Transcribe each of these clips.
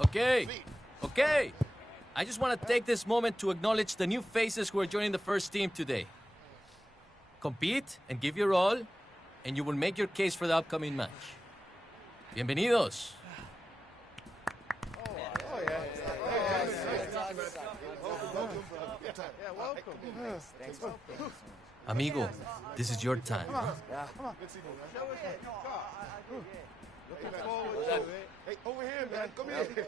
Okay. Okay. I just want to take this moment to acknowledge the new faces who are joining the first team today. Compete and give your all, and you will make your case for the upcoming match. Bienvenidos. Amigo, this is your time. Hey, over here, man. Come here.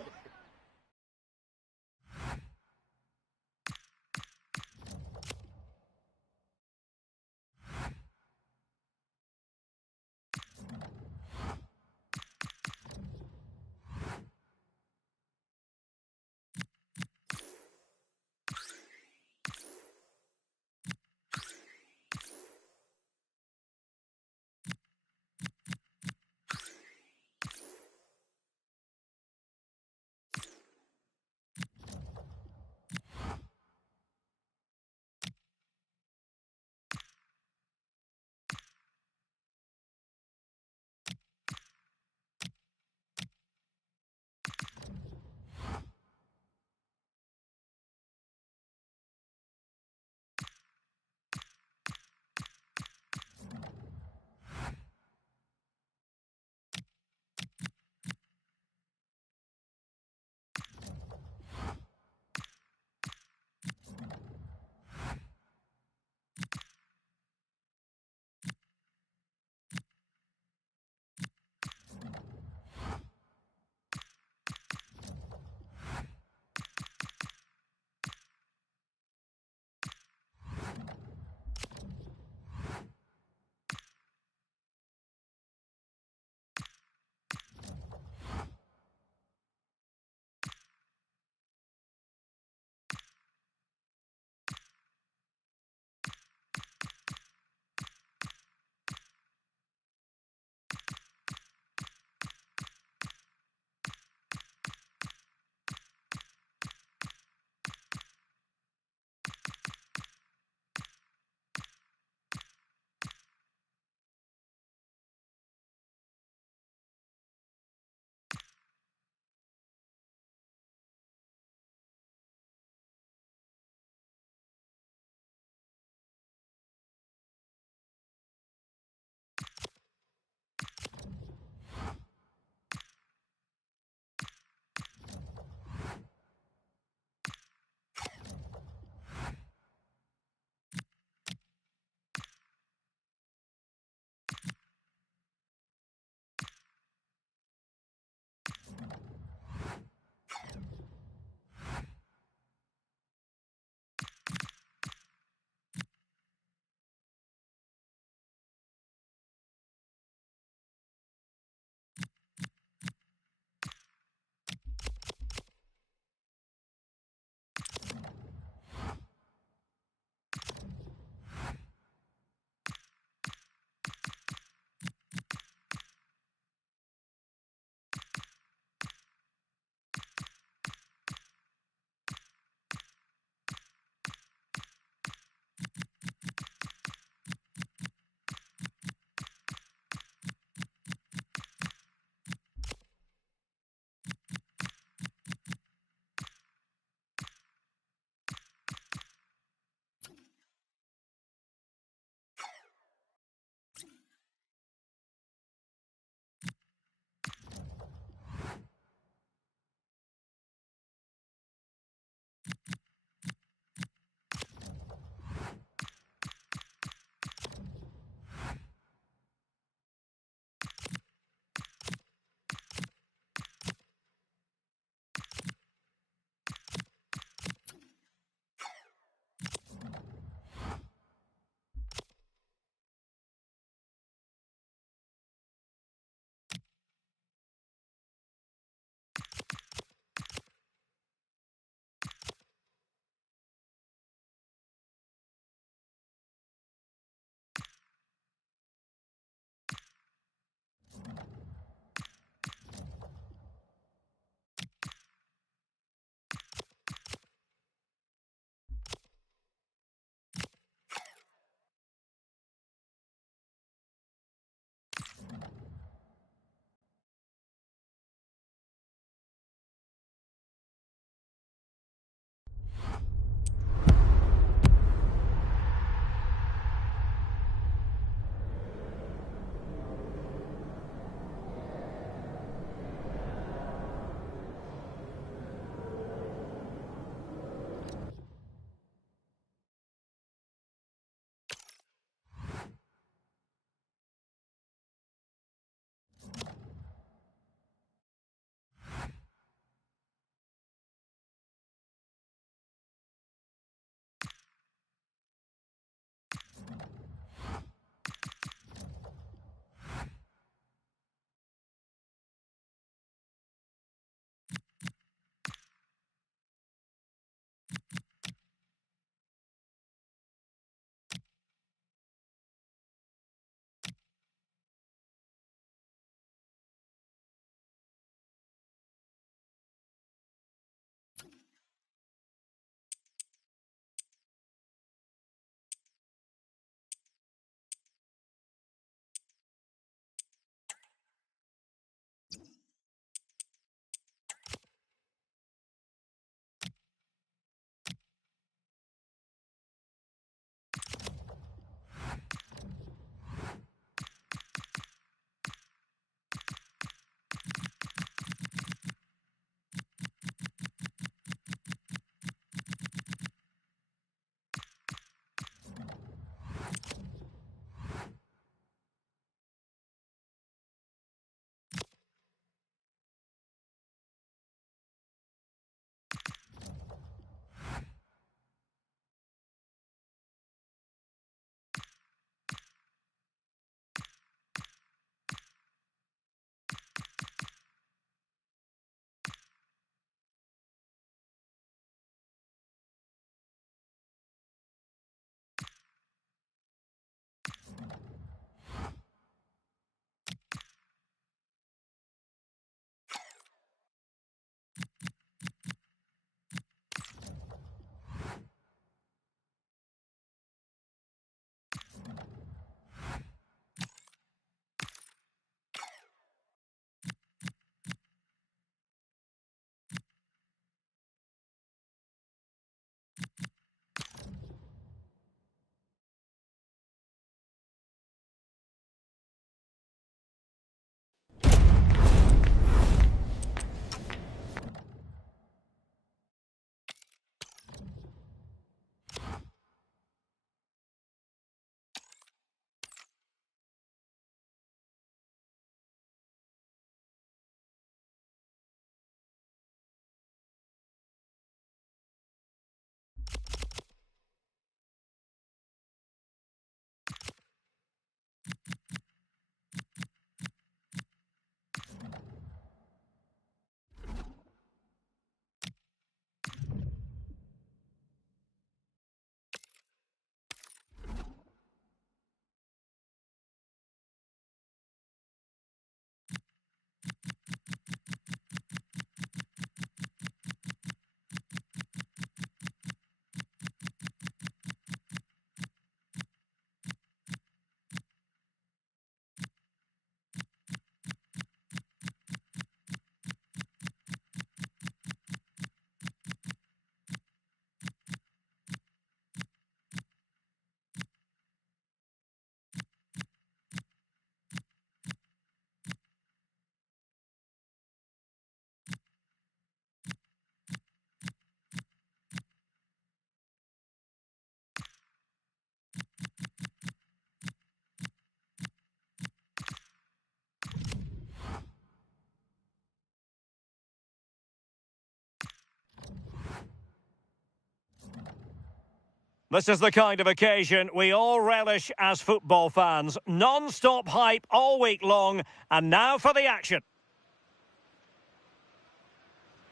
This is the kind of occasion we all relish as football fans. Non-stop hype all week long, and now for the action.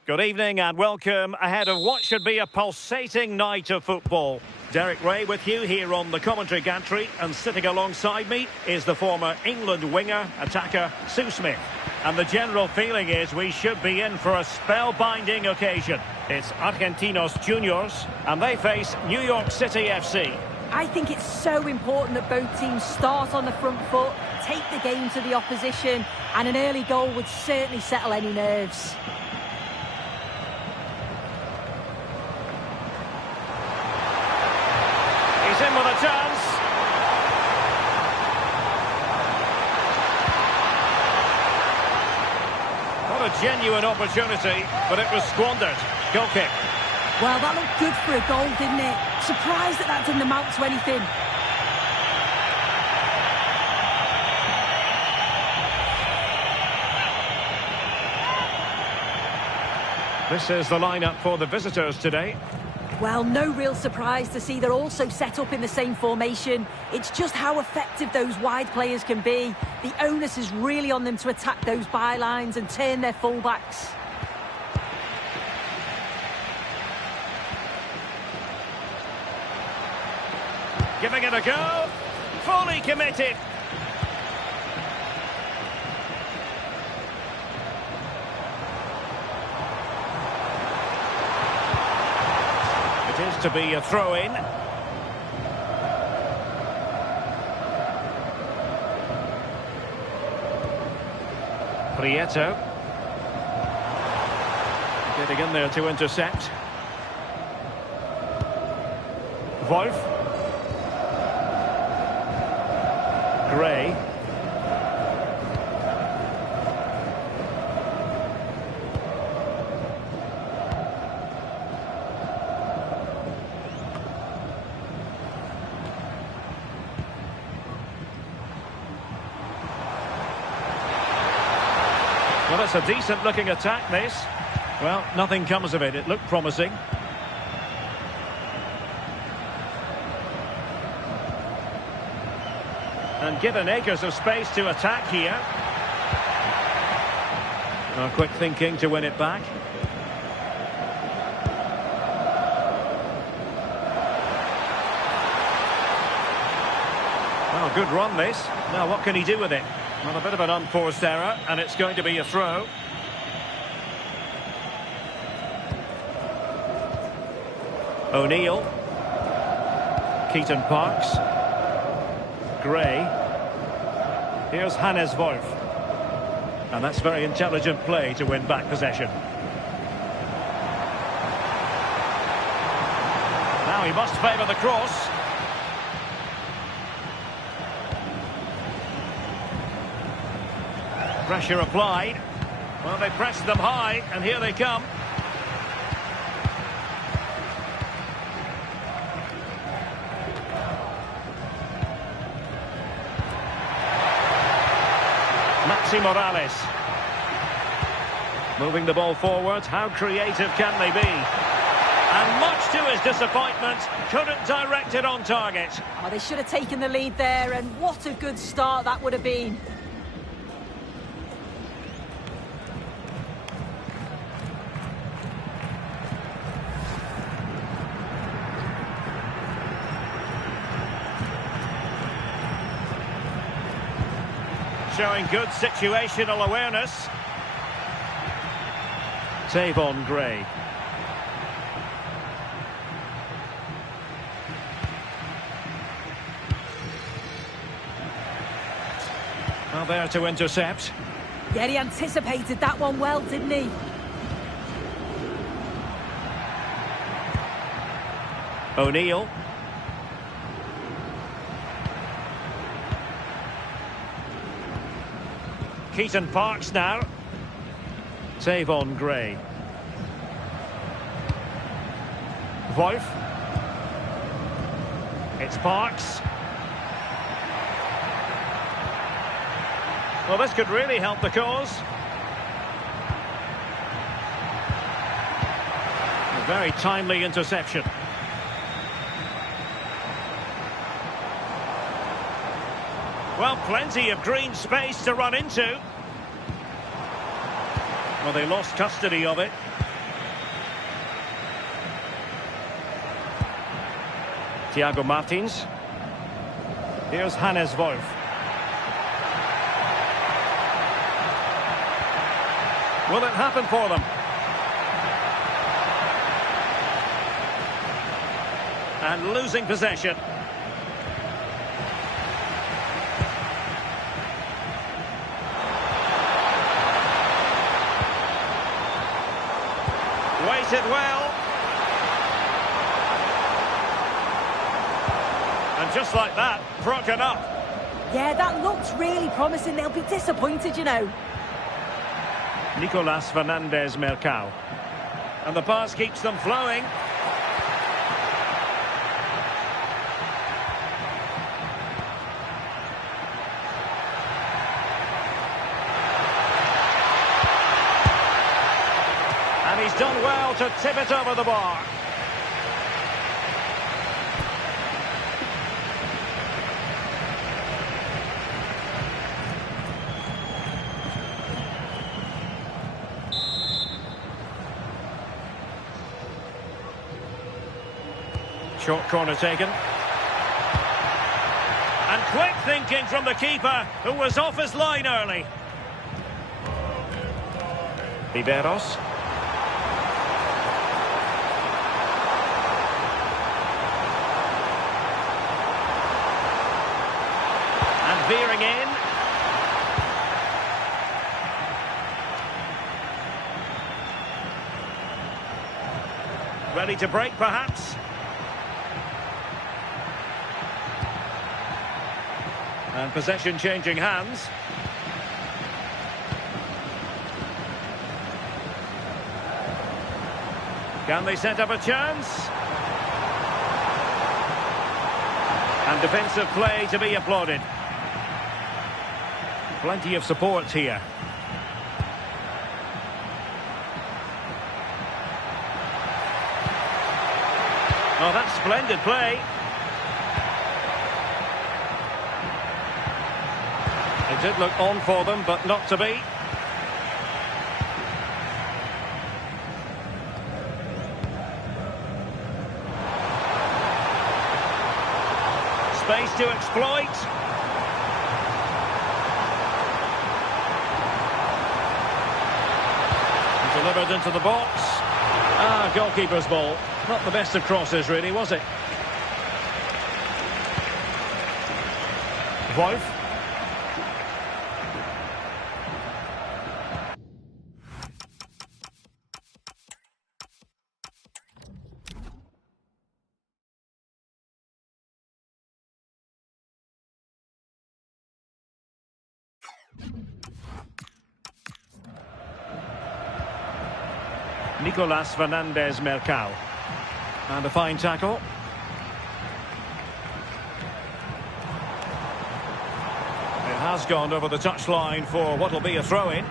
Good evening and welcome ahead of what should be a pulsating night of football. Derek Ray with you here on the commentary gantry, and sitting alongside me is the former England winger, attacker Sue Smith. And the general feeling is we should be in for a spellbinding occasion. It's Argentinos Juniors, and they face New York City FC. I think it's so important that both teams start on the front foot, take the game to the opposition, and an early goal would certainly settle any nerves. He's in with a chance. What a genuine opportunity, but it was squandered. Goal kick. Well, that looked good for a goal, didn't it? Surprised that didn't amount to anything. This is the lineup for the visitors today. Well, no real surprise to see they're also set up in the same formation. It's just how effective those wide players can be. The onus is really on them to attack those bylines and turn their fullbacks. Giving it a go. Fully committed. It is to be a throw-in. Prieto. Getting in there to intercept. Wolf. Gray. Well, it's a decent-looking attack, this. Well, nothing comes of it. It looked promising. And given acres of space to attack here. Oh, quick thinking to win it back. Oh, good run this. Now what can he do with it? Well, a bit of an unforced error, and it's going to be a throw. O'Neill. Keaton Parks. Gray. Here's Hannes Wolf. And that's very intelligent play to win back possession. Now he must favour the cross. Pressure applied. Well, they pressed them high, and here they come. Maxi Morales. Moving the ball forward. How creative can they be? And much to his disappointment, couldn't direct it on target. Oh, they should have taken the lead there, and what a good start that would have been. Showing good situational awareness. Tavon Gray. Now there to intercept. Yeah, he anticipated that one well, didn't he? O'Neill. Keaton Parks now. Tavon Gray. Wolf. It's Parks. Well, this could really help the cause. A very timely interception. Well, plenty of green space to run into. Well, they lost custody of it. Thiago Martins. Here's Hannes Wolf. Will it happen for them? And losing possession. Waited well. And just like that, broken up. Yeah, that looks really promising. They'll be disappointed, you know. Nicolas Fernandez-Mercado. And the pass keeps them flowing. And he's done well to tip it over the bar. Short corner taken. And quick thinking from the keeper, who was off his line early. Riberos. And veering in. Ready to break, perhaps. And possession changing hands. Can they set up a chance? And defensive play to be applauded. Plenty of support here. Oh, that's splendid play. It did look on for them, but not to be. Space to exploit. Delivered into the box. Ah, goalkeeper's ball. Not the best of crosses, really, was it? Wolf. Nicolas Fernandez-Mercado. And a fine tackle. It has gone over the touchline for what will be a throw-in.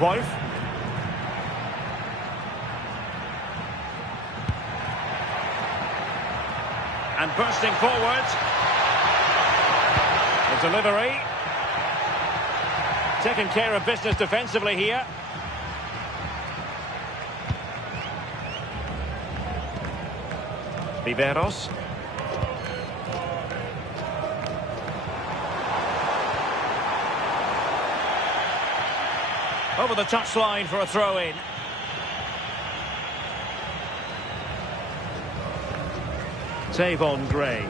Wolf. And bursting forward. The delivery. Taking care of business defensively here. Riberos. Over the touchline for a throw-in. Tavon Gray.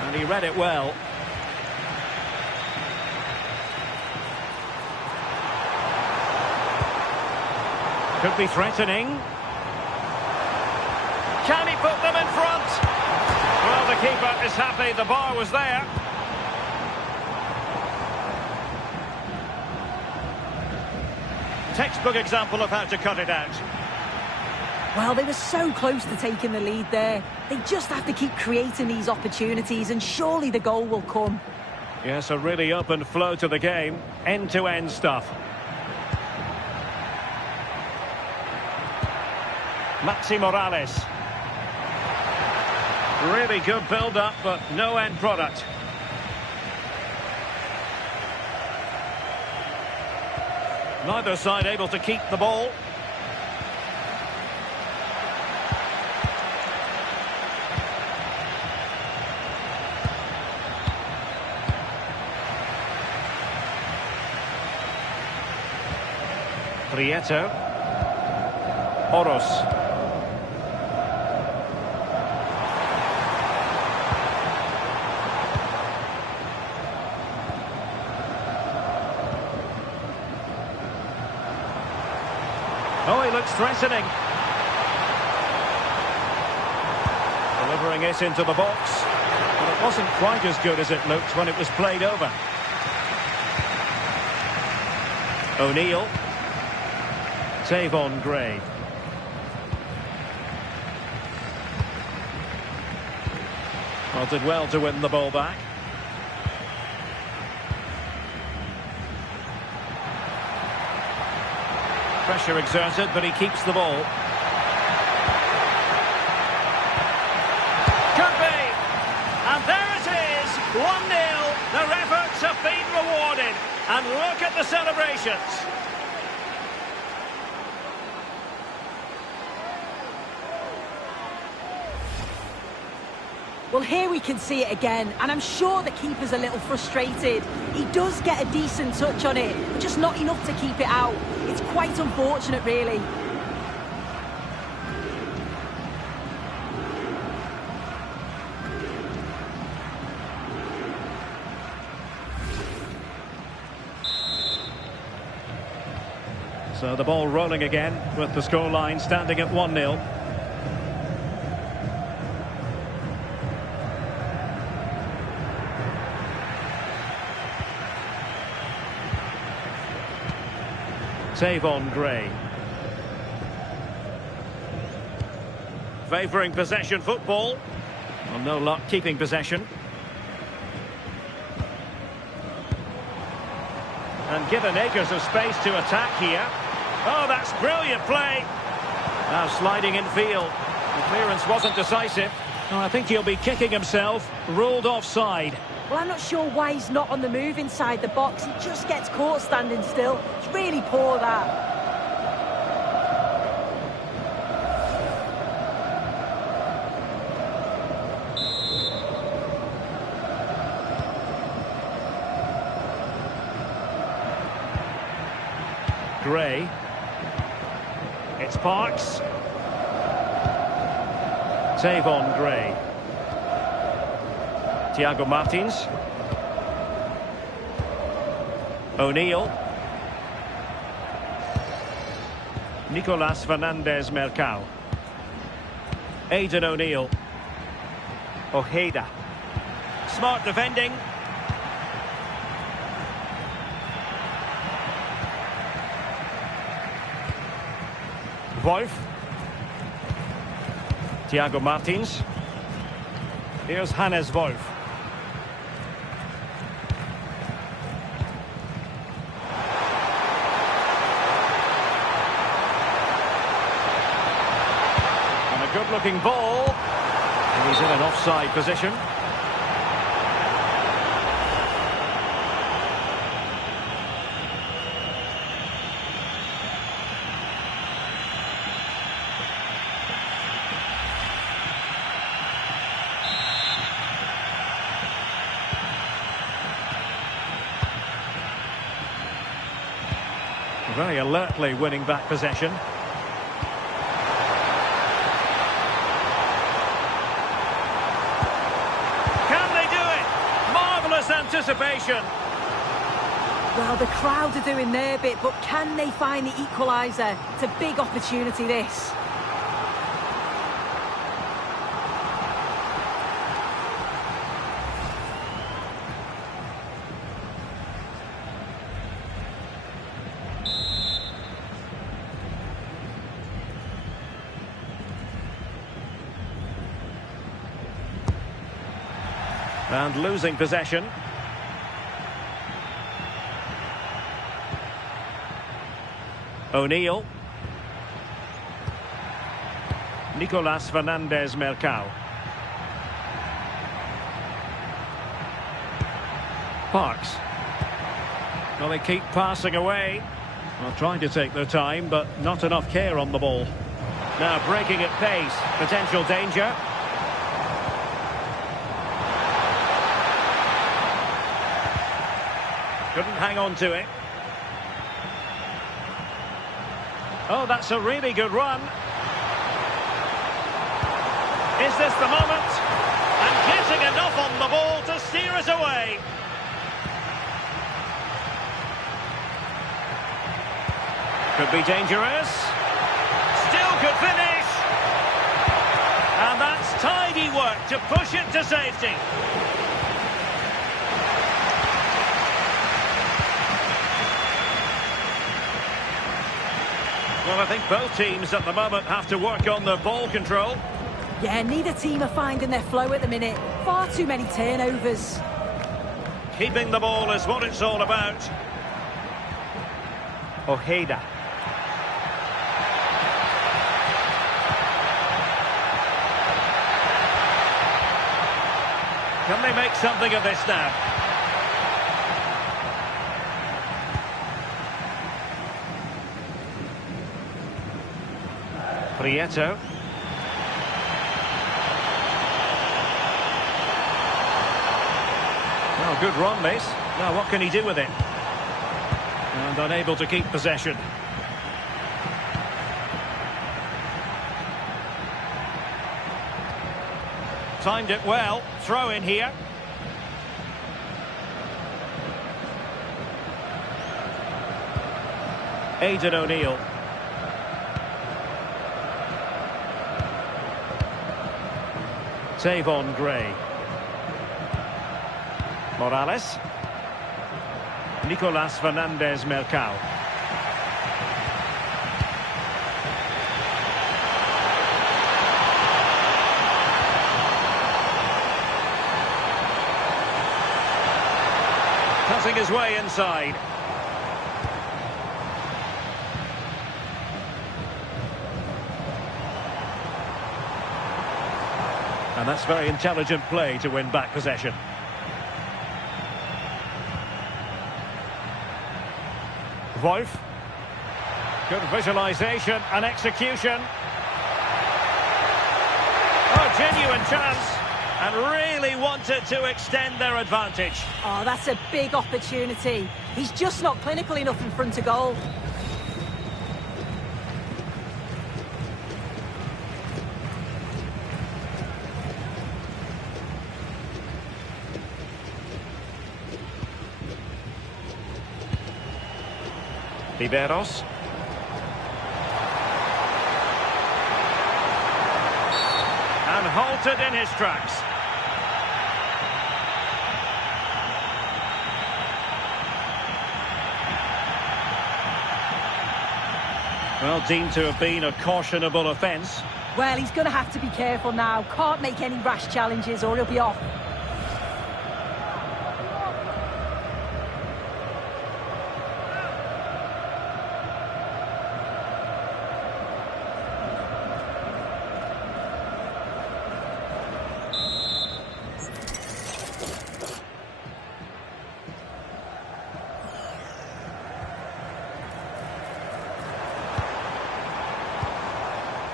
And he read it well. Could be threatening. Can he put them in front? Well, the keeper is happy the bar was there. Textbook example of how to cut it out. Well, they were so close to taking the lead there. They just have to keep creating these opportunities and surely the goal will come. Yes, a really open flow to the game. End-to-end stuff. Maxi Morales. Really good build-up, but no end product. Neither side able to keep the ball. Prieto. Oros. Oh, he looks threatening. Delivering it into the box. But it wasn't quite as good as it looked when it was played over. O'Neill. Tavon Gray. Well, did well to win the ball back. Pressure exerted, but he keeps the ball. Could be. And there it is, 1-0. Their efforts have been rewarded. And look at the celebrations. Well, here we can see it again, and I'm sure the keeper's a little frustrated. He does get a decent touch on it, but just not enough to keep it out. It's quite unfortunate, really. So the ball rolling again, with the scoreline standing at 1-0. Tavon Gray. Favouring possession football. Well, no luck keeping possession. And given acres of space to attack here. Oh, that's brilliant play. Now sliding in field. The clearance wasn't decisive. Oh, I think he'll be kicking himself. Ruled offside. Well, I'm not sure why he's not on the move inside the box. He just gets caught standing still. It's really poor, that. Gray. It's Parks. Tavon Gray. Thiago Martins. O'Neill. Nicolas Fernandez Mercado. Aidan O'Neill. Ojeda. Smart defending. Wolf. Thiago Martins. Here's Hannes Wolf. Good-looking ball. And he's in an offside position. Very alertly winning back possession. Anticipation. Well, the crowd are doing their bit, but can they find the equaliser? It's a big opportunity, this. And losing possession. O'Neill. Nicolas Fernandez-Mercado. Parks. Well, they keep passing away. Well, trying to take their time, but not enough care on the ball. Now breaking at pace. Potential danger. Couldn't hang on to it. Oh, that's a really good run. Is this the moment? And getting enough on the ball to steer us away. Could be dangerous. Still could finish. And that's tidy work to push it to safety. Well, I think both teams at the moment have to work on their ball control. Yeah, neither team are finding their flow at the minute. Far too many turnovers. Keeping the ball is what it's all about. Ojeda. Can they make something of this now? Prieto. Well, good run this. Now what can he do with it? And unable to keep possession. Timed it well. Throw in here. Aidan O'Neill. Tavon Gray. Morales. Nicolas Fernandez-Mercado. Cutting his way inside. And that's very intelligent play to win back possession. Wolf. Good visualisation and execution. Oh, genuine chance. And really wanted to extend their advantage. Oh, that's a big opportunity. He's just not clinical enough in front of goal. Riberos. And halted in his tracks. Well, deemed to have been a cautionable offence. Well, he's going to have to be careful now. Can't make any rash challenges or he'll be off.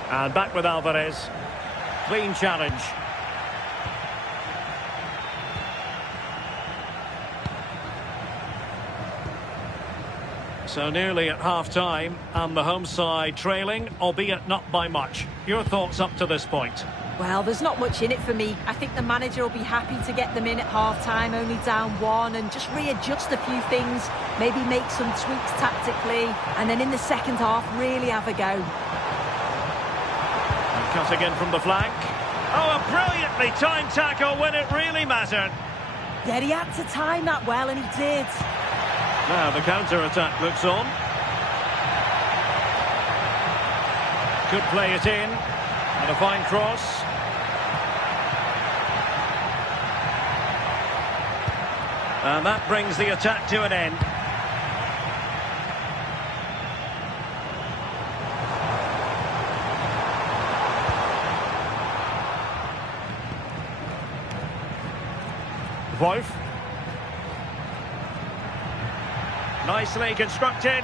And back with Alvarez. Clean challenge. So nearly at half-time, and the home side trailing, albeit not by much. Your thoughts up to this point? Well, there's not much in it for me. I think the manager will be happy to get them in at half-time, only down one, and just readjust a few things, maybe make some tweaks tactically, and then in the second half, really have a go. Cutting in from the flank. Oh, a brilliantly timed tackle when it really mattered. Yeah, he had to time that well, and he did. Now the counter-attack looks on. Could play it in. And a fine cross. And that brings the attack to an end. Wolf. Nicely constructed.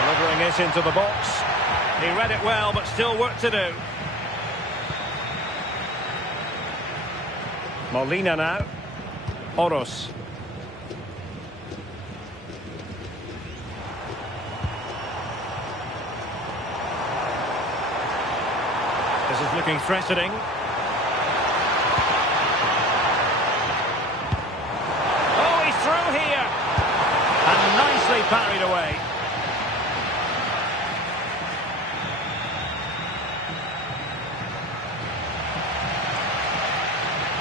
Delivering it into the box. He read it well, but still work to do. Molina now. Oros. This is looking threatening. Oh, he's through here. And nicely parried away.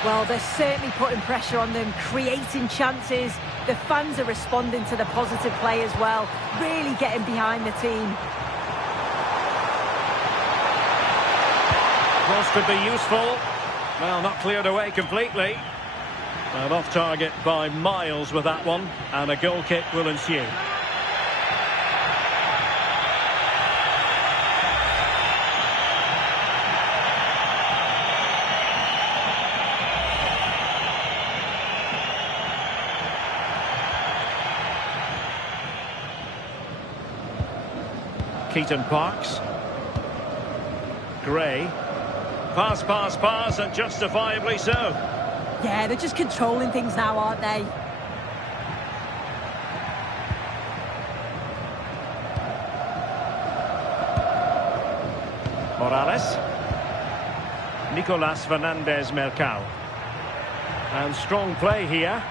Well, they're certainly putting pressure on them, creating chances. The fans are responding to the positive play as well, really getting behind the team. Cross could be useful. Well, not cleared away completely. And off target by miles with that one. And a goal kick will ensue. Keaton Parks. Gray. Pass, pass, pass, and justifiably so. Yeah, they're just controlling things now, aren't they? Morales. Nicolas Fernandez-Mercado. And strong play here.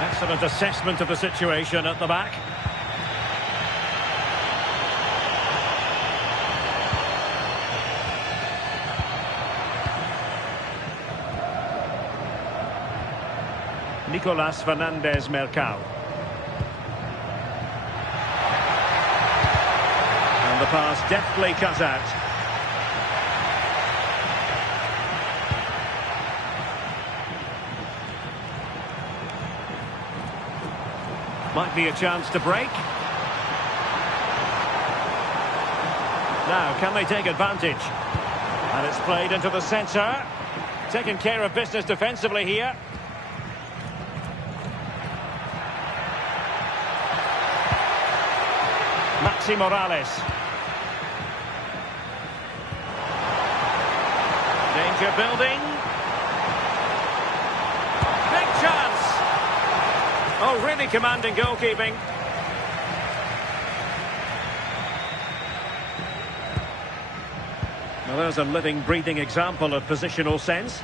Excellent assessment of the situation at the back. Nicolas Fernandez-Mercado. And the pass deftly cut out. Might be a chance to break. Now, can they take advantage? And it's played into the centre. Taking care of business defensively here. Maxi Morales. Danger building. Big chance. Oh, really commanding goalkeeping. Well, there's a living, breathing example of positional sense.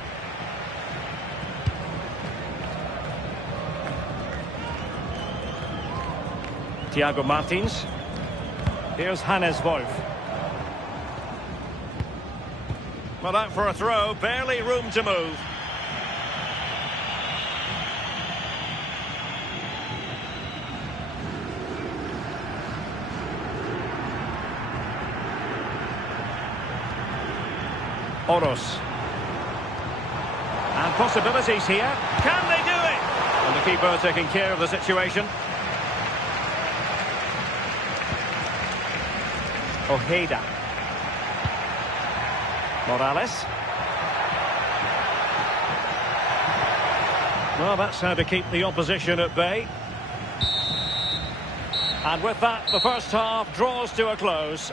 Thiago Martins. Here's Hannes Wolf. Well, out for a throw, barely room to move. Oros. And possibilities here. Can they do it? And the keeper taking care of the situation. Ojeda. Morales. Well, that's how to keep the opposition at bay. And with that, the first half draws to a close.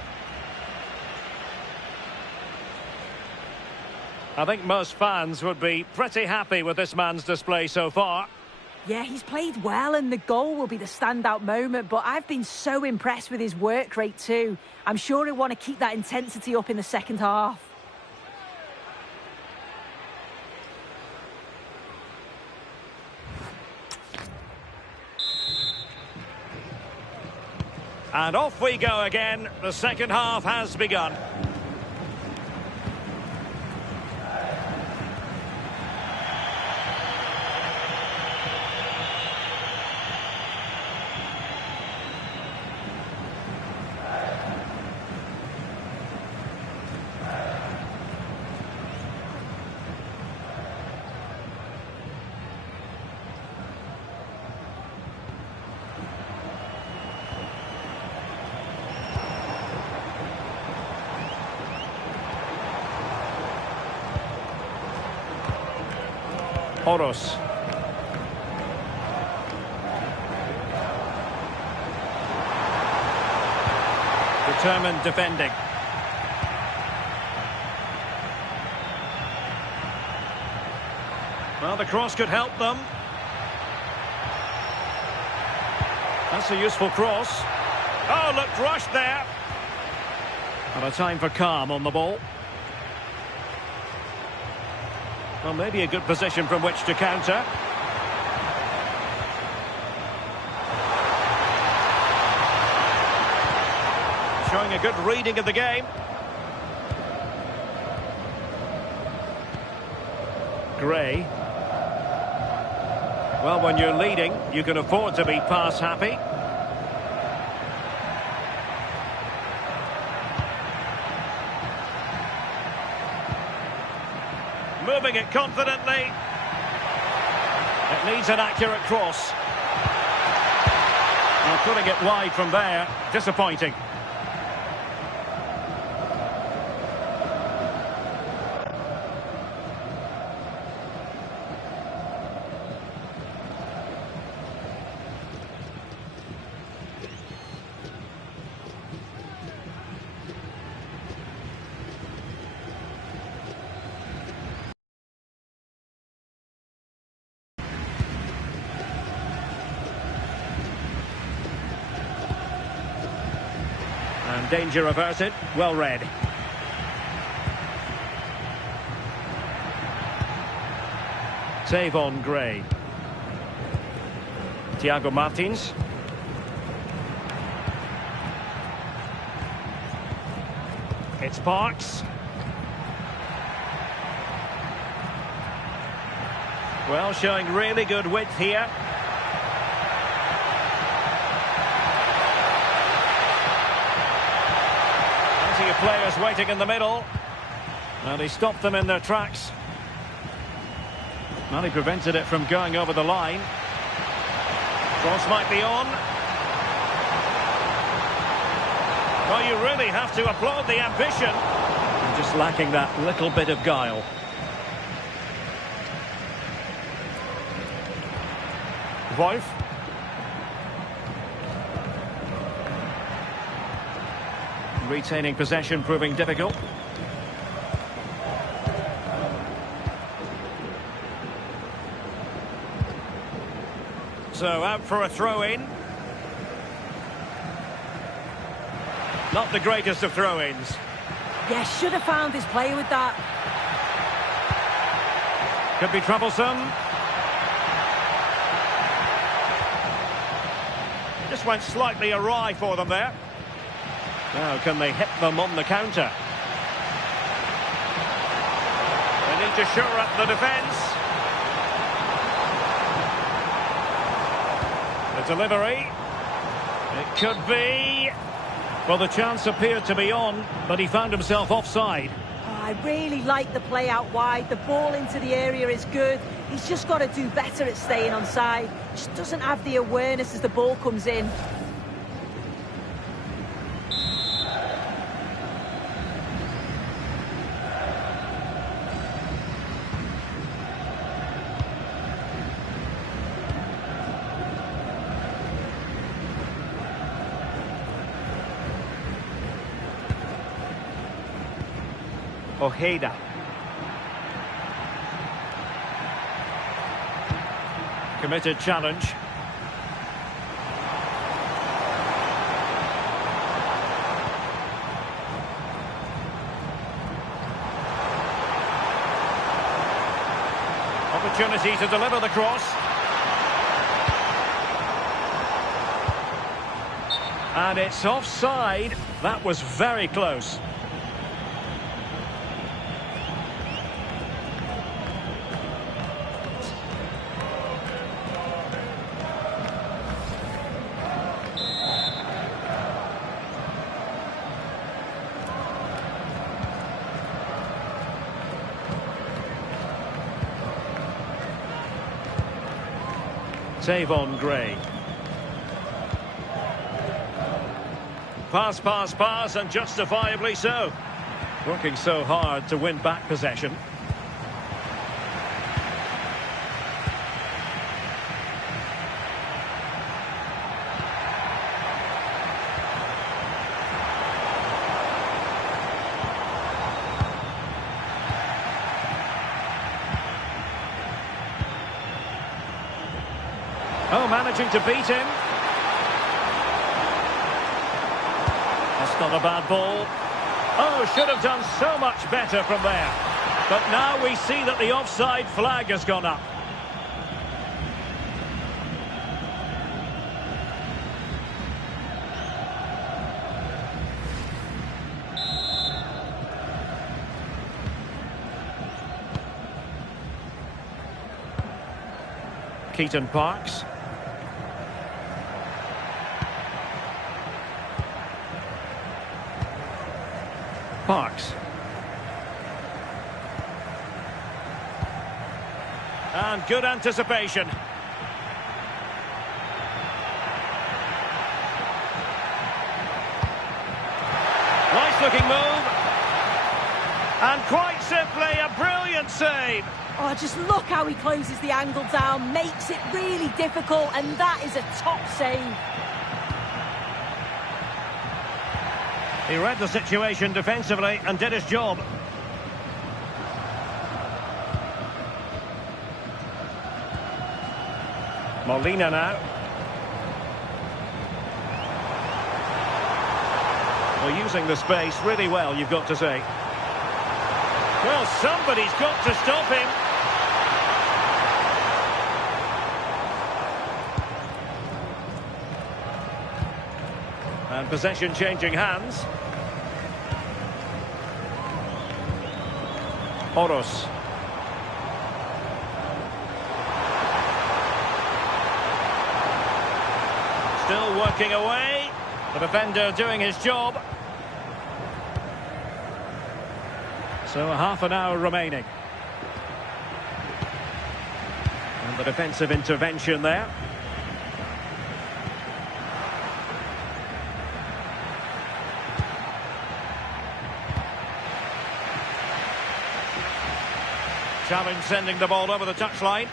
I think most fans would be pretty happy with this man's display so far. Yeah, he's played well and the goal will be the standout moment, but I've been so impressed with his work rate too. I'm sure he'll want to keep that intensity up in the second half. And off we go again. The second half has begun. Oros. Determined defending. Well, the cross could help them. That's a useful cross. Oh, looked rushed there. And a time for calm on the ball. Well, maybe a good position from which to counter. Showing a good reading of the game. Gray. Well, when you're leading, you can afford to be pass happy. Moving it confidently. It needs an accurate cross. Well, putting it wide from there, disappointing. And danger averted. Well read. Save on Gray. Thiago Martins. It's Parks. Well, showing really good width here. Plenty of players waiting in the middle. And he stopped them in their tracks. Well, he prevented it from going over the line. Cross might be on. Well, you really have to applaud the ambition. And just lacking that little bit of guile. Wolf. Retaining possession proving difficult. So out for a throw-in. Not the greatest of throw-ins. Yeah, should have found his player with that. Could be troublesome. Just went slightly awry for them there. Now, can they hit them on the counter? They need to shore up the defence. The delivery. It could be. Well, the chance appeared to be on, but he found himself offside. Oh, I really like the play out wide. The ball into the area is good. He's just got to do better at staying onside. Just doesn't have the awareness as the ball comes in. Ojeda. Committed challenge. Opportunity to deliver the cross. And it's offside. That was very close. Save on Gray. Pass, pass, pass, and justifiably so. Working so hard to win back possession. Oh, managing to beat him. That's not a bad ball. Oh, should have done so much better from there. But now we see that the offside flag has gone up. Keaton Parks. Parks. And good anticipation. Nice looking move. And quite simply a brilliant save. Oh, just look how he closes the angle down, makes it really difficult, and that is a top save. He read the situation defensively and did his job. Molina now. Well, using the space really well, you've got to say. Well, somebody's got to stop him. And possession changing hands. Oros. Still working away. The defender doing his job. So a half an hour remaining. And the defensive intervention there. Challenge sending the ball over the touchline.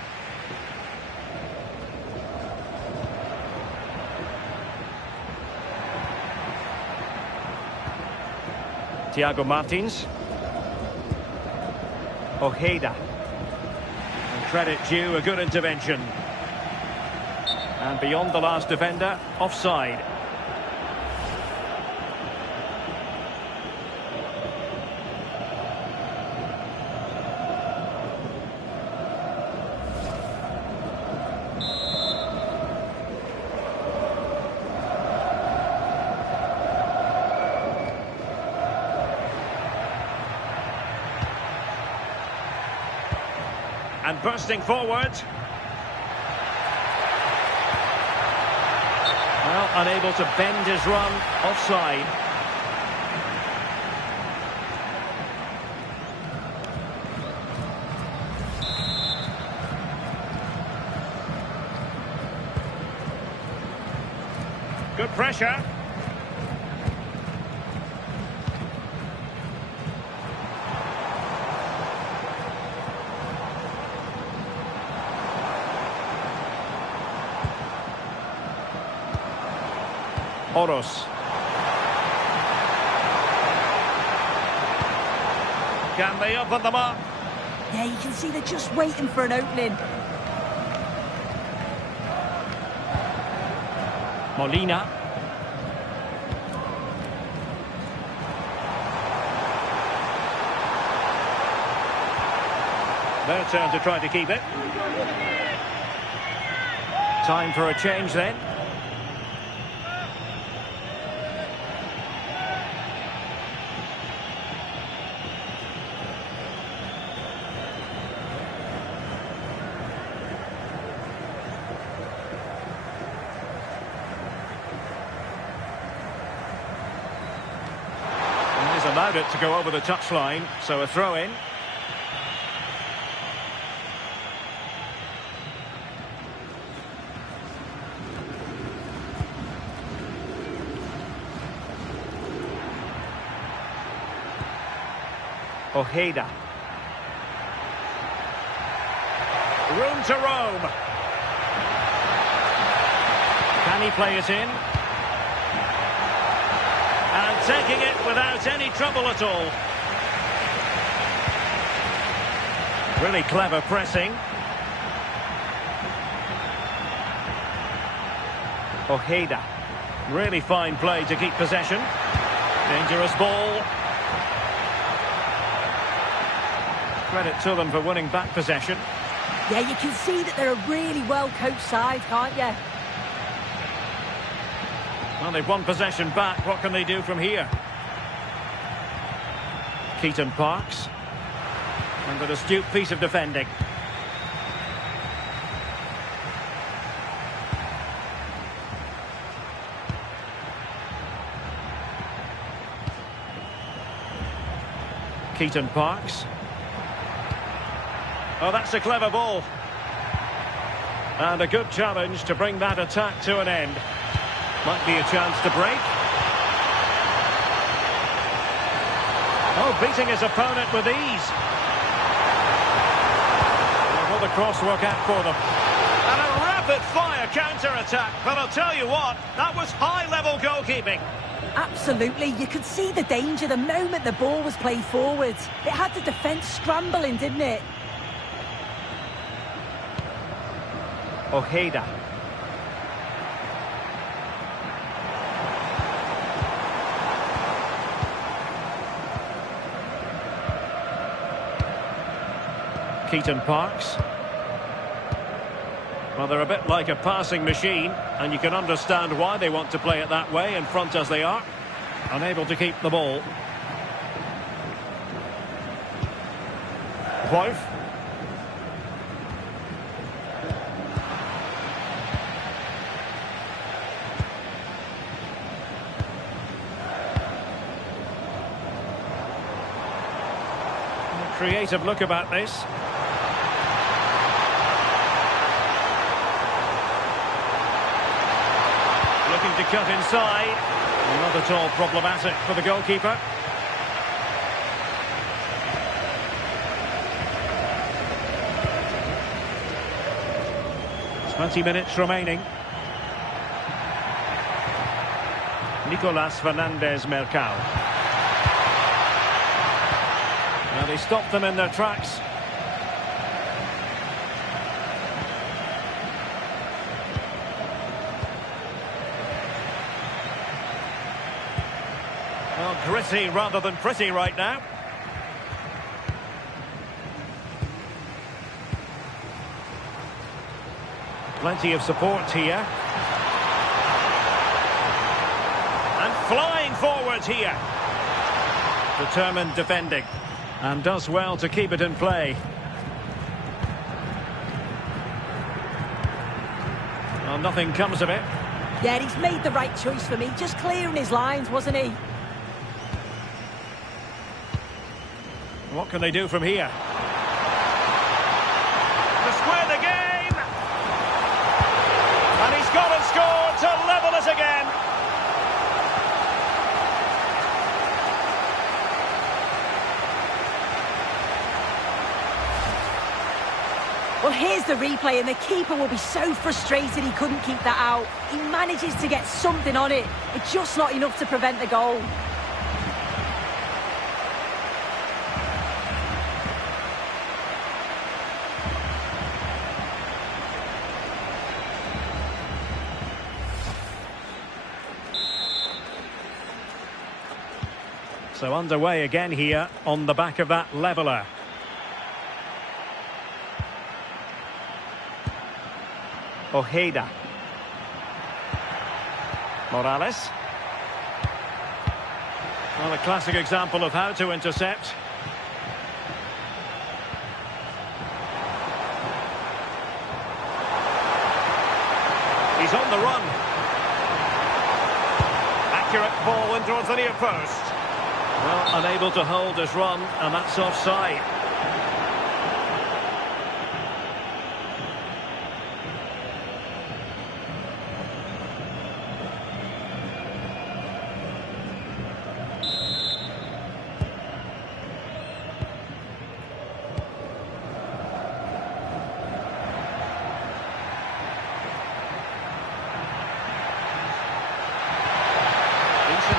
Thiago Martins. Ojeda. And credit due, a good intervention. And beyond the last defender, offside. And bursting forward. Well, unable to bend his run, offside. Good pressure. Oros. Can they open them up? Yeah, you can see they're just waiting for an opening. Molina. Their turn to try to keep it. Time for a change then. Allowed it to go over the touchline, so a throw-in. Ojeda. Room to roam. Can he play it in? And taking it without any trouble at all. Really clever pressing. Ojeda. Really fine play to keep possession. Dangerous ball. Credit to them for winning back possession. Yeah, you can see that they're a really well-coached side, can't you? Well, they've won possession back. What can they do from here? Keaton Parks. And an astute piece of defending. Keaton Parks. Oh, that's a clever ball. And a good challenge to bring that attack to an end. Might be a chance to break. Oh, beating his opponent with ease. Will the cross work out for them? And a rapid-fire counter-attack. But I'll tell you what, that was high-level goalkeeping. Absolutely. You could see the danger the moment the ball was played forward. It had the defence scrambling, didn't it? Ojeda. Keaton Parks. Well, they're a bit like a passing machine, and you can understand why they want to play it that way, in front as they are. Unable to keep the ball. Wolf. Creative look about this. Looking to cut inside. Not at all problematic for the goalkeeper. There's 20 minutes remaining. Nicolas Fernandez-Mercado. Now they stopped them in their tracks. Well, gritty rather than pretty right now. Plenty of support here. And flying forwards here. Determined defending. And does well to keep it in play. Well, nothing comes of it. Yeah, he's made the right choice for me. Just clearing his lines, wasn't he? What can they do from here? To square the game! And he's gone and scored to level us again! Well, here's the replay, and the keeper will be so frustrated he couldn't keep that out. He manages to get something on it, but just not enough to prevent the goal. So underway again here on the back of that leveller. Ojeda. Morales. Well, a classic example of how to intercept. He's on the run. Accurate ball in towards the near post. Well, unable to hold his run, and that's offside.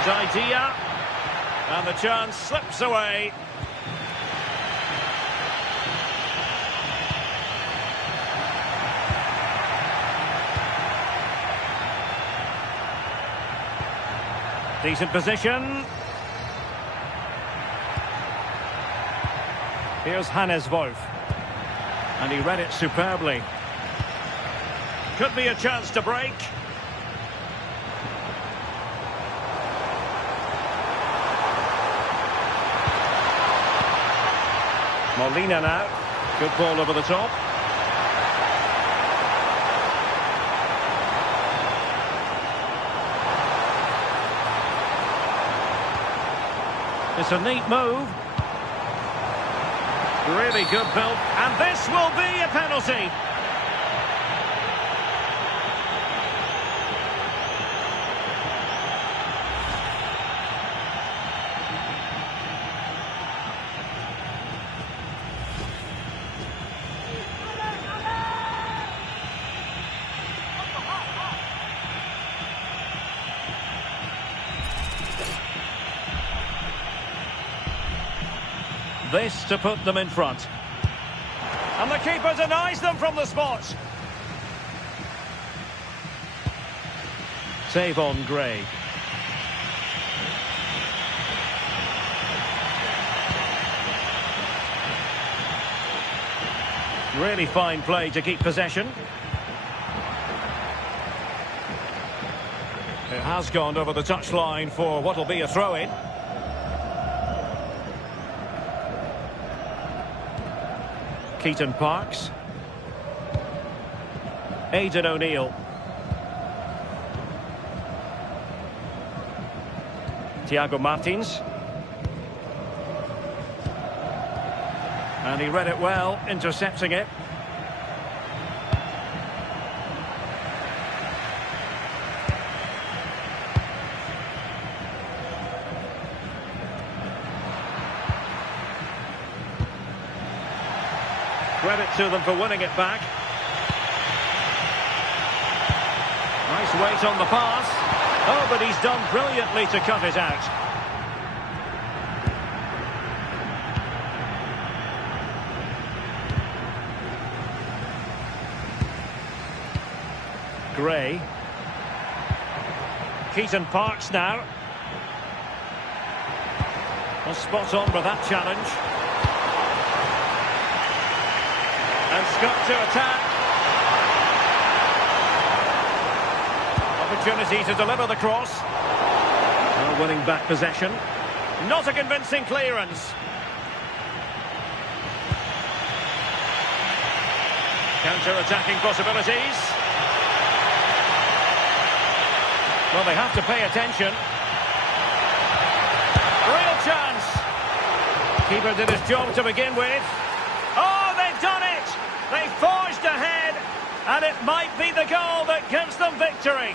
Idea, and the chance slips away. Decent position. Here's Hannes Wolf. And he read it superbly. Could be a chance to break. Molina now. Good ball over the top. It's a neat move. Really good build. And this will be a penalty. This to put them in front. And the keeper denies them from the spot. Save on Gray. Really fine play to keep possession. It has gone over the touchline for what will be a throw-in. Keaton Parks. Aidan O'Neill. Thiago Martins. And he read it well, intercepting it. Credit to them for winning it back. Nice weight on the pass. Oh, but he's done brilliantly to cut it out. Gray. Keaton Parks now. Well, spot on with that challenge. And Scott to attack. Opportunity to deliver the cross. Well, winning back possession. Not a convincing clearance. Counter-attacking possibilities. Well, they have to pay attention. Real chance. Keeper did his job to begin with. Oh, they've done it! They forged ahead, and it might be the goal that gives them victory.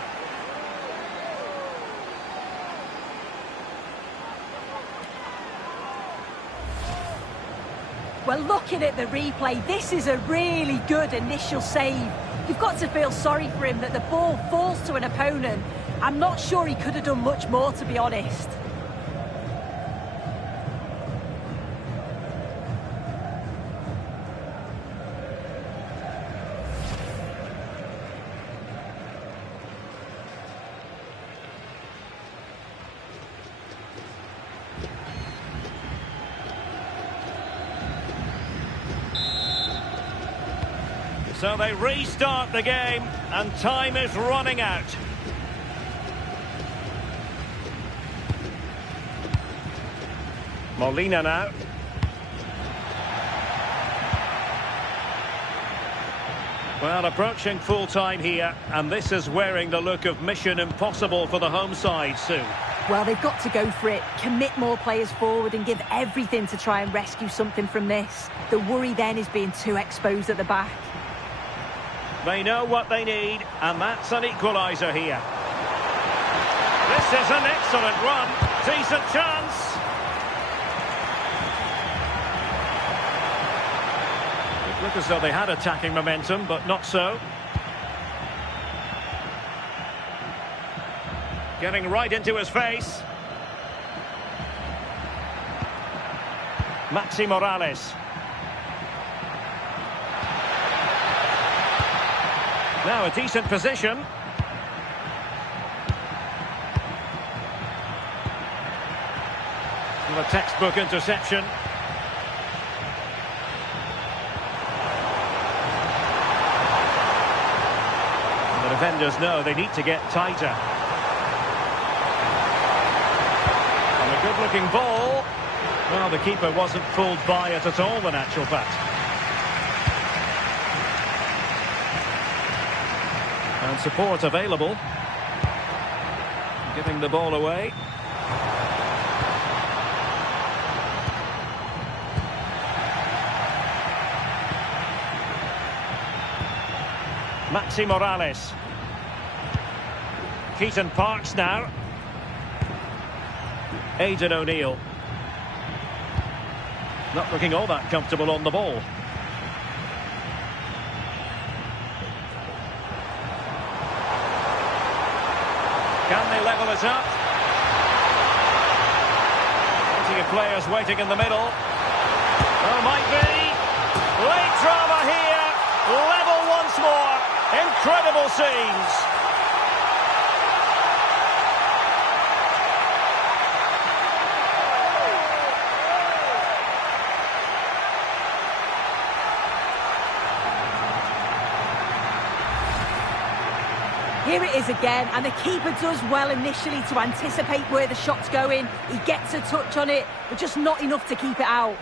Well, looking at the replay, this is a really good initial save. You've got to feel sorry for him that the ball falls to an opponent. I'm not sure he could have done much more, to be honest. So they restart the game, and time is running out. Molina now. Well, approaching full time here, and this is wearing the look of mission impossible for the home side soon. Well, they've got to go for it, commit more players forward and give everything to try and rescue something from this. The worry then is being too exposed at the back. They know what they need, and that's an equaliser here. This is an excellent run. Decent chance. It looked as though they had attacking momentum, but not so. Getting right into his face. Maxi Morales. Now a decent position. And a textbook interception. And the defenders know they need to get tighter. And a good-looking ball. Well, the keeper wasn't fooled by it at all, in actual fact. And support available. Giving the ball away. Maxi Morales. Keaton Parks now. Aidan O'Neill. Not looking all that comfortable on the ball. Can they level it up? Plenty of players waiting in the middle. Oh, might be. Late drama here. Level once more. Incredible scenes. Here it is again, and the keeper does well initially to anticipate where the shot's going. He gets a touch on it, but just not enough to keep it out.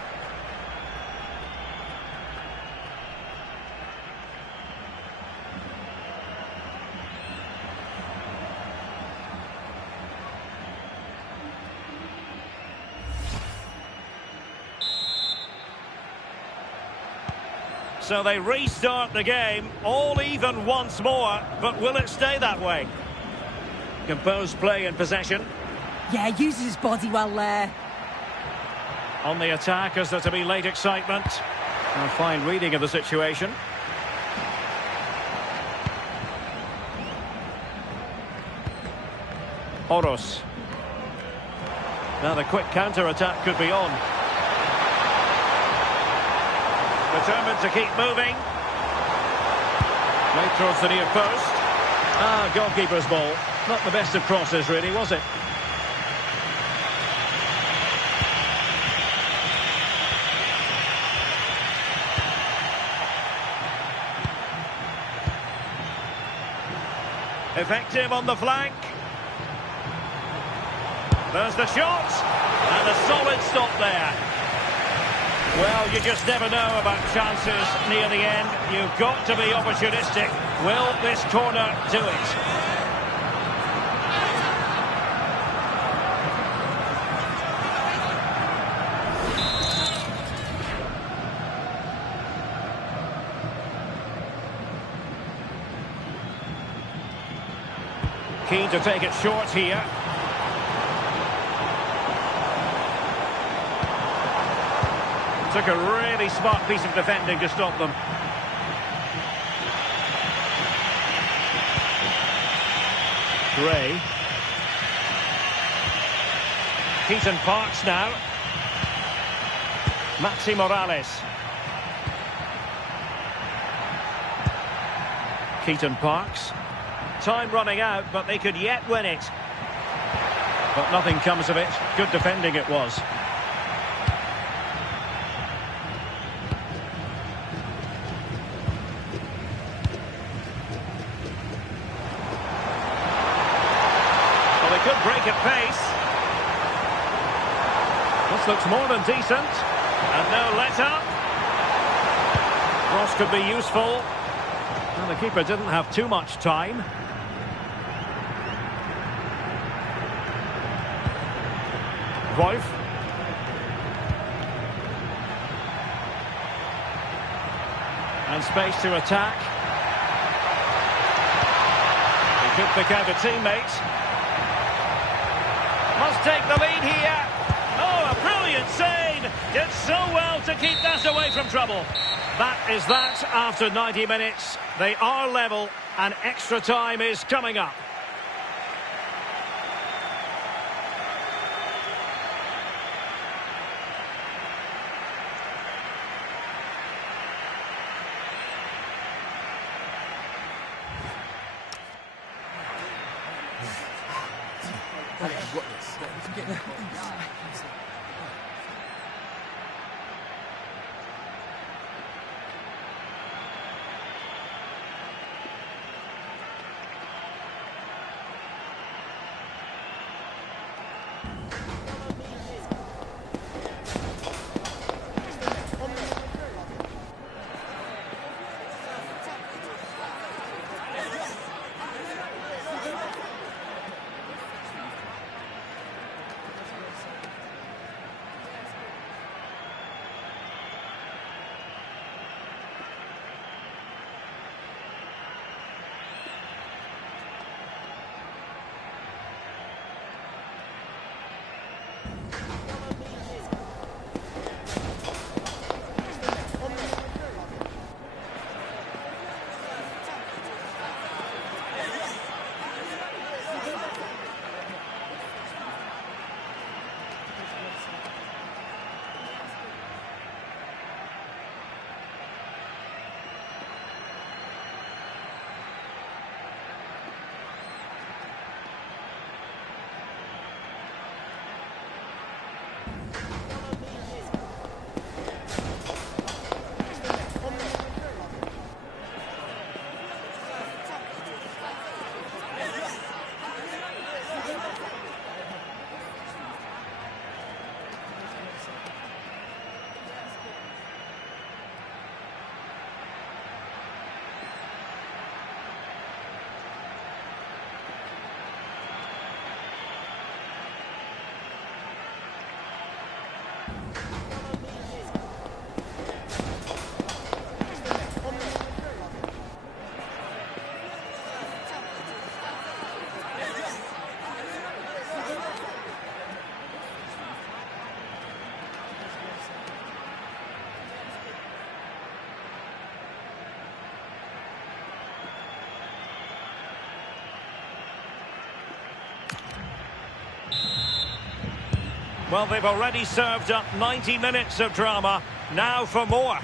So they restart the game, all even once more, but will it stay that way? Composed play in possession. Yeah, uses his body well there. On the attack, as there to be late excitement. A fine reading of the situation. Oros. Now the quick counter-attack could be on. Determined to keep moving. Right towards the near post. Goalkeeper's ball. Not the best of crosses, really, was it? Effective on the flank. There's the shot. And a solid stop there. Well, you just never know about chances near the end. You've got to be opportunistic. Will this corner do it? Keen to take it short here. Took a really smart piece of defending to stop them. Gray. Keaton Parks now. Maxi Morales. Keaton Parks. Time running out, but they could yet win it. But nothing comes of it. Good defending it was. Could break at pace. This looks more than decent. And no let-up. Cross could be useful. Well, the keeper didn't have too much time. Cruyff. And space to attack. He could pick out a teammate. Must take the lead here. Oh, a brilliant save. Did so well to keep that away from trouble. That is that after 90 minutes. They are level and extra time is coming up. Well, they've already served up 90 minutes of drama. Now for more.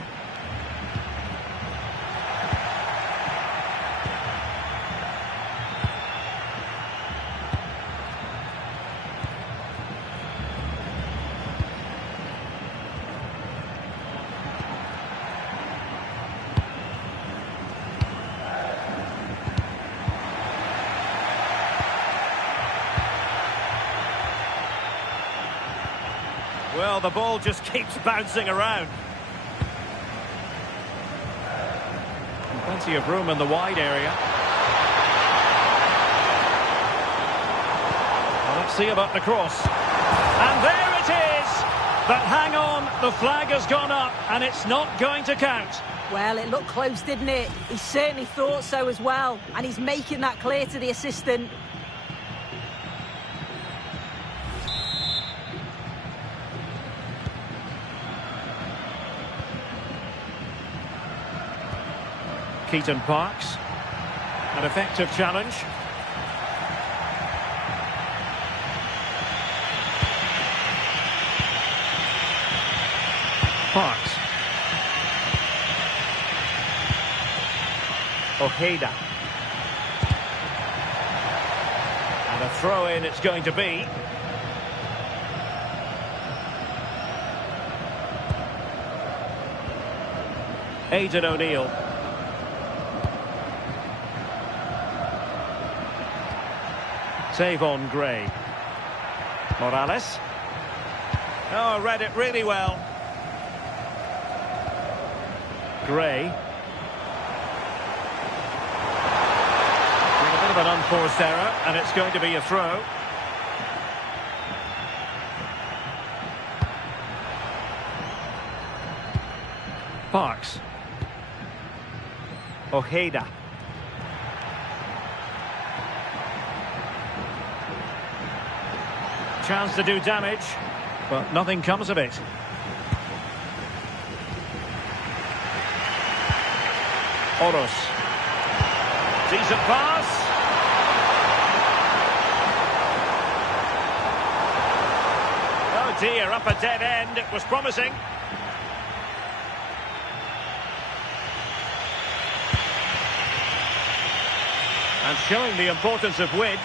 Well, the ball just keeps bouncing around. And plenty of room in the wide area. Well, let's see about the cross. And there it is! But hang on, the flag has gone up and it's not going to count. Well, it looked close, didn't it? He certainly thought so as well. And he's making that clear to the assistant. Keaton Parks. An effective challenge. Parks. Ojeda. And a throw-in it's going to be. Aidan O'Neill. Save on Gray. Morales. Oh, read it really well. Gray. A bit of an unforced error, and it's going to be a throw. Parks. Ojeda. Chance to do damage, but nothing comes of it. Oros. Decent pass. Oh dear, up a dead end. It was promising. And showing the importance of width.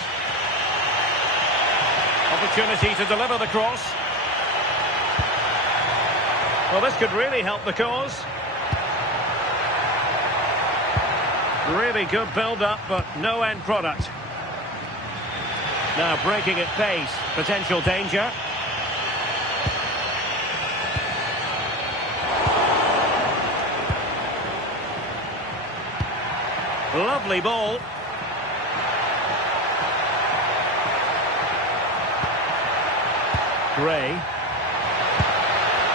Opportunity to deliver the cross. Well, this could really help the cause. Really good build-up, but no end product. Now breaking at pace. Potential danger. Lovely ball. Gray.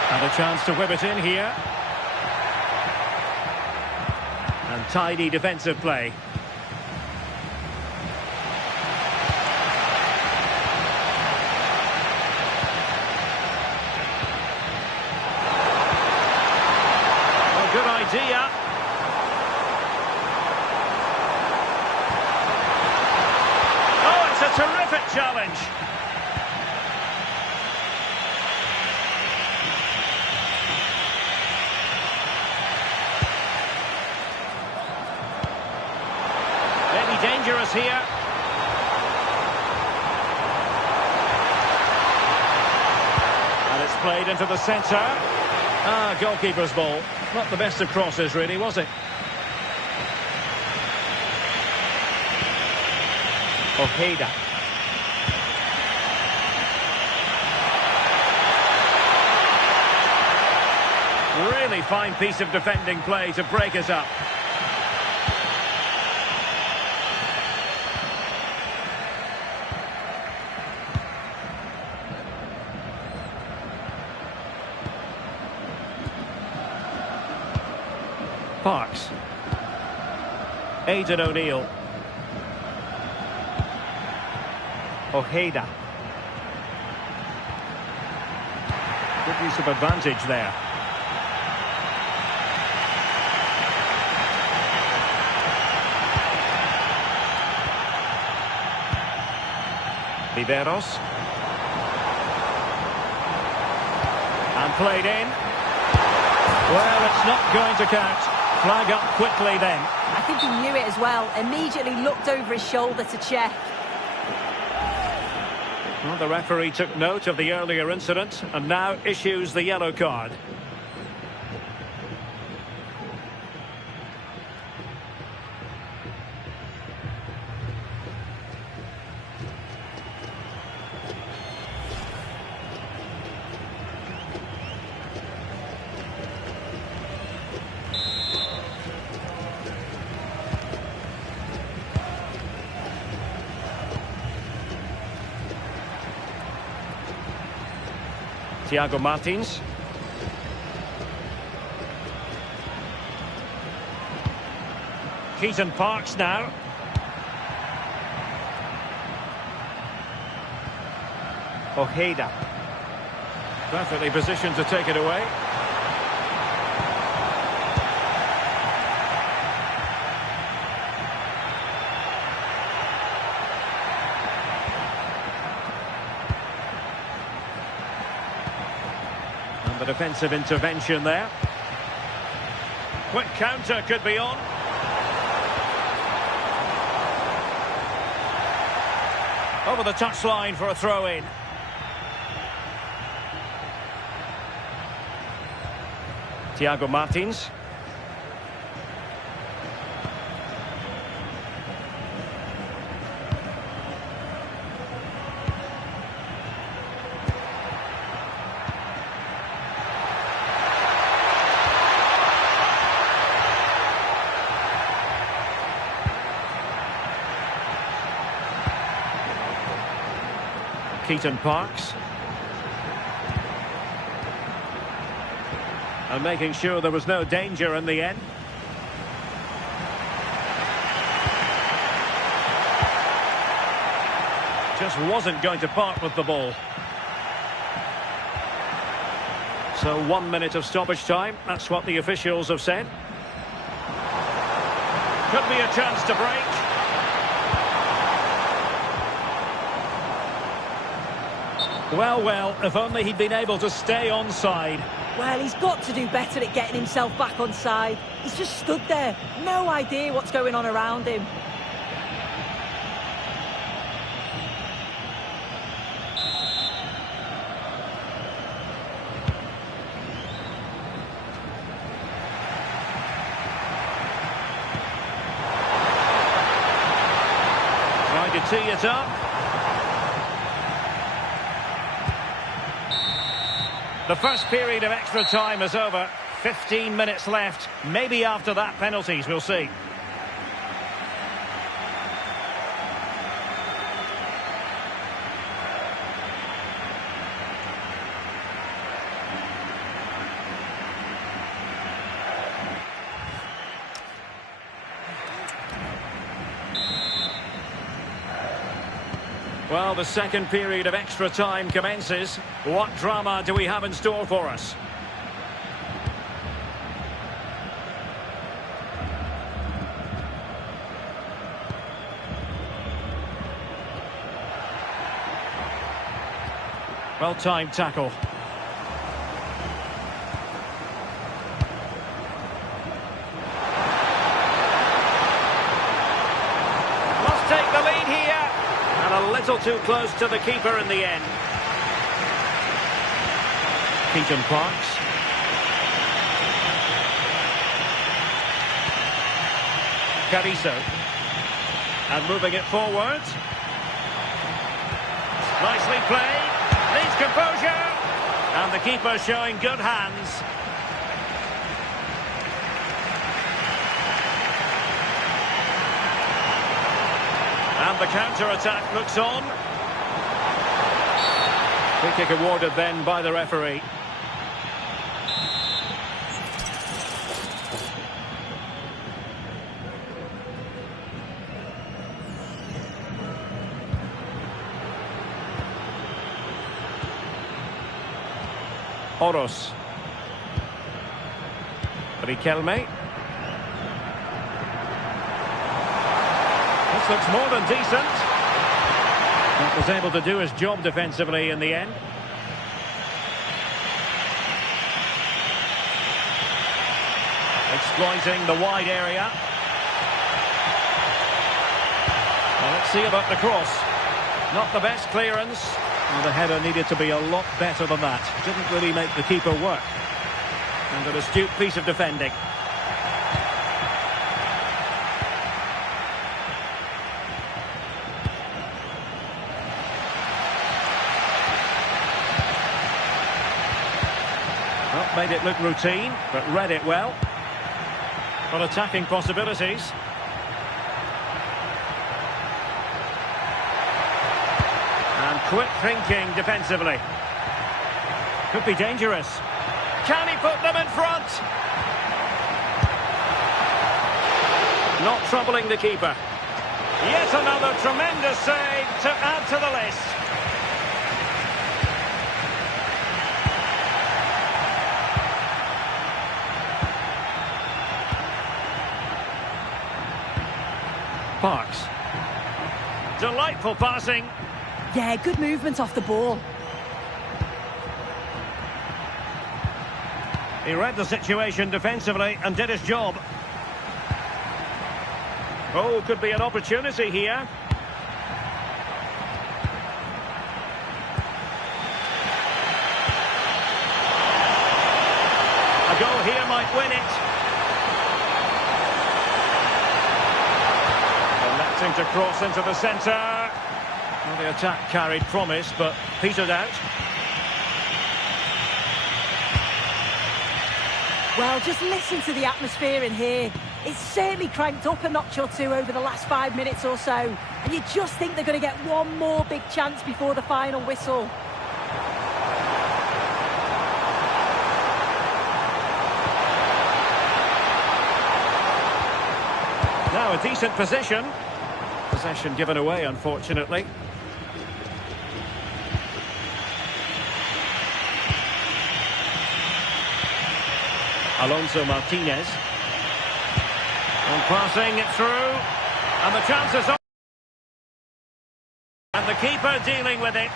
And a chance to whip it in here. And tidy defensive play. Well, good idea. Oh, it's a terrific challenge. Dangerous here. And it's played into the centre. Ah, goalkeeper's ball. Not the best of crosses, really, was it? Ojeda. Really fine piece of defending play to break us up. Parks. Aidan O'Neill. Ojeda. Good use of advantage there. Viveros. And played in. Well, it's not going to count. Flag up quickly then. I think he knew it as well. Immediately looked over his shoulder to check. Well, the referee took note of the earlier incident and now issues the yellow card. Thiago Martins. Keaton Parks now. Ojeda. Perfectly positioned to take it away. And the defensive intervention there. Quick counter could be on. Over the touchline for a throw-in. Thiago Martins. Keaton Parks. And making sure there was no danger in the end. Just wasn't going to part with the ball. So 1 minute of stoppage time. That's what the officials have said. Could be a chance to break. Well, if only he'd been able to stay onside. Well, he's got to do better at getting himself back onside. He's just stood there. No idea what's going on around him. Trying to tee it up. The first period of extra time is over. 15 minutes left. Maybe after that, penalties, we'll see. Well, the second period of extra time commences. What drama do we have in store for us? Well-timed tackle. Must take the lead here. And a little too close to the keeper in the end. Keaton Parks. Carrizo. And moving it forward. Nicely played. Needs composure. And the keeper showing good hands. And the counter-attack looks on. Free kick awarded then by the referee. Oros. Riquelme. This looks more than decent. But was able to do his job defensively in the end. exploiting the wide area. Well, let's see about the cross. Not the best clearance. Well, the header needed to be a lot better than that. Didn't really make the keeper work. And an astute piece of defending. Well, made it look routine, but read it well. Got attacking possibilities. And quick thinking defensively. Could be dangerous. Can he put them in front? Not troubling the keeper. Yet another tremendous save to add to the list. Parks. Delightful passing. Yeah, good movement off the ball. He read the situation defensively and did his job. Oh, could be an opportunity here. A goal here might win it. Electing to cross into the centre. Well, the attack carried promise, but petered out. Well, just listen to the atmosphere in here. It's certainly cranked up a notch or two over the last 5 minutes or so. And you just think they're going to get one more big chance before the final whistle. Now a decent position. Possession given away, unfortunately. Alonso Martinez. And passing it through. And the chances are... And the keeper dealing with it.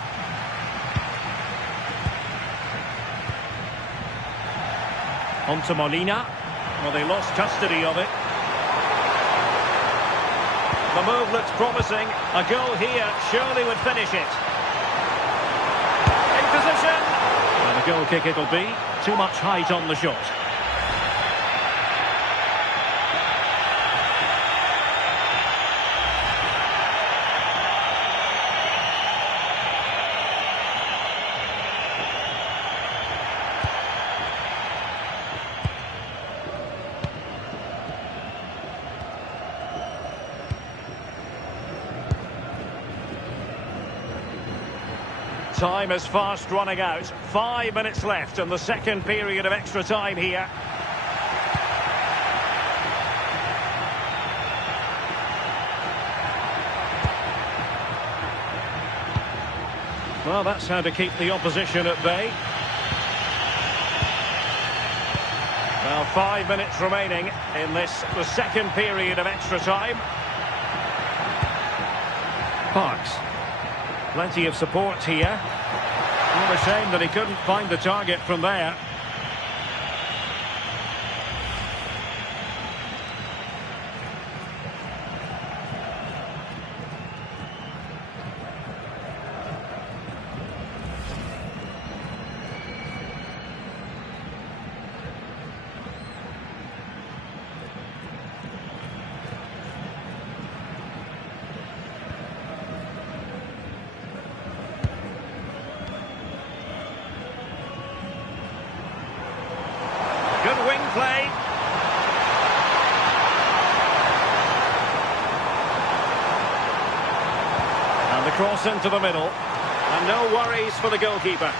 On to Molina. Well, they lost custody of it. The move looks promising. A goal here surely would finish it. In position. And a goal kick it'll be. Too much height on the shot. Time is fast running out. 5 minutes left in the second period of extra time here. Well, that's how to keep the opposition at bay. Well, 5 minutes remaining in this, the second period of extra time. Parks. Plenty of support here. What a shame that he couldn't find the target from there. Good wing play. And the cross into the middle. And no worries for the goalkeeper.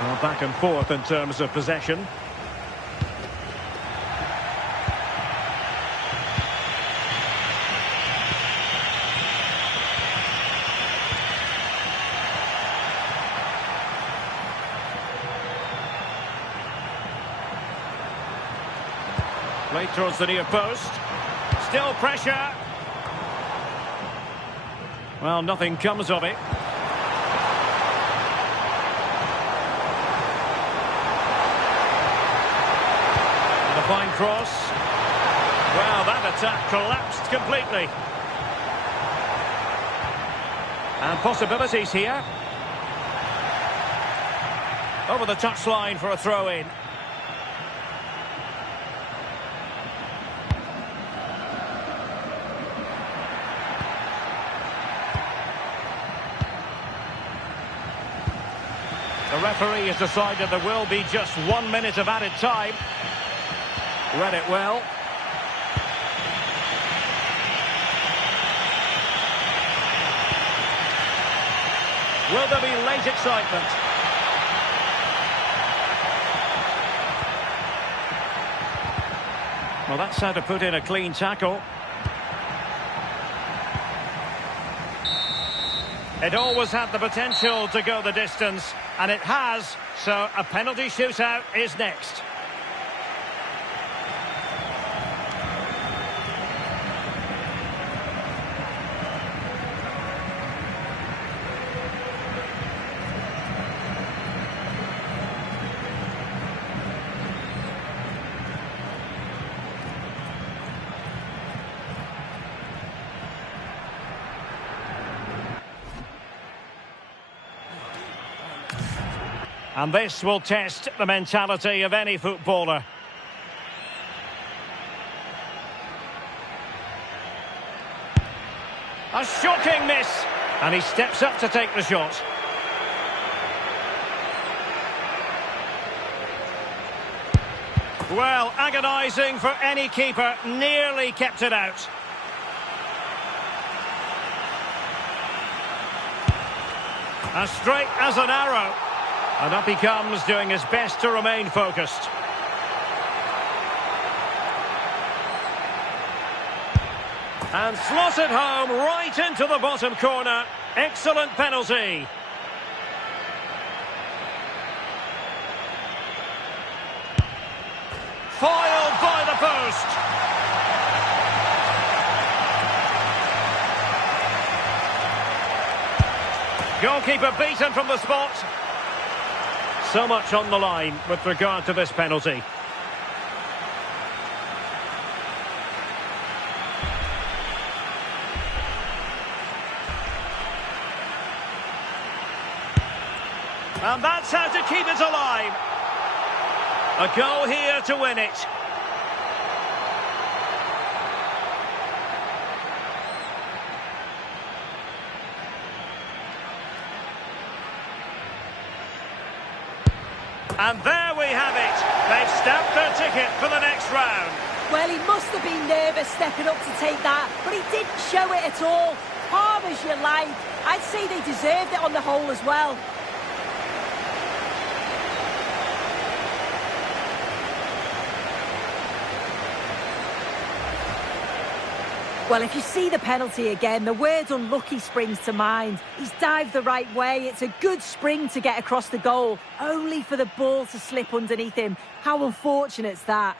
Well, back and forth in terms of possession. Played towards the near post. Still pressure. Well, nothing comes of it. And a fine cross. Well, that attack collapsed completely. And possibilities here. Over the touchline for a throw-in. The referee has decided there will be just 1 minute of added time. Read it well. Will there be late excitement? Well, that's how to put in a clean tackle. It always had the potential to go the distance, and it has, so a penalty shootout is next. And this will test the mentality of any footballer. A shocking miss. And he steps up to take the shot. Well, agonising for any keeper. Nearly kept it out. As straight as an arrow. And up he comes, doing his best to remain focused. And slotted home right into the bottom corner. Excellent penalty. Foiled by the post. Goalkeeper beaten from the spot. So much on the line with regard to this penalty. And that's how to keep it alive. A goal here to win it. And there we have it. They've stamped their ticket for the next round. Well, he must have been nervous stepping up to take that, but he didn't show it at all. Calm as you like. I'd say they deserved it on the whole as well. Well, if you see the penalty again, the word unlucky springs to mind. He's dived the right way. It's a good spring to get across the goal, only for the ball to slip underneath him. How unfortunate's that?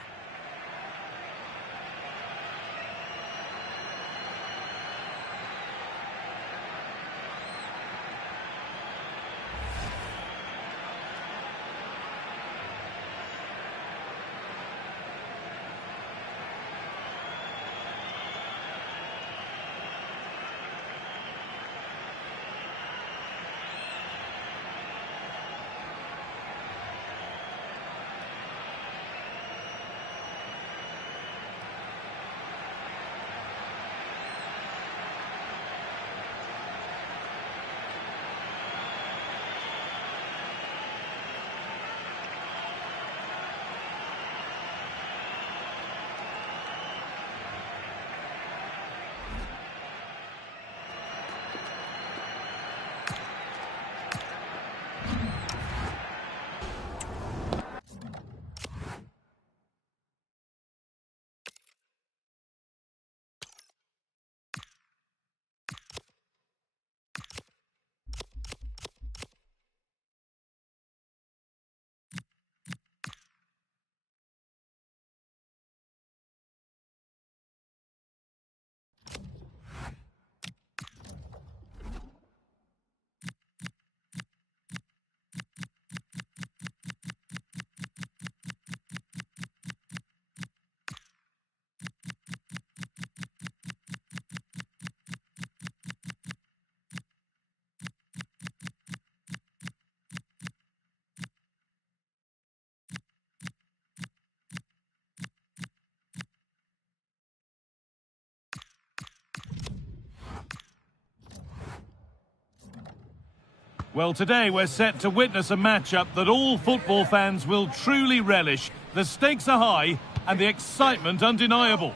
Well, today we're set to witness a matchup that all football fans will truly relish. The stakes are high and the excitement undeniable.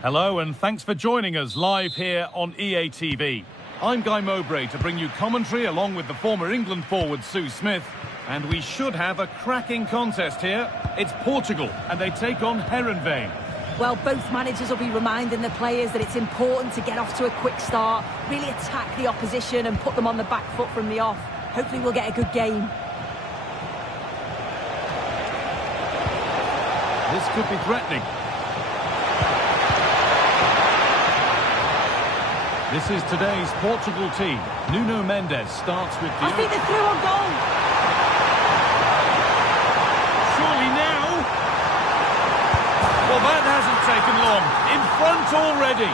Hello and thanks for joining us live here on EA TV. I'm Guy Mowbray to bring you commentary along with the former England forward Sue Smith. And we should have a cracking contest here. It's Portugal and they take on Heerenveen. Well, both managers will be reminding the players that it's important to get off to a quick start, really attack the opposition and put them on the back foot from the off. Hopefully we'll get a good game. This could be threatening. This is today's Portugal team. Nuno Mendes starts with the... I think they're through on goal. Surely now... Well, that hasn't taken long. In front already.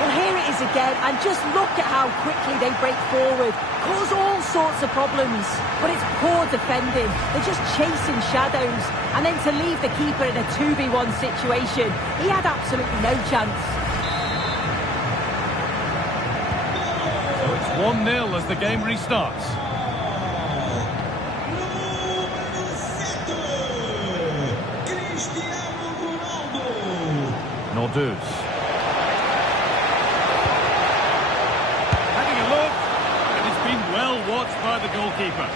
Well, here it is again, and just look at how quickly they break forward. Cause all sorts of problems, but it's poor defending. They're just chasing shadows, and then to leave the keeper in a 2v1 situation, he had absolutely no chance. 1-0 as the game restarts. Nordus. Having a look, and it's been well watched by the goalkeeper.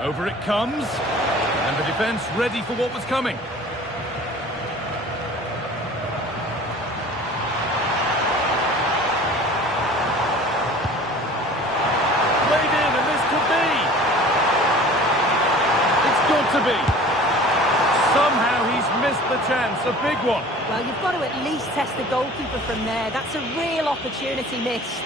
Over it comes, and the defence ready for what was coming. Played in, and this could be. It's got to be. Somehow he's missed the chance, a big one. Well, you've got to at least test the goalkeeper from there. That's a real opportunity missed.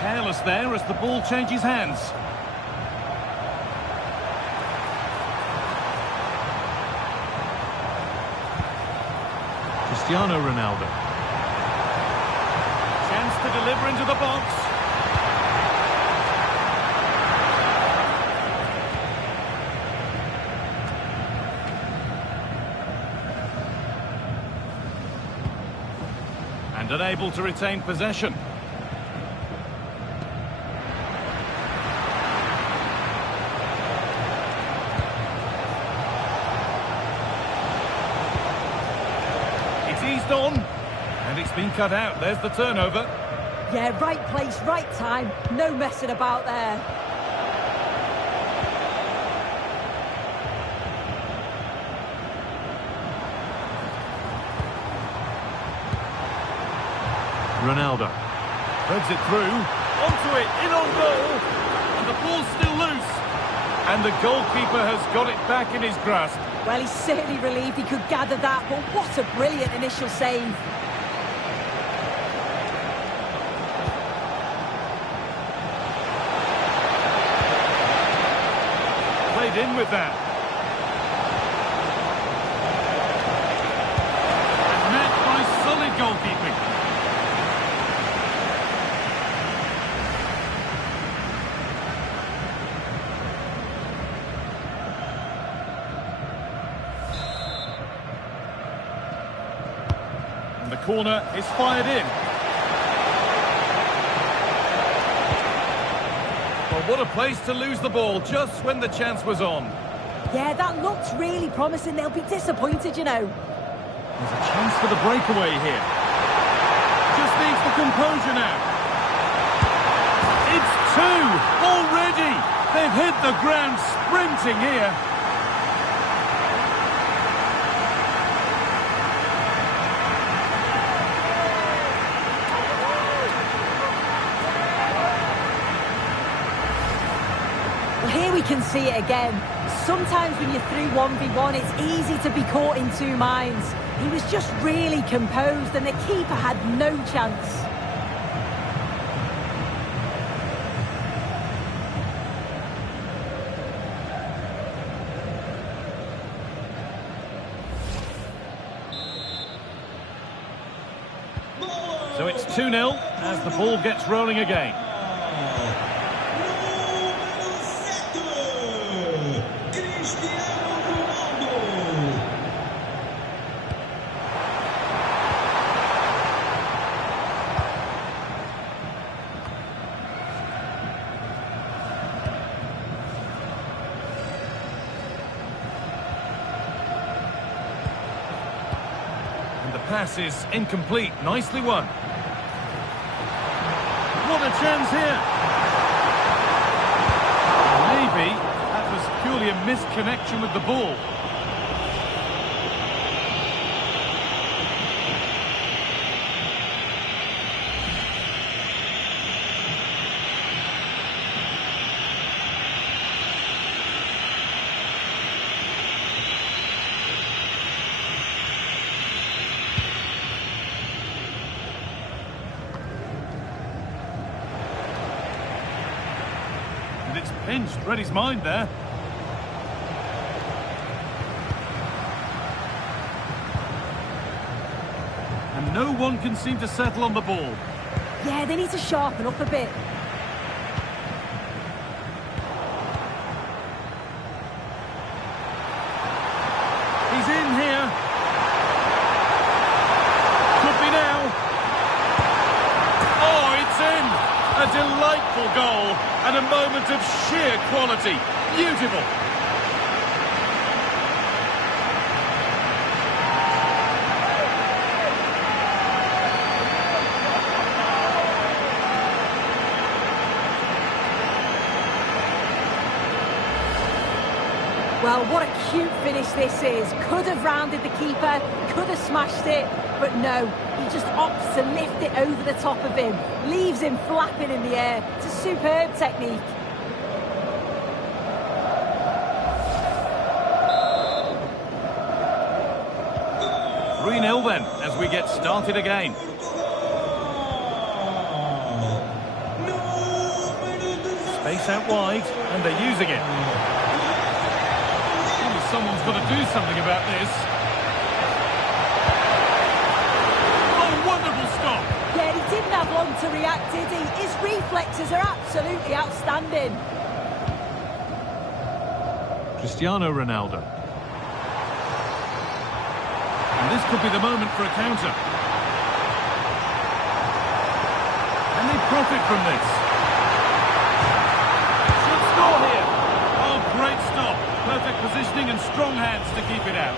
Careless there as the ball changes hands. Cristiano Ronaldo. Chance to deliver into the box. And unable to retain possession. Eased on, and it's been cut out. There's the turnover. Yeah, right place, right time. No messing about there. Ronaldo threads it through, onto it, in on goal, and the ball's still loose. And the goalkeeper has got it back in his grasp. Well, he's certainly relieved he could gather that, but what a brilliant initial save. Played in with that. And met by solid goalkeeping. The corner is fired in. Well, what a place to lose the ball just when the chance was on. Yeah, that looks really promising. They'll be disappointed, you know. There's a chance for the breakaway here. Just needs the composure now. It's two already. They've hit the ground sprinting here. Well, here we can see it again. Sometimes when you're through 1v1, it's easy to be caught in two minds. He was just really composed and the keeper had no chance. So it's 2-0 as the ball gets rolling again. And the pass is incomplete. Nicely won. What a chance here. Maybe that was purely a misconnection with the ball. And it's pinched, read his mind there. And no one can seem to settle on the ball. Yeah, they need to sharpen up a bit. He's in here. Could be now. Oh, it's in. A delightful goal and a moment of sheer quality. Beautiful. Well, what a cute finish this is. Could have rounded the keeper, could have smashed it, but no, he just opts to lift it over the top of him, leaves him flapping in the air. It's a superb technique. Three 0 then, as we get started again. Space out wide, and they're using it. Surely someone's got to do something about this. Oh, wonderful stop! Yeah, he didn't have long to react, did he? His reflexes are absolutely outstanding. Cristiano Ronaldo. And this could be the moment for a counter. Can they profit from this? Should score here. Oh, great stop. Perfect positioning and strong hands to keep it out.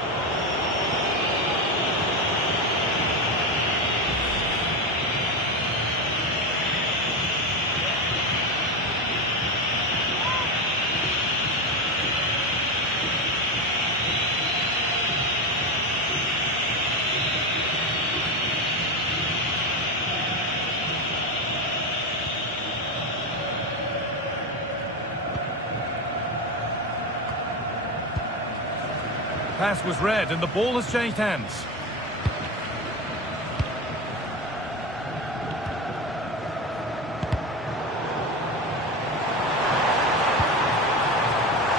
Pass was read and the ball has changed hands.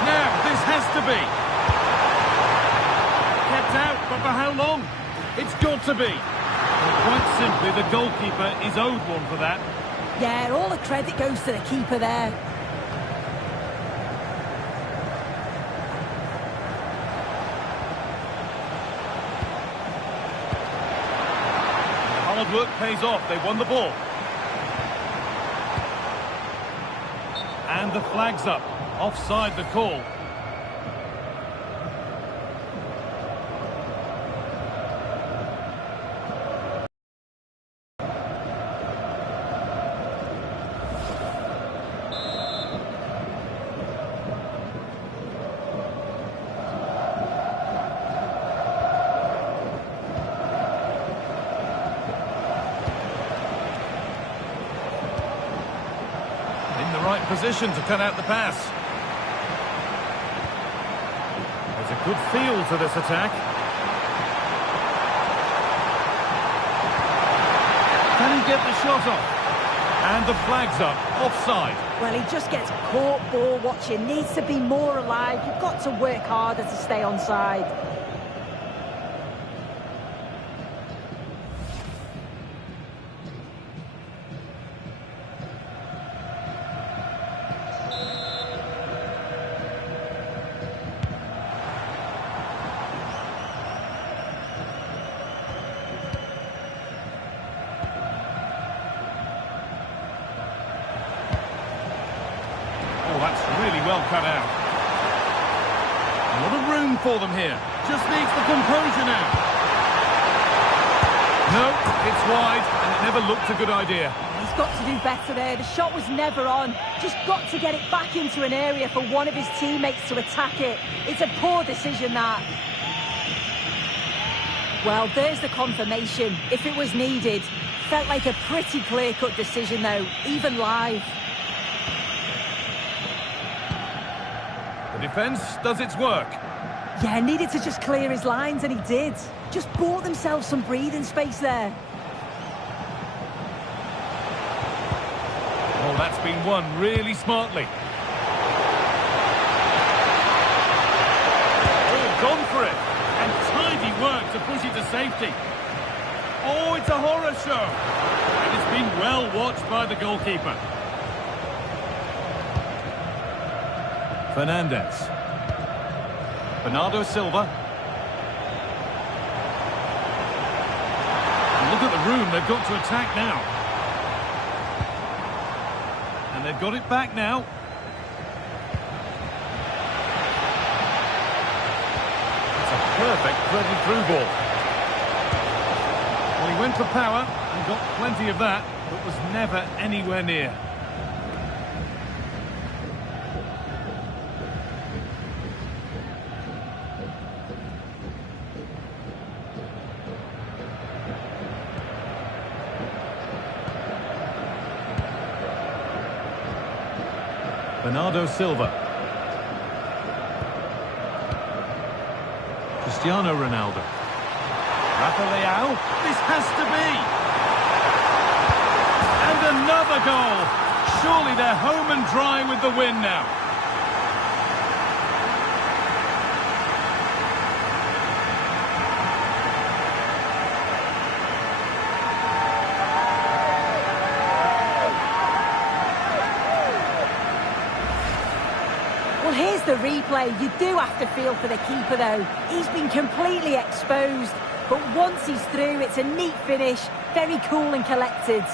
Now, this has to be. Kept out, but for how long? It's got to be. And quite simply, the goalkeeper is owed one for that. Yeah, all the credit goes to the keeper there. Hard work pays off. They won the ball. And the flag's up. Offside the call. position to cut out the pass. There's a good feel to this attack. Can he get the shot off? And the flag's up, offside. Well, he just gets caught ball watching, needs to be more alive. You've got to work harder to stay onside. That's really well cut out. A lot of room for them here. Just needs the composure now. No, it's wide, and it never looked a good idea. He's got to do better there. The shot was never on. Just got to get it back into an area for one of his teammates to attack it. It's a poor decision, that. Well, there's the confirmation. If it was needed. Felt like a pretty clear-cut decision, though, even live. Defence does its work. Yeah, needed to just clear his lines, and he did. Just bought themselves some breathing space there. Oh, that's been won really smartly. Oh, gone for it. And tidy work to push it to safety. Oh, it's a horror show. And it's been well watched by the goalkeeper. Fernandez. Bernardo Silva. And look at the room they've got to attack now. And they've got it back now. It's a perfect threaded through ball. Well, he went for power and got plenty of that, but was never anywhere near. Bernardo Silva. Cristiano Ronaldo. Rafa Leao. This has to be. And another goal. Surely they're home and dry with the win now. Well, here's the replay. You do have to feel for the keeper, though. He's been completely exposed. But once he's through, it's a neat finish. Very cool and collected.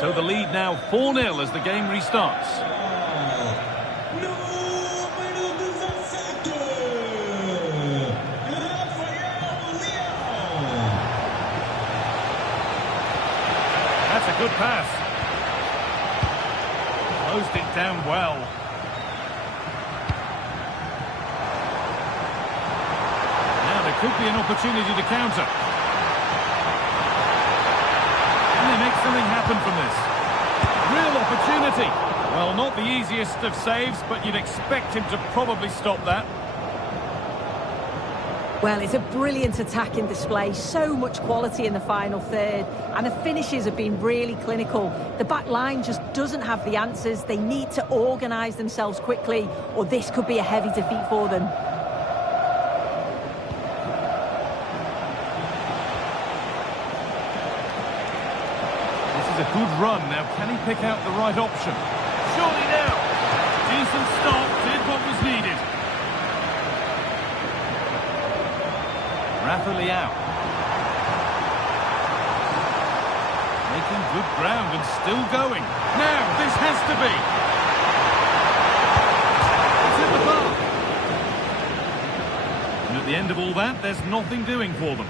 So the lead now 4-0 as the game restarts. That's a good pass. Closed it down well. Now there could be an opportunity to counter. Can they make something happen from this? Real opportunity. Well, not the easiest of saves, but you'd expect him to probably stop that. Well, it's a brilliant attacking display. So much quality in the final third. And the finishes have been really clinical. The back line just doesn't have the answers. They need to organise themselves quickly, or this could be a heavy defeat for them. This is a good run. Now, can he pick out the right option? Surely now. Decent stop. Did what was needed. Rafa Leao. Making good ground and still going. Now, this has to be. It's in the bar. And at the end of all that, there's nothing doing for them.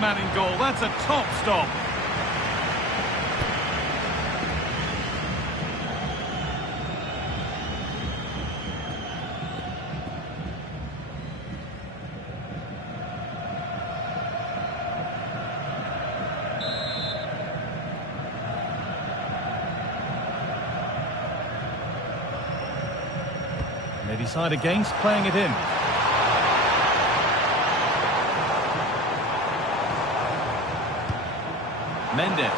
man in goal. That's a top stop. They decide against playing it in. Mendes.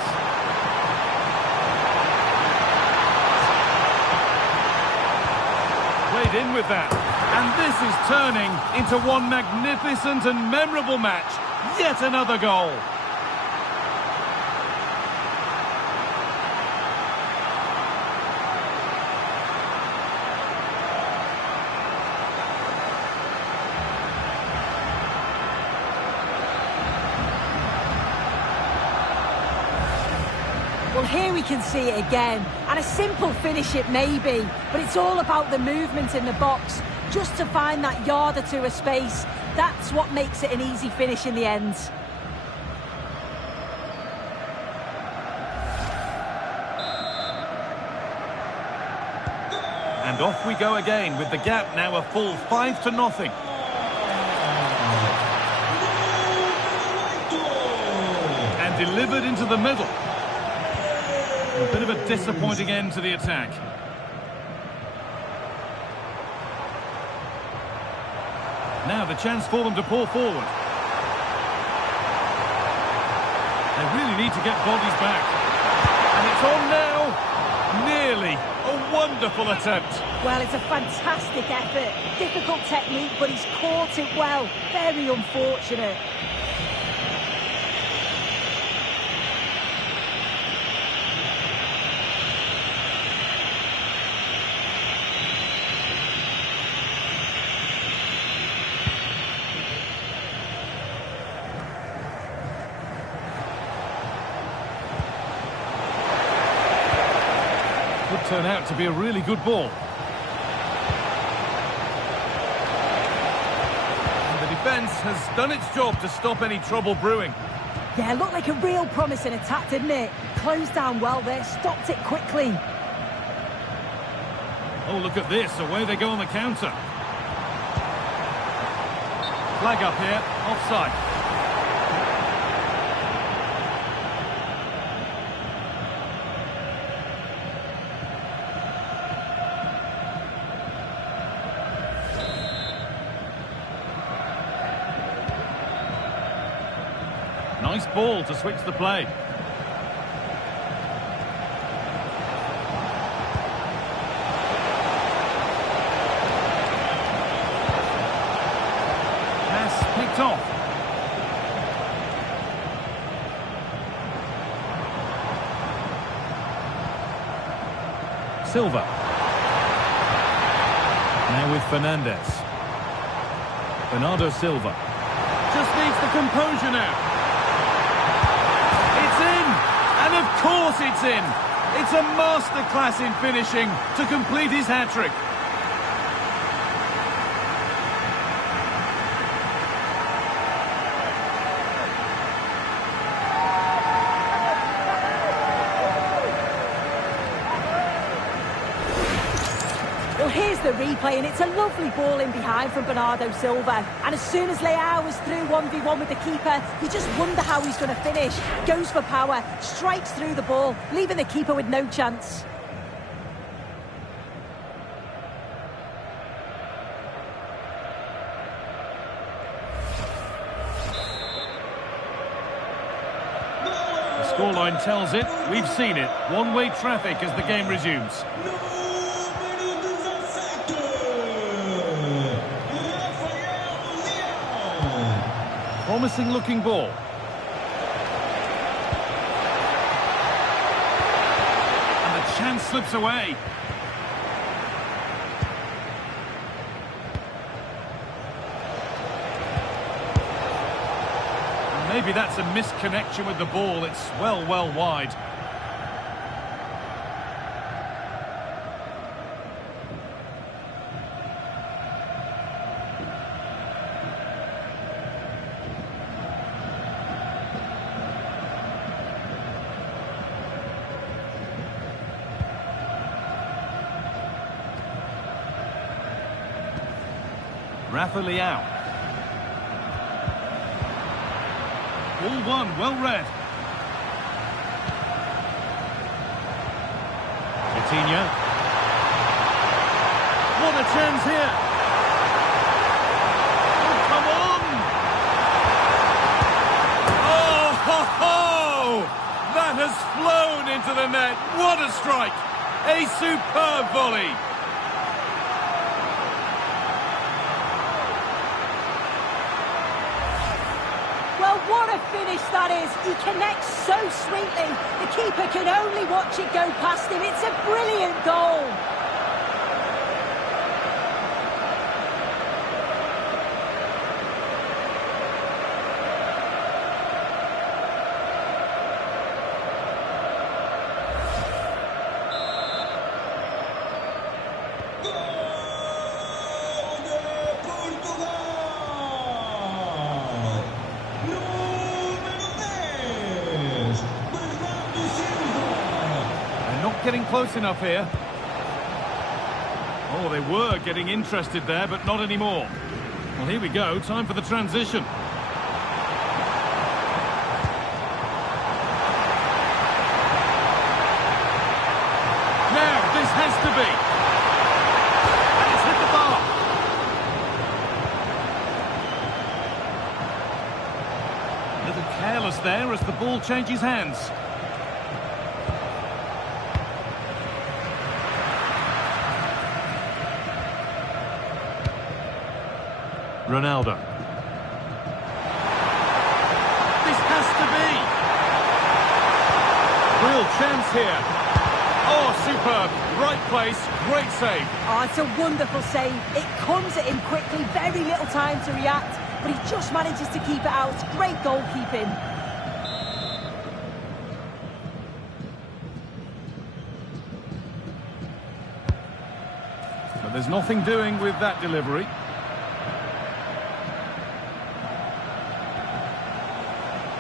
Played in with that. And this is turning into one magnificent and memorable match. Yet another goal. Well, here we can see it again, and a simple finish it may be, but it's all about the movement in the box, just to find that yard or two of space. That's what makes it an easy finish in the end. And off we go again, with the gap now a full 5-0. And delivered into the middle. A bit of a disappointing end to the attack. Now the chance for them to pull forward. They really need to get bodies back. And it's on now. Nearly. A wonderful attempt. Well, it's a fantastic effort. Difficult technique, but he's caught it well. Very unfortunate. Could turn out to be a really good ball. And the defence has done its job to stop any trouble brewing. Yeah, looked like a real promising attack, didn't it? Closed down well there, stopped it quickly. Oh, look at this. Away they go on the counter. Flag up here. Offside. Nice ball to switch the play. Pass picked off. Silva. Now with Fernandez. Bernardo Silva. Just needs the composure now. And of course it's in. It's a masterclass in finishing to complete his hat-trick. Well, here's the replay, and it's a lovely ball in behind from Bernardo Silva. And as soon as Leao was through 1v1 with the keeper, you just wonder how he's going to finish. Goes for power, strikes through the ball, leaving the keeper with no chance. The scoreline tells it. We've seen it. One-way traffic as the game resumes. Promising looking ball. And the chance slips away. And maybe that's a misconnection with the ball. It's well wide. Rafa Leao. Ball one, well read. Coutinho. What a chance here. Oh, come on. Oh, ho, ho! That has flown into the net. What a strike. A superb volley. Well, what a finish that is. He connects so sweetly. The keeper can only watch it go past him. It's a brilliant goal. Getting close enough here. Oh, they were getting interested there, but not anymore. Well, here we go. Time for the transition. Now, this has to be. And it's hit the bar. A little careless there as the ball changes hands. Ronaldo. This has to be. Real chance here. Oh, superb. Right place, great save. Oh, it's a wonderful save. It comes at him quickly, very little time to react, but he just manages to keep it out. Great goalkeeping. But there's nothing doing with that delivery.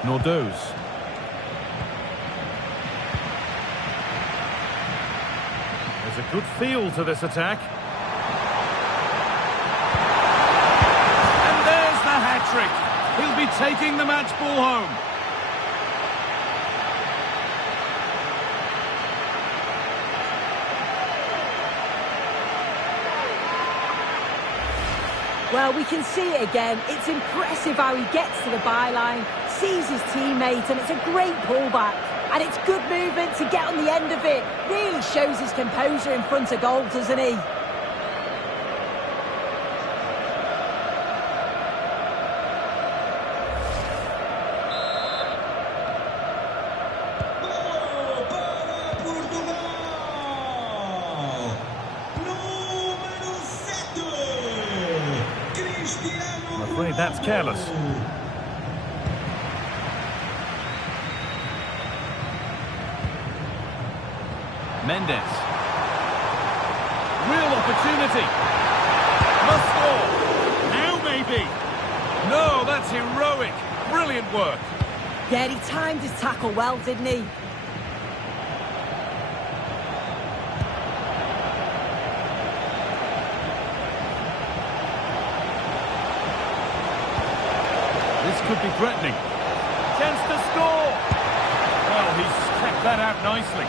Nordoz. There's a good feel to this attack. And there's the hat-trick. He'll be taking the match ball home. Well, we can see it again. It's impressive how he gets to the byline, sees his teammate, and it's a great pullback. And it's good movement to get on the end of it. Really shows his composure in front of goal, doesn't he? I'm afraid that's careless. Mendes. Real opportunity. Must score. Now maybe. No, that's heroic. Brilliant work. Yeah, he timed his tackle well, didn't he? This could be threatening. Chance to score. Well, he's kept that out nicely.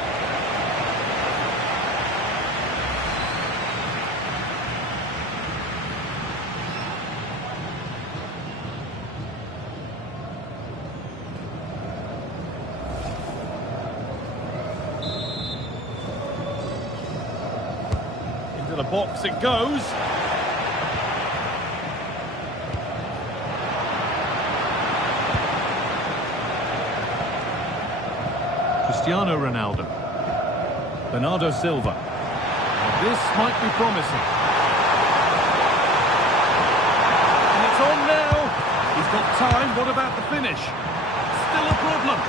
Into the box it goes. Cristiano Ronaldo. Bernardo Silva. This might be promising. And it's on now. He's got time. What about the finish? Still a problem.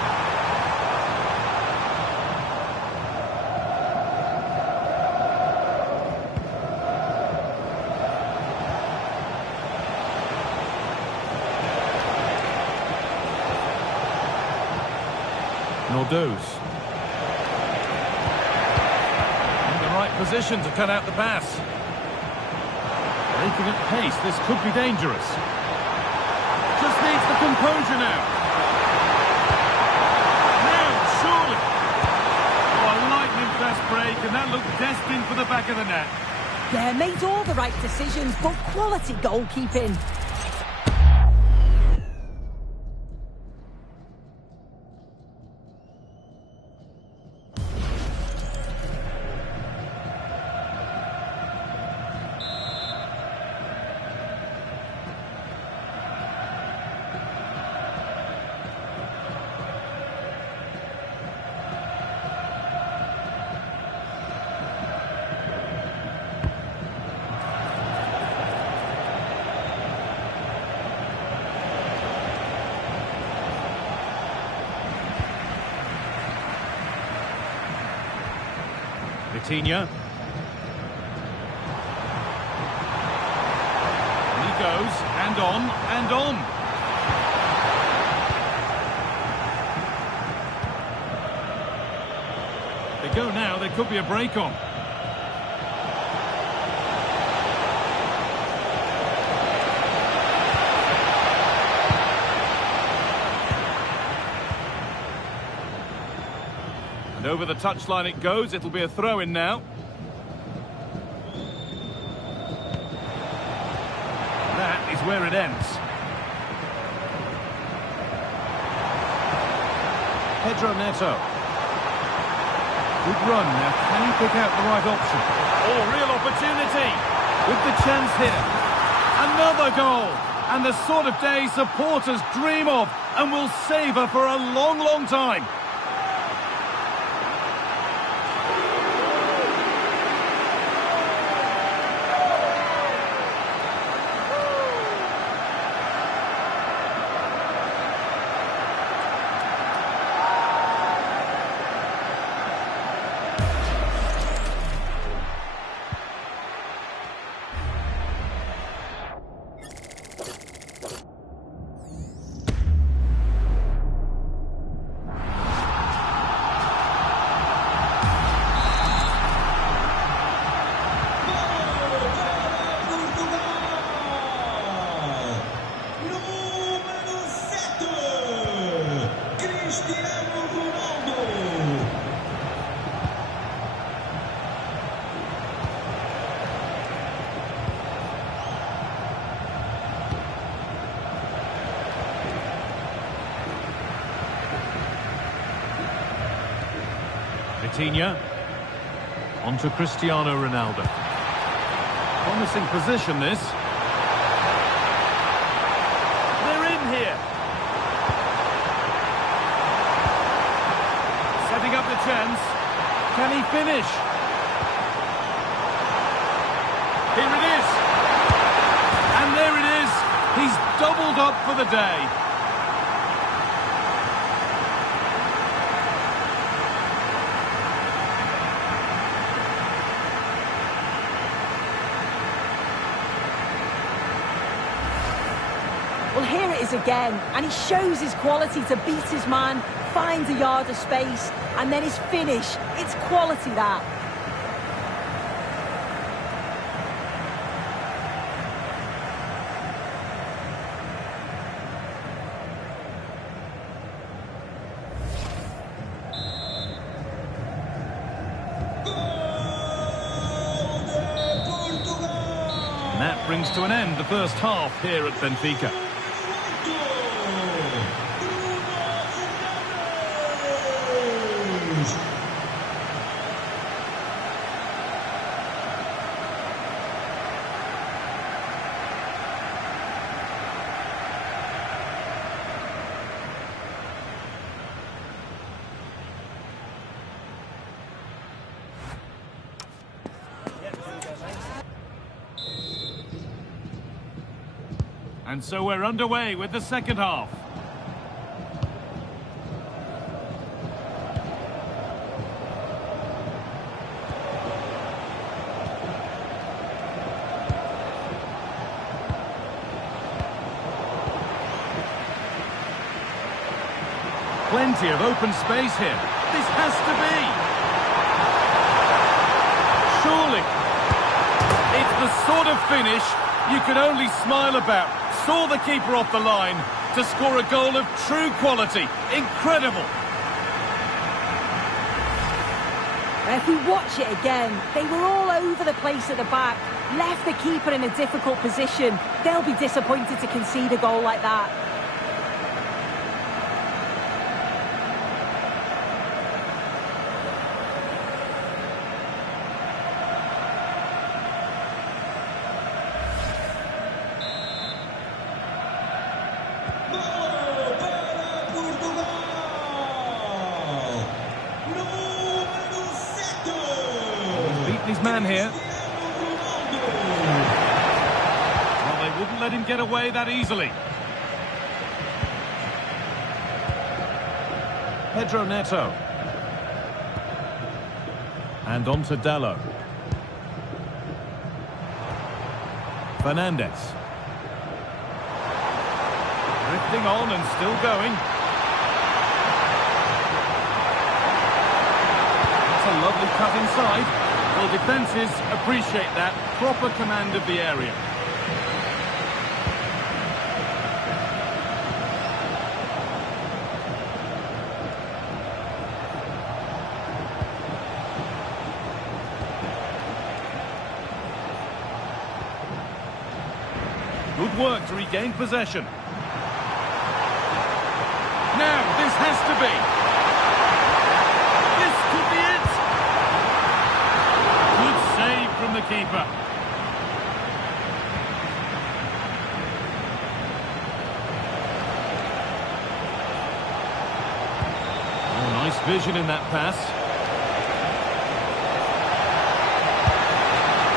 Nordoz. In the right position to cut out the pass. Breaking at pace, this could be dangerous. Just needs the composure now. Now, surely. Oh, a lightning-fast break, and that looked destined for the back of the net. Yeah, made all the right decisions, but quality goalkeeping. Vitinha. And he goes, and on, and on. They go now, there could be a break on. And over the touchline it goes. It'll be a throw-in now. That is where it ends. Pedro Neto. Good run. Now, can he pick out the right option? Oh, real opportunity. With the chance here. Another goal. And the sort of day supporters dream of and will savour for a long, long time. Vitinha. On to Cristiano Ronaldo. Promising position, this. They're in here. Setting up the chance. Can he finish? Here it is. And there it is. He's doubled up for the day. Well, here it is again, and he shows his quality to beat his man, finds a yard of space, and then his finish. It's quality, that. And that brings to an end the first half here at Benfica. And so we're underway with the second half. Plenty of open space here. This has to be. Surely. It's the sort of finish you could only smile about. Saw the keeper off the line to score a goal of true quality. Incredible. If we watch it again, they were all over the place at the back, left the keeper in a difficult position. They'll be disappointed to concede a goal like that. His man here. Well, they wouldn't let him get away that easily. Pedro Neto. And on to Dallo. Fernandez. Drifting on and still going. That's a lovely cut inside. Well, defences appreciate that. Proper command of the area. Good work to regain possession. Now, this has to be. This could be it. Good save from the keeper. Oh, nice vision in that pass.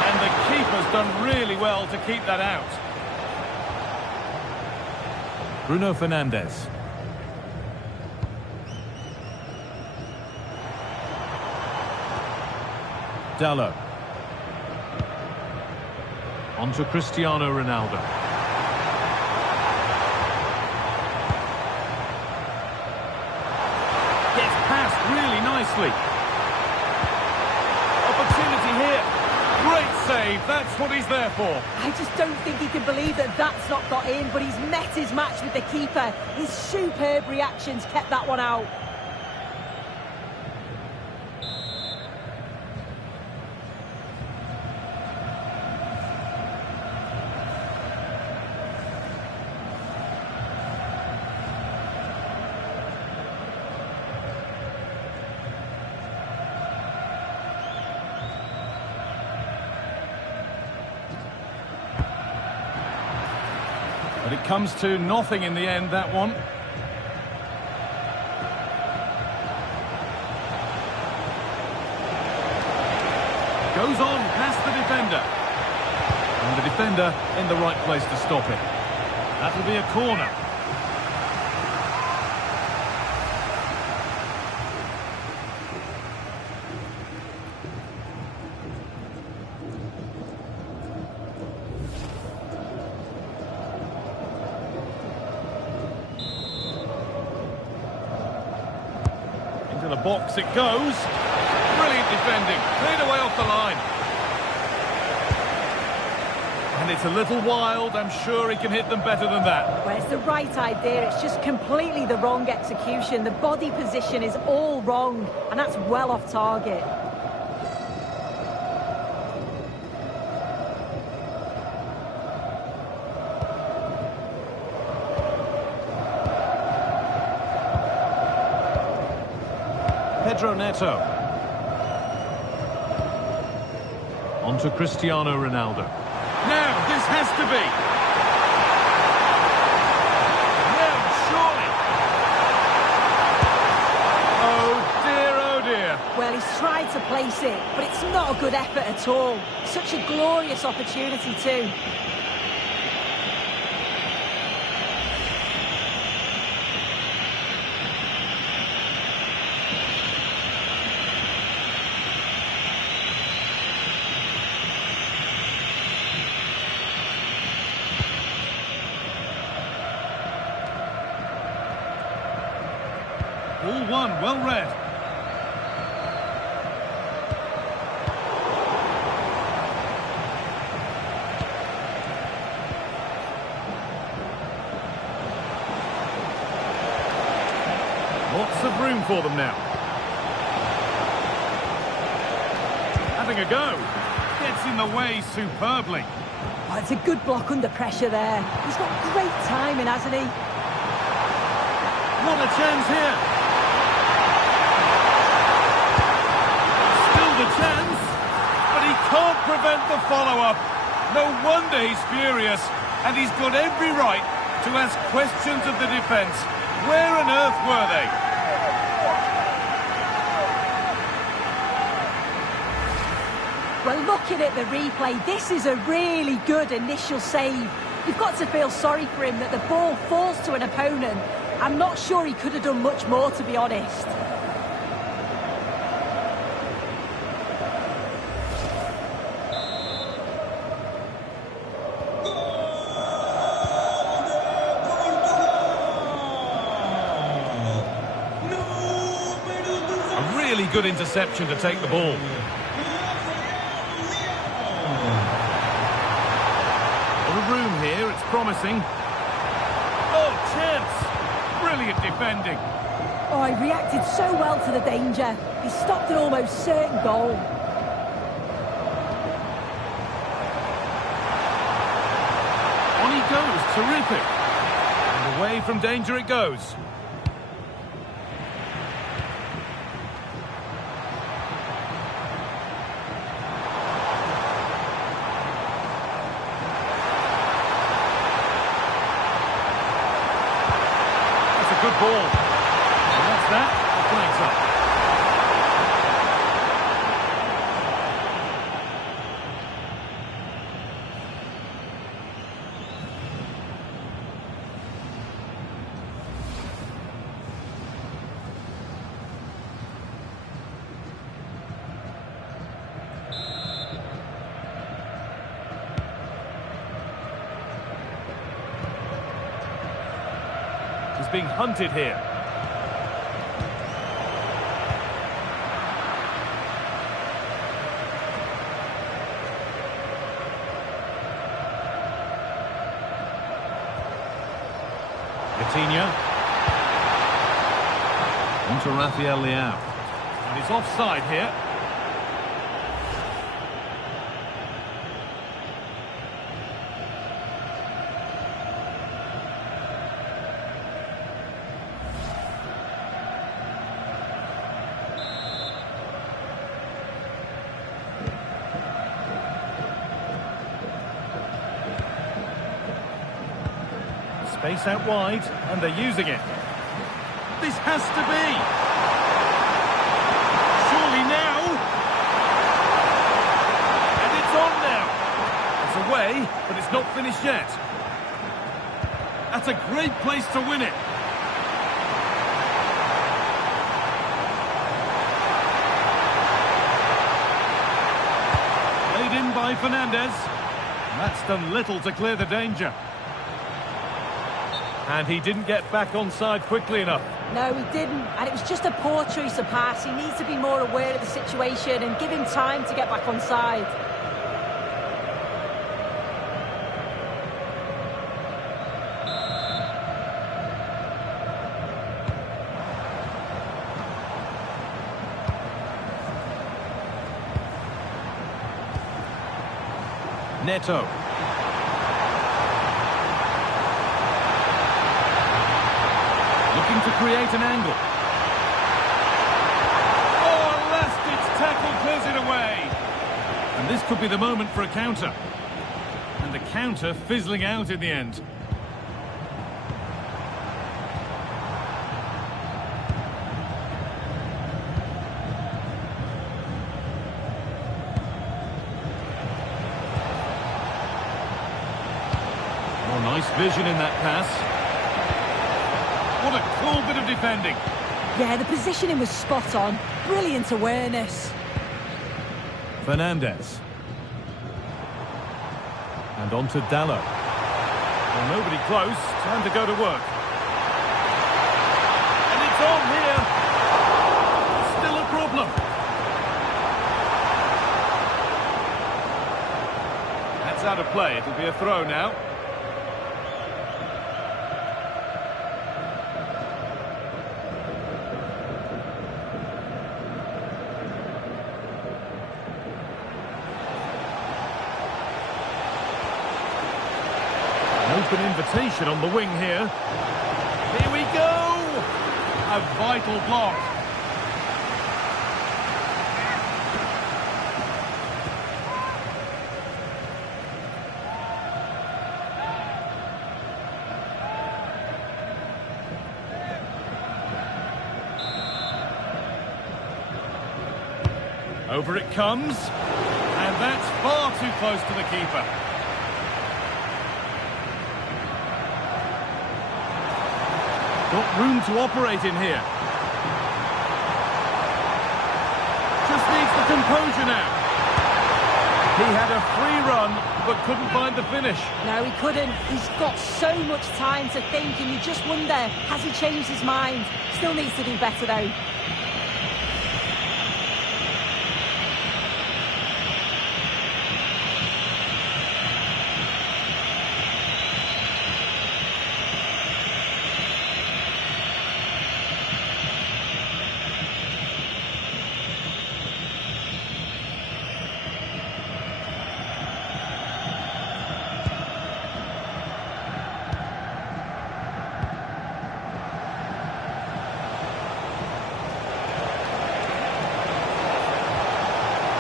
And the keeper's done really well to keep that out. Bruno Fernandes. Dallo. On to Cristiano Ronaldo. Gets past really nicely. Opportunity here. Great save. That's what he's there for. I just don't think he can believe that that's not got in, but he's met his match with the keeper. His superb reactions kept that one out. But it comes to nothing in the end, that one. Goes on past the defender. And the defender in the right place to stop it. That'll be a corner. To the box it goes. Brilliant defending. Cleared away off the line. And it's a little wild. I'm sure he can hit them better than that. Well, it's the right idea. It's just completely the wrong execution. The body position is all wrong, and that's well off target. Pedro Neto. On to Cristiano Ronaldo. Now, this has to be. Now, surely. Oh dear, oh dear. Well, he's tried to place it, but it's not a good effort at all. Such a glorious opportunity too. All one, well read. for them now. Having a go. Gets in the way superbly. Oh, it's a good block under pressure there. He's got great timing, hasn't he? What a chance here. Still the chance, but he can't prevent the follow-up. No wonder he's furious, and he's got every right to ask questions of the defence. Where on earth were they? Well, looking at the replay, this is a really good initial save. You've got to feel sorry for him that the ball falls to an opponent. I'm not sure he could have done much more, to be honest. A really good interception to take the ball. Room here, it's promising. Oh, chance! Brilliant defending. Oh, he reacted so well to the danger. He stopped an almost certain goal. On he goes, terrific. And away from danger it goes. Good ball. And that's that. The flank's up. He's being hunted here. Coutinho. Onto Rafael Leao. And he's offside here. Space out wide, and they're using it. This has to be. Surely now. And it's on now. It's away, but it's not finished yet. That's a great place to win it. Laid in by Fernandez. That's done little to clear the danger. And he didn't get back onside quickly enough. No, he didn't. And it was just a poor choice of pass. He needs to be more aware of the situation and give him time to get back onside. Neto. Looking to create an angle. Oh, at last its tackle clears it away. And this could be the moment for a counter. And the counter fizzling out in the end. Oh, nice vision in that pass. What a cool bit of defending. Yeah, the positioning was spot on. Brilliant awareness. Fernandez. And on to Dallo. Well, nobody close. Time to go to work. And it's on here. Still a problem. That's out of play. It'll be a throw now. open invitation on the wing here. Here we go! A vital block. Over it comes, and that's far too close to the keeper. Got room to operate in here. Just needs the composure now. He had a free run, but couldn't find the finish. No, he couldn't. He's got so much time to think, and you just wonder, has he changed his mind? Still needs to do better, though.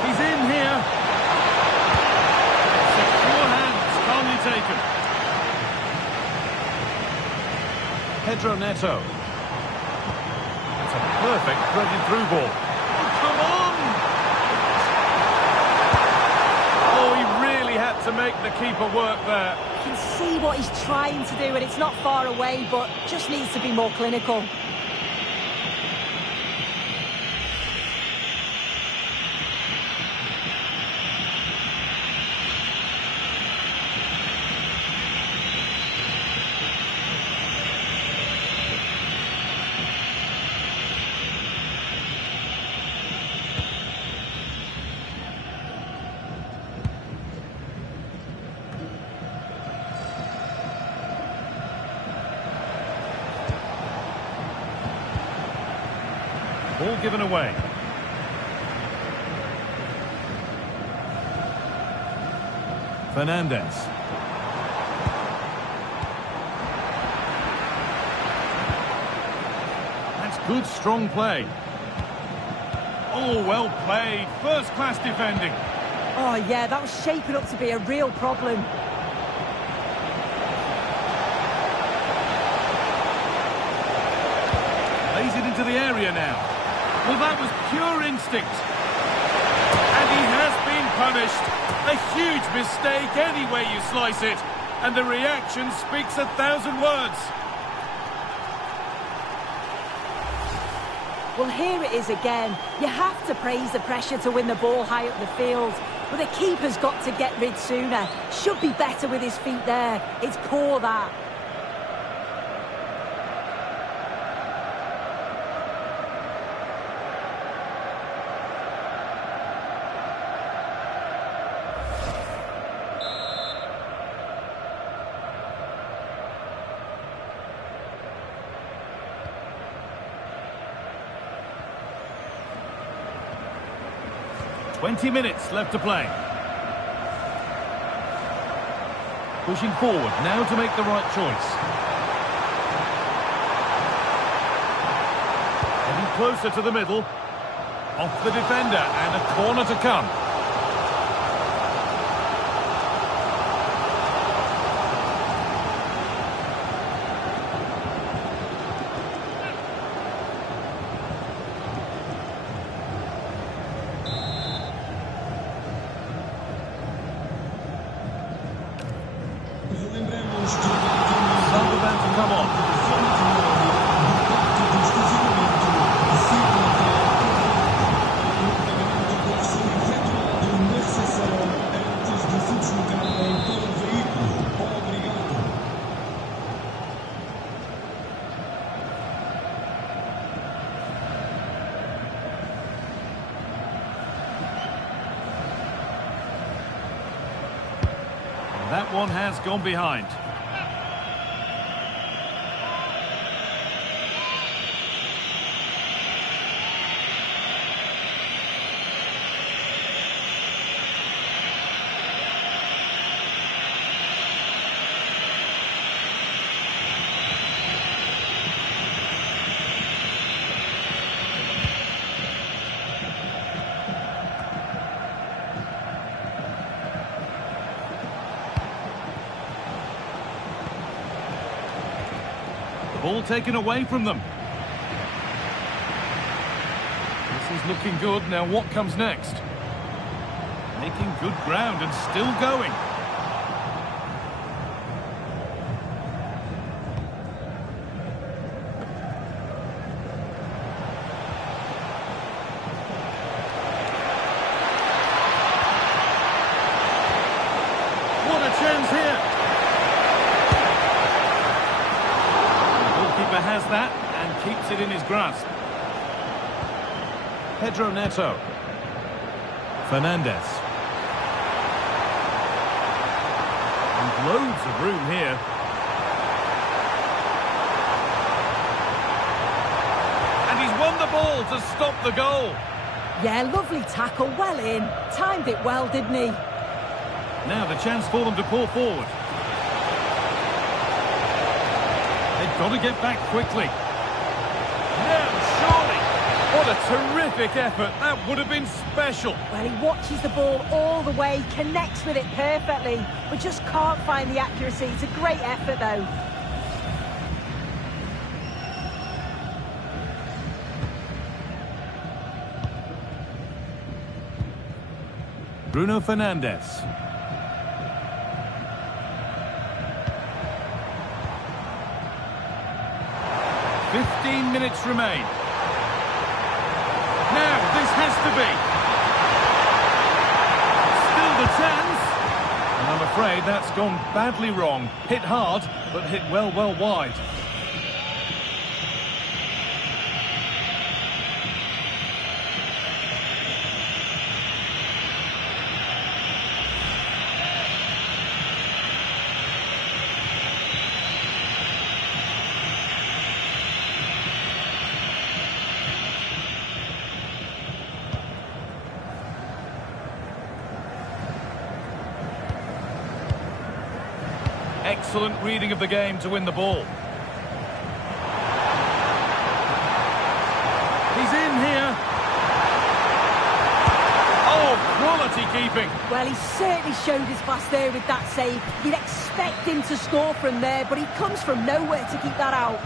He's in here. Secure hands, calmly taken. Pedro Neto. That's a perfect threaded through ball. Oh, come on! Oh, he really had to make the keeper work there. You can see what he's trying to do, and it's not far away, but just needs to be more clinical. Ball given away. Fernandez. That's good, strong play. Oh, well played. First-class defending. Oh, yeah, that was shaping up to be a real problem. Lays it into the area now. Well, that was pure instinct. And he has been punished. A huge mistake any way you slice it. And the reaction speaks 1,000 words. Well, here it is again. You have to praise the pressure to win the ball high up the field. But the keeper's got to get rid sooner. Should be better with his feet there. It's poor, that. "20 minutes left to play. Pushing forward now to make the right choice. Getting closer to the middle. Off the defender and a corner to come. Sunderland to come on. That one has gone behind. Ball taken away from them. This is looking good. Now what comes next? Making good ground and still going. What a chance here. The goalkeeper has that and keeps it in his grasp. Pedro Neto. Fernandez. And loads of room here. And he's won the ball to stop the goal. Yeah, lovely tackle, well in. Timed it well, didn't he? Now the chance for them to pull forward. They've got to get back quickly. Now, surely. What a terrific effort. That would have been special. Well, he watches the ball all the way, connects with it perfectly, but just can't find the accuracy. It's a great effort, though. Bruno Fernandes. "15 minutes remain. Now, this has to be. Still the chance. And I'm afraid that's gone badly wrong. Hit hard, but hit well wide. Excellent reading of the game to win the ball. He's in here. Oh, quality keeping. Well, he certainly showed his class there with that save. You'd expect him to score from there, but he comes from nowhere to keep that out.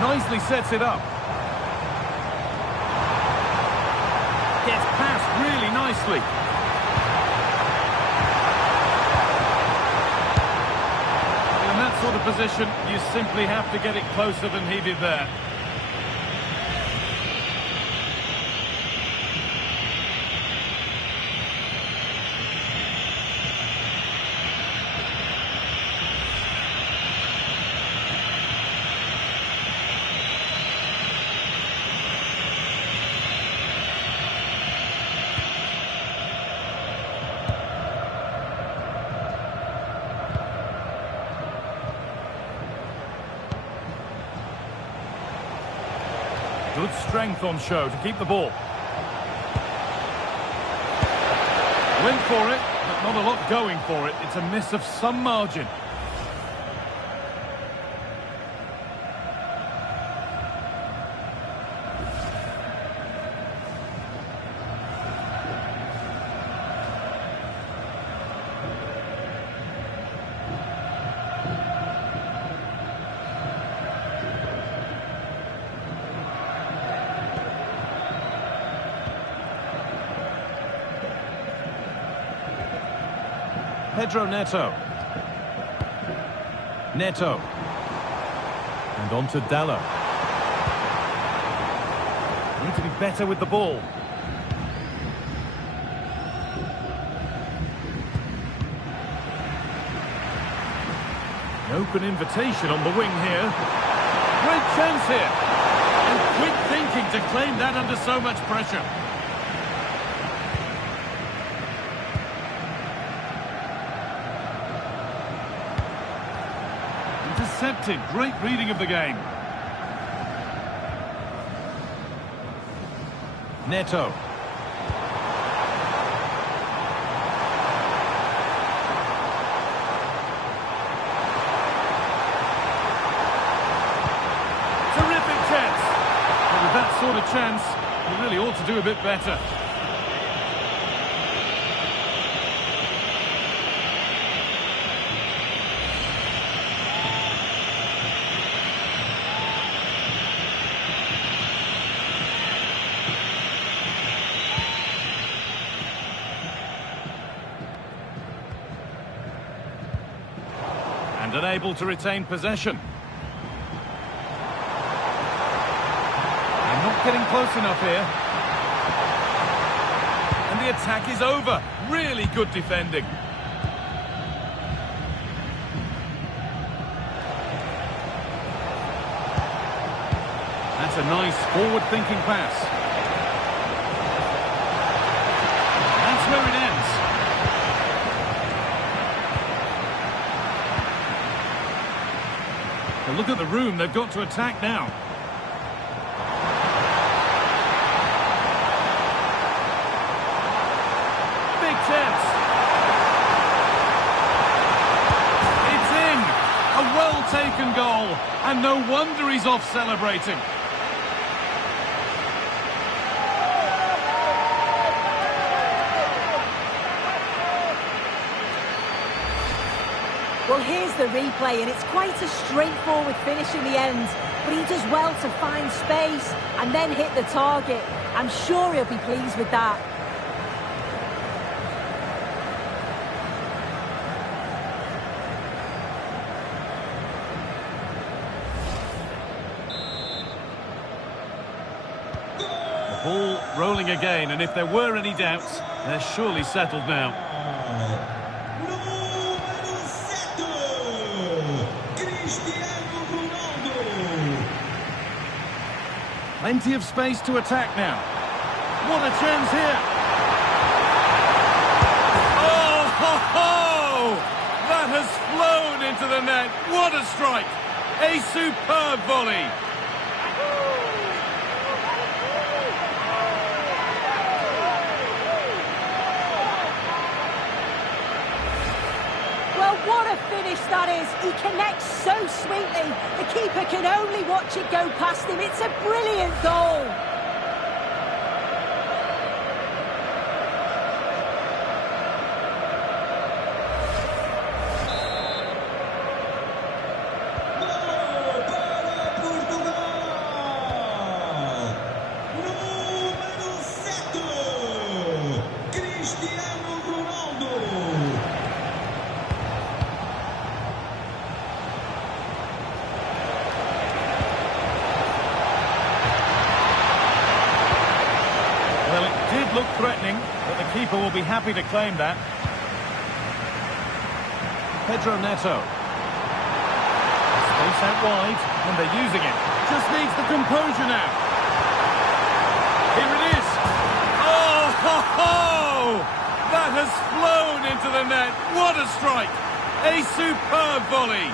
Nicely sets it up. Gets past really nicely. In that sort of position, you simply have to get it closer than he did there. Good strength on show to keep the ball. Went for it, but not a lot going for it. It's a miss of some margin. Pedro Neto. Neto. And on to Dallo. Need to be better with the ball. An open invitation on the wing here. Great chance here. And quick thinking to claim that under so much pressure. Intercepted. Great reading of the game. Neto. Terrific chance. And with that sort of chance, he really ought to do a bit better. And unable to retain possession. And not getting close enough here. And the attack is over. Really good defending. That's a nice forward-thinking pass. That's where it ends. And look at the room they've got to attack now. Big chance. It's in. A well-taken goal. And no wonder he's off celebrating. Well, here's the replay, and it's quite a straightforward finish in the end. But he does well to find space and then hit the target. I'm sure he'll be pleased with that. The ball rolling again, and if there were any doubts, they're surely settled now. Plenty of space to attack now. What a chance here. Oh, ho, ho! That has flown into the net. What a strike. A superb volley. Well, what a finish that is. He connects so sweetly. The keeper can only watch it go past him. It's a brilliant goal. Look threatening, but the keeper will be happy to claim that. Pedro Neto. Space out wide, and they're using it. Just needs the composure now. Here it is. Oh, ho, ho! That has flown into the net. What a strike. A superb volley.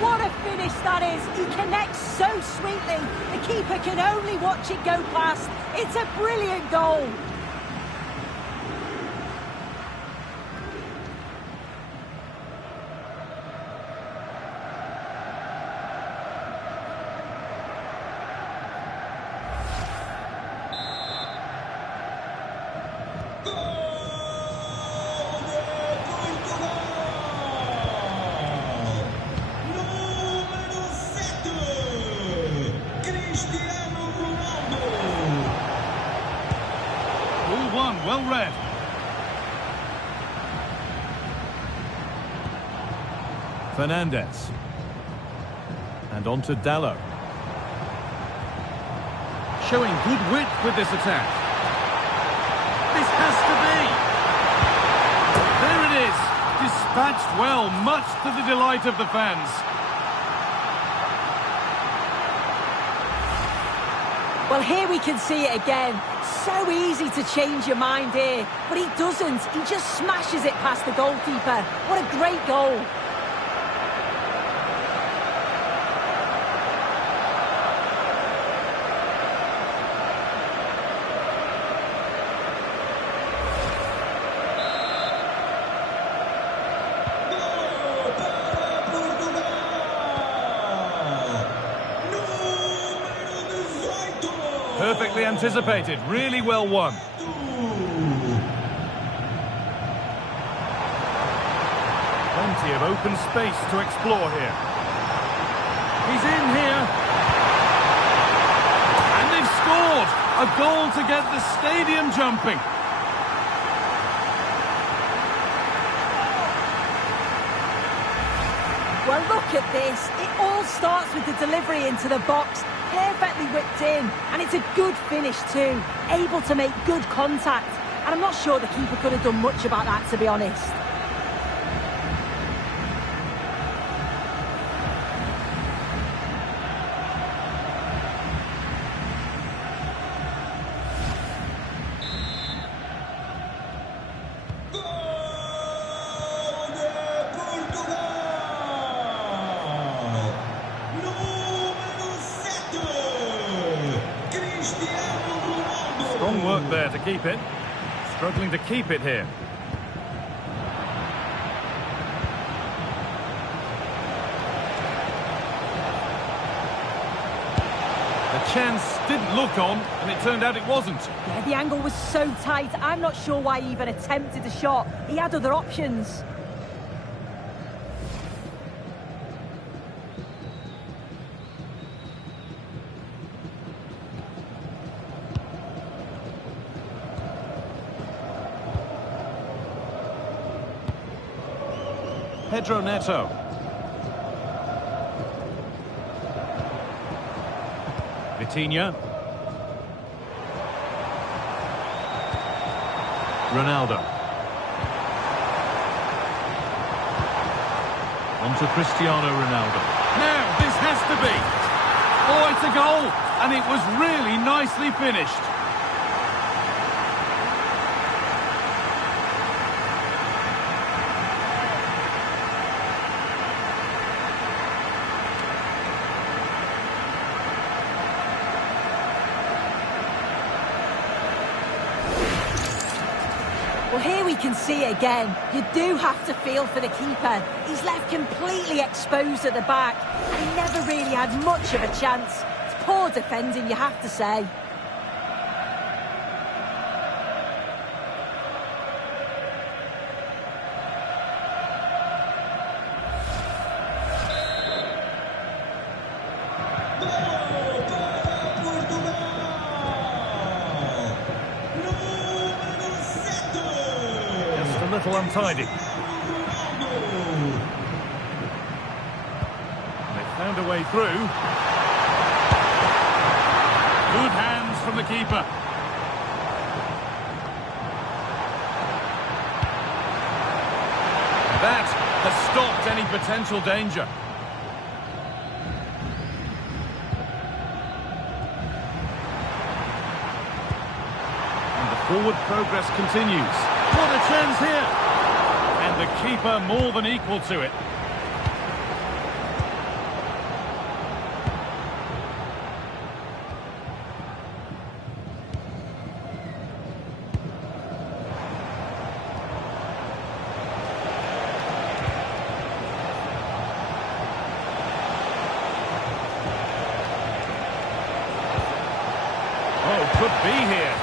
What a finish that is. He connects so sweetly. The keeper can only watch it go past. It's a brilliant goal. Well read. Fernandez. And on to Dallo. Showing good width with this attack. This has to be. There it is. Dispatched well, much to the delight of the fans. Well, here we can see it again. so easy to change your mind here, but he doesn't. He just smashes it past the goalkeeper. What a great goal. Perfectly anticipated, really well won. Plenty of open space to explore here. He's in here. And they've scored! A goal to get the stadium jumping. Well, look at this. It all starts with the delivery into the box. Perfectly whipped in, and it's a good finish too, able to make good contact, and I'm not sure the keeper could have done much about that, to be honest. Strong work there to keep it. Struggling to keep it here. The chance didn't look on, and it turned out it wasn't. Yeah, the angle was so tight, I'm not sure why he even attempted the shot. He had other options. Pedro Neto. Vitinha. Ronaldo. On to Cristiano Ronaldo. Now, this has to be. Oh, it's a goal. And it was really nicely finished. Well, here we can see it again. You do have to feel for the keeper. He's left completely exposed at the back. He never really had much of a chance. It's poor defending, you have to say. A little untidy. They found a way through. Good hands from the keeper. That has stopped any potential danger. And the forward progress continues. What a chance here! And the keeper more than equal to it. Oh, could be here.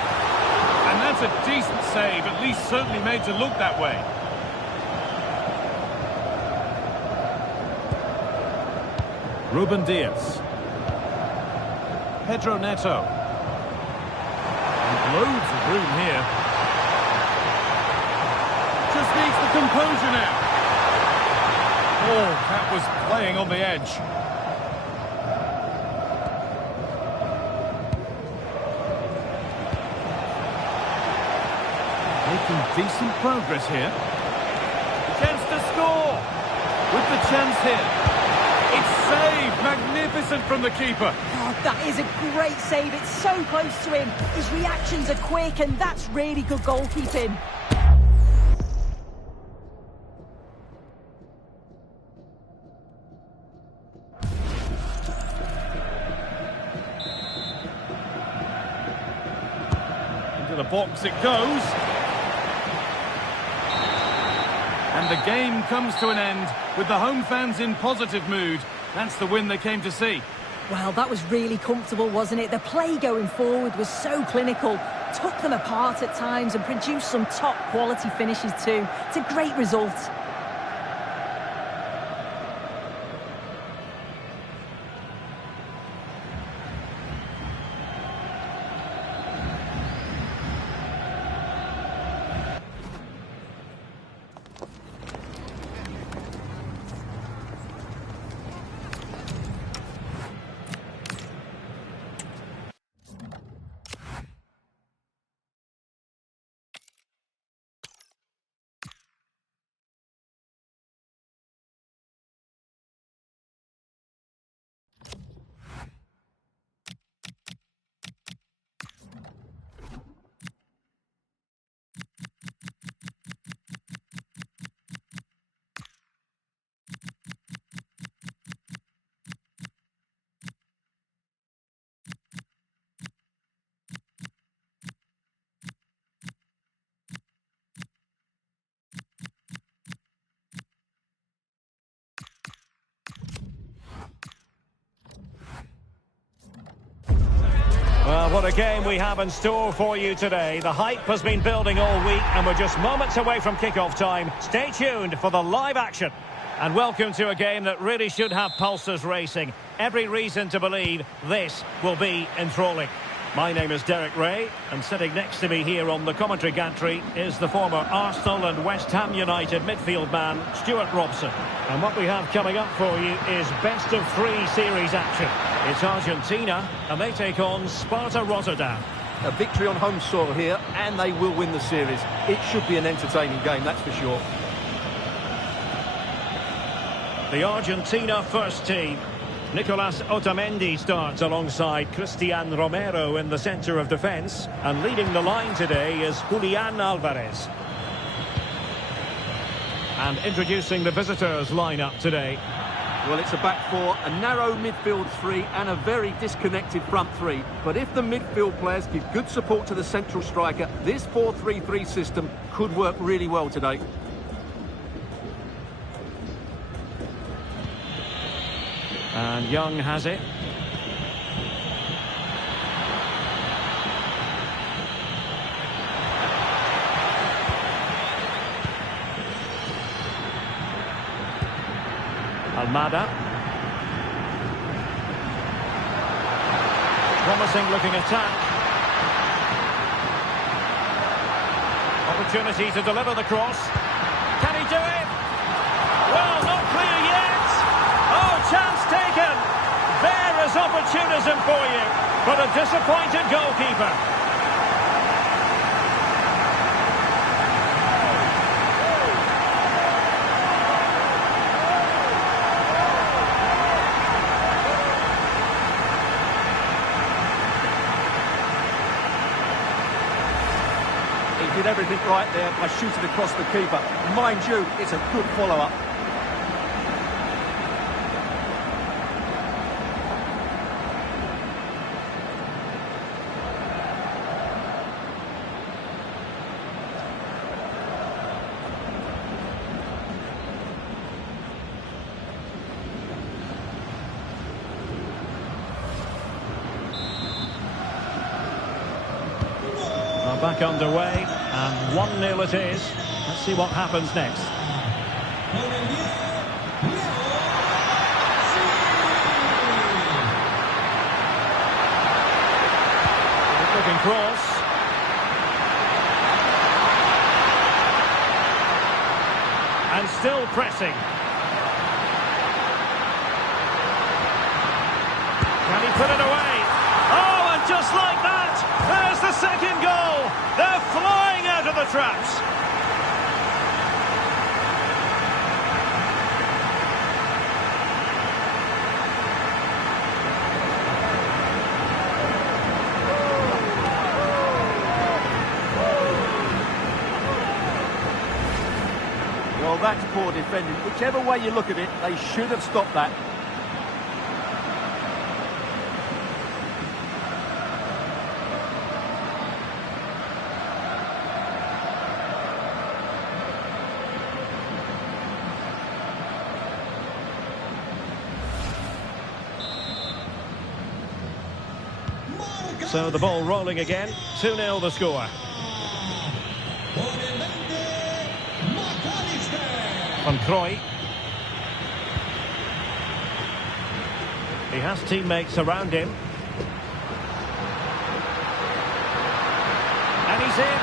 And that's a decent save, at least certainly made to look that way. Ruben Diaz. Pedro Neto. And loads of room here. Just needs the composure now. Oh, that was playing on the edge. Making decent progress here. Chance to score. With the chance here. It's save! Magnificent from the keeper. Oh, that is a great save. It's so close to him. His reactions are quick, and that's really good goalkeeping. Into the box it goes. And the game comes to an end with the home fans in positive mood. That's the win they came to see. Well, that was really comfortable, wasn't it? The play going forward was so clinical, took them apart at times and produced some top-quality finishes too. It's a great result. Well, what a game we have in store for you today. The hype has been building all week and we're just moments away from kick-off time. Stay tuned for the live action. And welcome to a game that really should have pulses racing. Every reason to believe this will be enthralling. My name is Derek Ray, and sitting next to me here on the commentary gantry is the former Arsenal and West Ham United midfield man, Stuart Robson. And what we have coming up for you is best-of-3 series action. It's Argentina, and they take on Sparta Rotterdam. A victory on home soil here, and they will win the series. It should be an entertaining game, that's for sure. The Argentina first team. Nicolas Otamendi starts alongside Cristian Romero in the centre of defence. And leading the line today is Julian Alvarez. And introducing the visitors' lineup today. Well, it's a back four, a narrow midfield three and a very disconnected front three. But if the midfield players give good support to the central striker, this 4-3-3 system could work really well today. And Young has it. Almada. Promising looking attack. Opportunity to deliver the cross. Can he do it? Well, not clear yet. Oh, chance taken. There is opportunism for you, but a disappointed goalkeeper. He did everything right there by shooting across the keeper. Mind you, it's a good follow-up. Back underway, and 1-0 it is. Let's see what happens next. Looking cross. And still pressing. Can he put it away? Oh, and just like that, there's the second goal. They're flying out of the traps. poor defending. Whichever way you look at it, they should have stopped that. So the ball rolling again. 2-0 the score. Van Krooi. He has teammates around him. And he's in.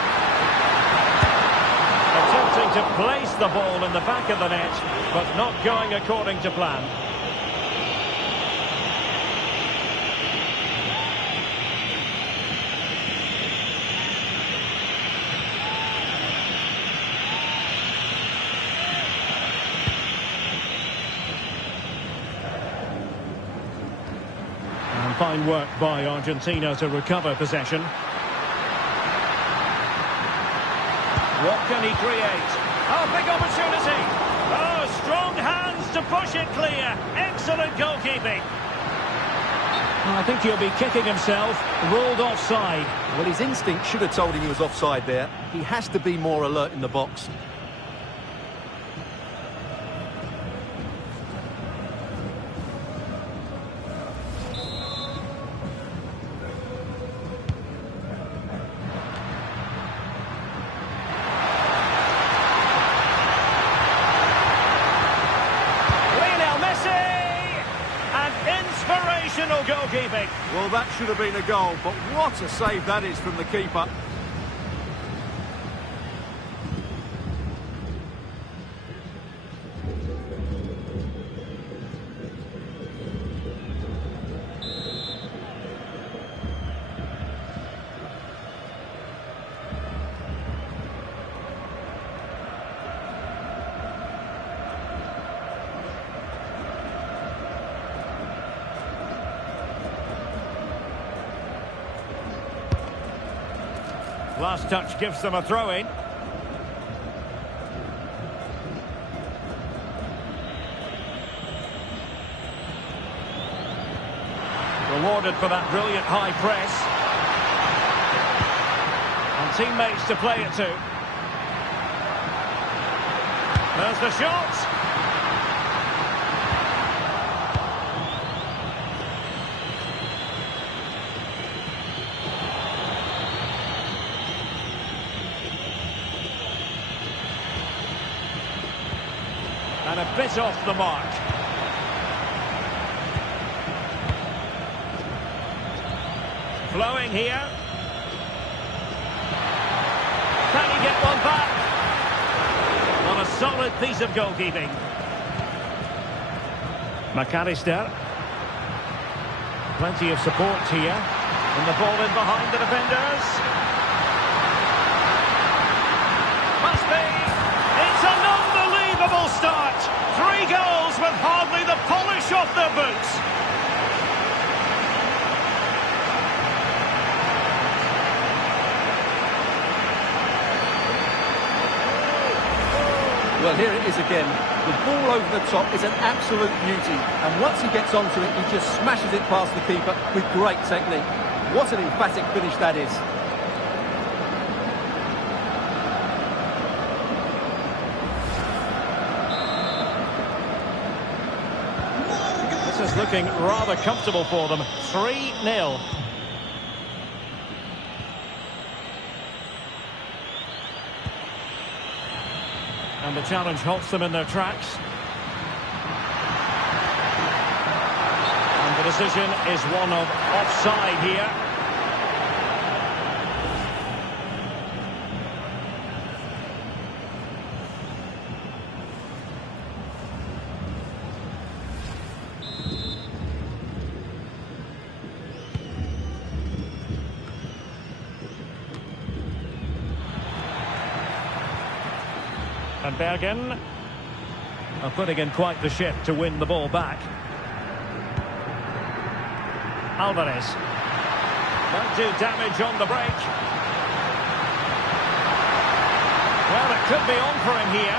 Attempting to place the ball in the back of the net, but not going according to plan. Fine work by Argentina to recover possession. What can he create? Oh, big opportunity! Oh, strong hands to push it clear. Excellent goalkeeping. Well, I think he'll be kicking himself. Ruled offside. Well, his instinct should have told him he was offside there. He has to be more alert in the box. Goalkeeping. Well, that should have been a goal, but what a save that is from the keeper. Last touch gives them a throw-in. Rewarded for that brilliant high press. And teammates to play it to. There's the shot. And a bit off the mark. Flowing here. Can he get one back? On a solid piece of goalkeeping. McAllister. Plenty of support here. And the ball in behind the defenders. Must be. It's an unbelievable start. 3 goals with hardly the polish off their boots. Well, here it is again. The ball over the top is an absolute beauty. And once he gets onto it, he just smashes it past the keeper with great technique. What an emphatic finish that is. This is looking rather comfortable for them. 3-0. And the challenge halts them in their tracks. And the decision is one of offside here. And Bergen are putting in quite the shift to win the ball back. Alvarez. Won't do damage on the break. Well, it could be on for him here.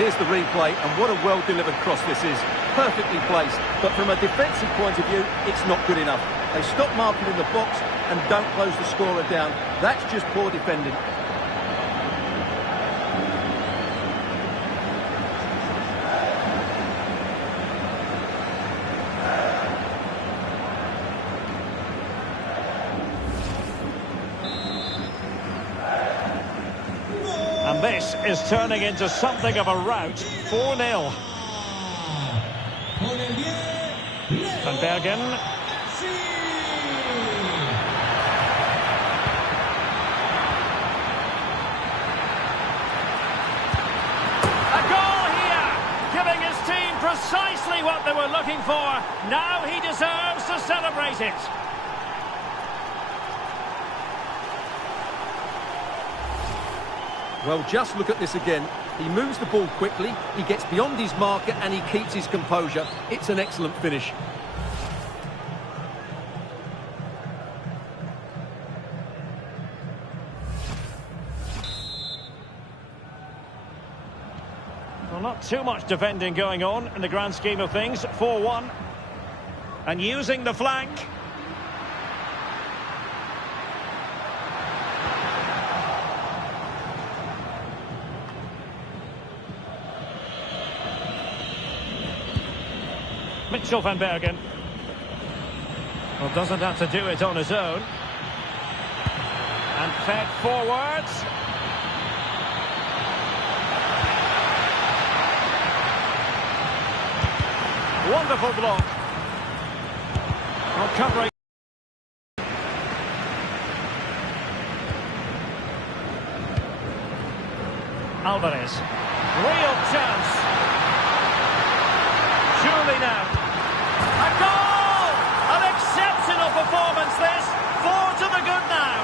Here's the replay, and what a well-delivered cross this is. Perfectly placed, but from a defensive point of view, it's not good enough. They stop marking in the box and don't close the scorer down. That's just poor defending. And this is turning into something of a rout. 4-0. Van Bergen. A goal here, giving his team precisely what they were looking for. Now he deserves to celebrate it. Well, just look at this again. He moves the ball quickly, he gets beyond his marker and he keeps his composure. It's an excellent finish. Well, not too much defending going on in the grand scheme of things. 4-1. And using the flank. Mitchell van Bergen. Well, doesn't have to do it on his own. And fed forwards. Wonderful block. Well, covering. Alvarez. Real chance. Surely now. A goal! An exceptional performance this. 4 to the good now.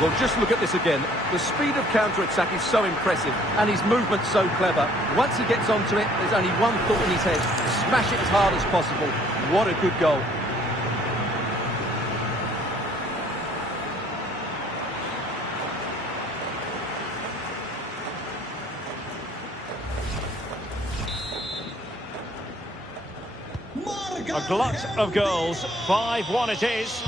Well, just look at this again. The speed of counter-attack is so impressive and his movement's so clever. Once he gets onto it, there's only one thought in his head. Smash it as hard as possible. What a good goal. A glut of goals. 5-1 it is.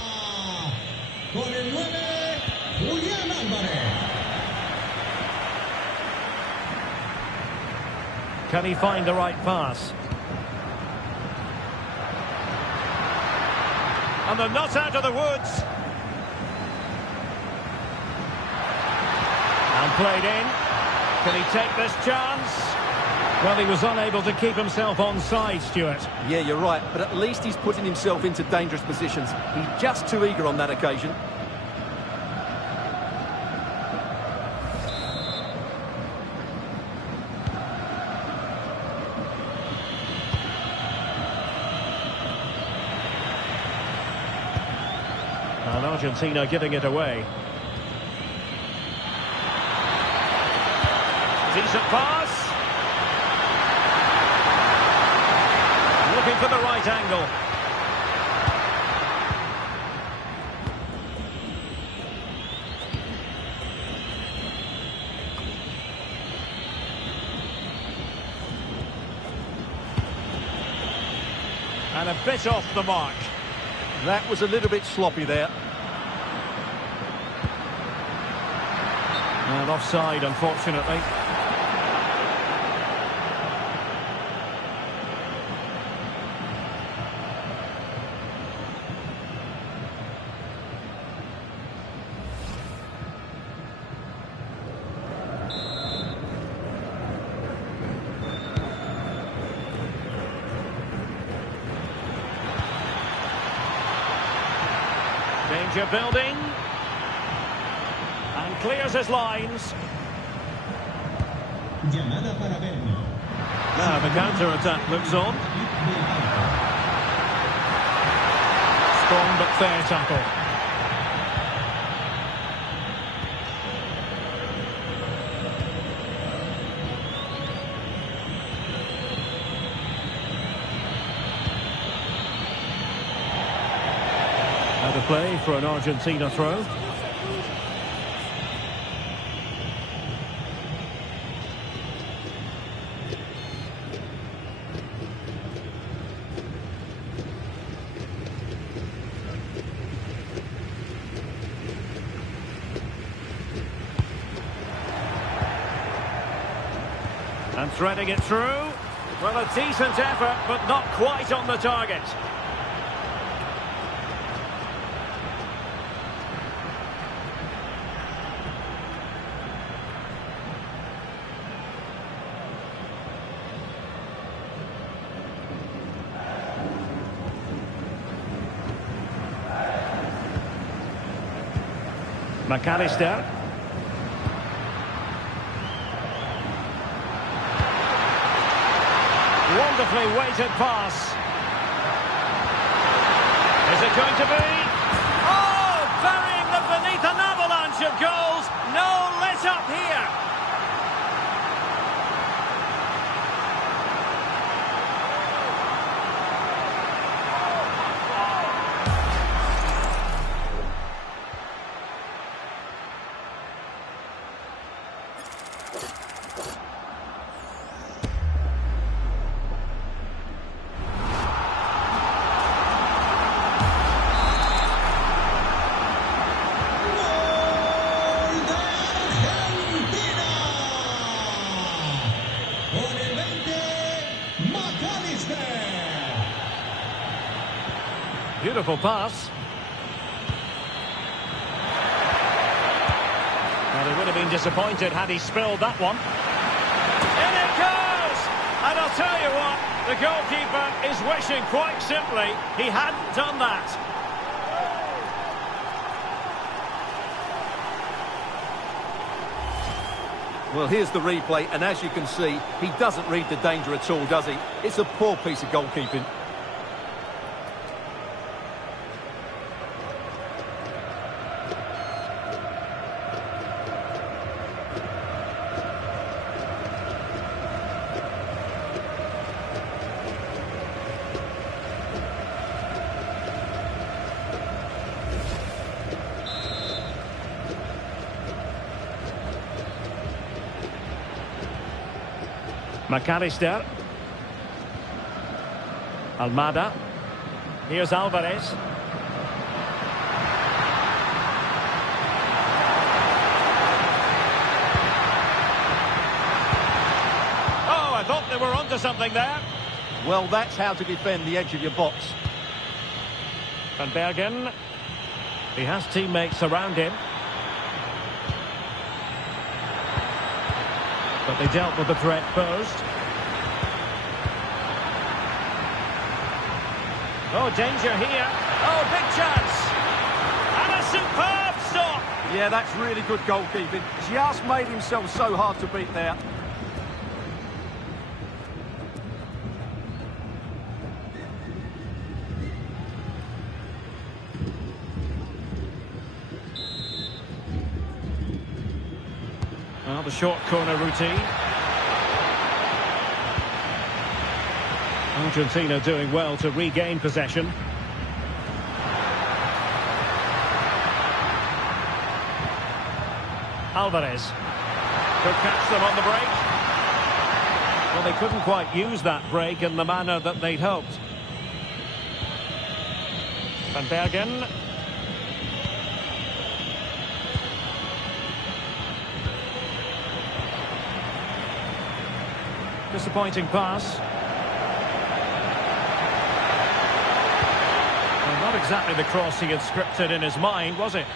Can he find the right pass? And they're not out of the woods. And played in. Can he take this chance? Well, he was unable to keep himself onside, Stuart. Yeah, you're right, but at least he's putting himself into dangerous positions. He's just too eager on that occasion. And Argentina giving it away. Decent pass. Looking for the right angle. And a bit off the mark. That was a little bit sloppy there. And offside, unfortunately. Danger building. And clears his lines. Now the counter-attack looks on. Strong but fair tackle. of play for an Argentina throw. And threading it through. Well, a decent effort, but not quite on the target. McAllister. Wonderfully weighted pass. Is it going to be? Oh, burying them beneath an avalanche of goals. No let up here. Beautiful pass. Well, he would have been disappointed had he spilled that one. In it goes! And I'll tell you what, the goalkeeper is wishing quite simply he hadn't done that. Well, here's the replay, and as you can see, he doesn't read the danger at all, does he? It's a poor piece of goalkeeping. McAllister. Almada. Here's Alvarez. Oh, I thought they were onto something there. Well, that's how to defend the edge of your box. Van Bergen. He has teammates around him. But they dealt with the threat posed. Oh, danger here. Oh, big chance. And a superb stop. Yeah, that's really good goalkeeping. Just made himself so hard to beat there. Well, the short corner routine. Argentina doing well to regain possession. Alvarez could catch them on the break. Well, they couldn't quite use that break in the manner that they'd hoped. Van Bergen. Disappointing pass. Well, not exactly the cross he had scripted in his mind, was it?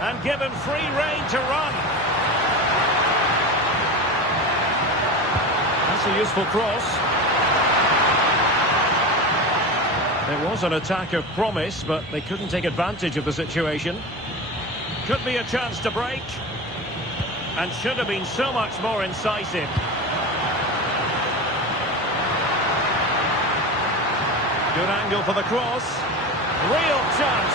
And given free rein to run. That's a useful cross. There was an attack of promise, but they couldn't take advantage of the situation. Could be a chance to break. And should have been so much more incisive. Good angle for the cross. Real chance.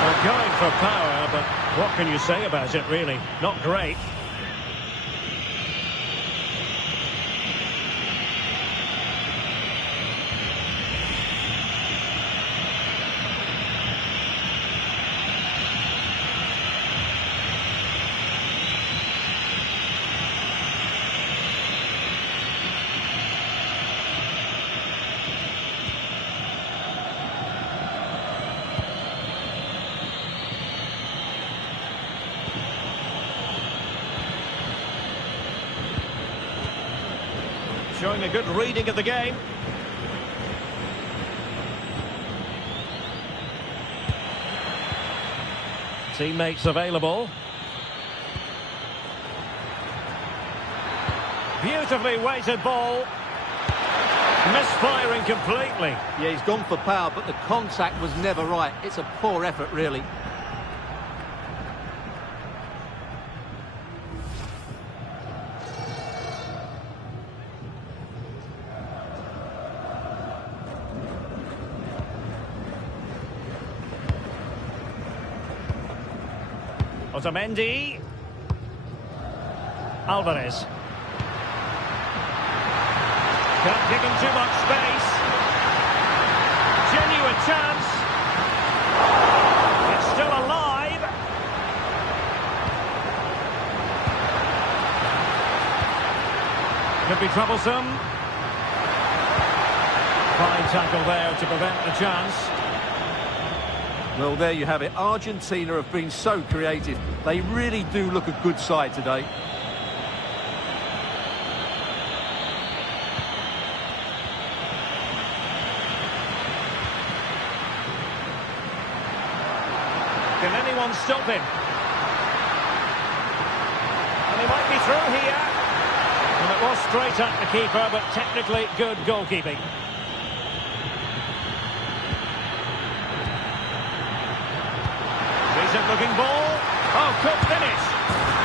Well, going for power, but what can you say about it, really? Not great. Showing a good reading of the game. Teammates available. Beautifully weighted ball. Misfiring completely. Yeah, he's gone for power, but the contact was never right. It's a poor effort, really. Otamendi. Alvarez. Can't give him too much space. Genuine chance. It's still alive. Could be troublesome. Fine tackle there to prevent the chance. Well, there you have it. Argentina have been so creative. They really do look a good side today. Can anyone stop him? And he might be through here. And it was straight at the keeper, but technically good goalkeeping. Looking ball. Oh, good finish.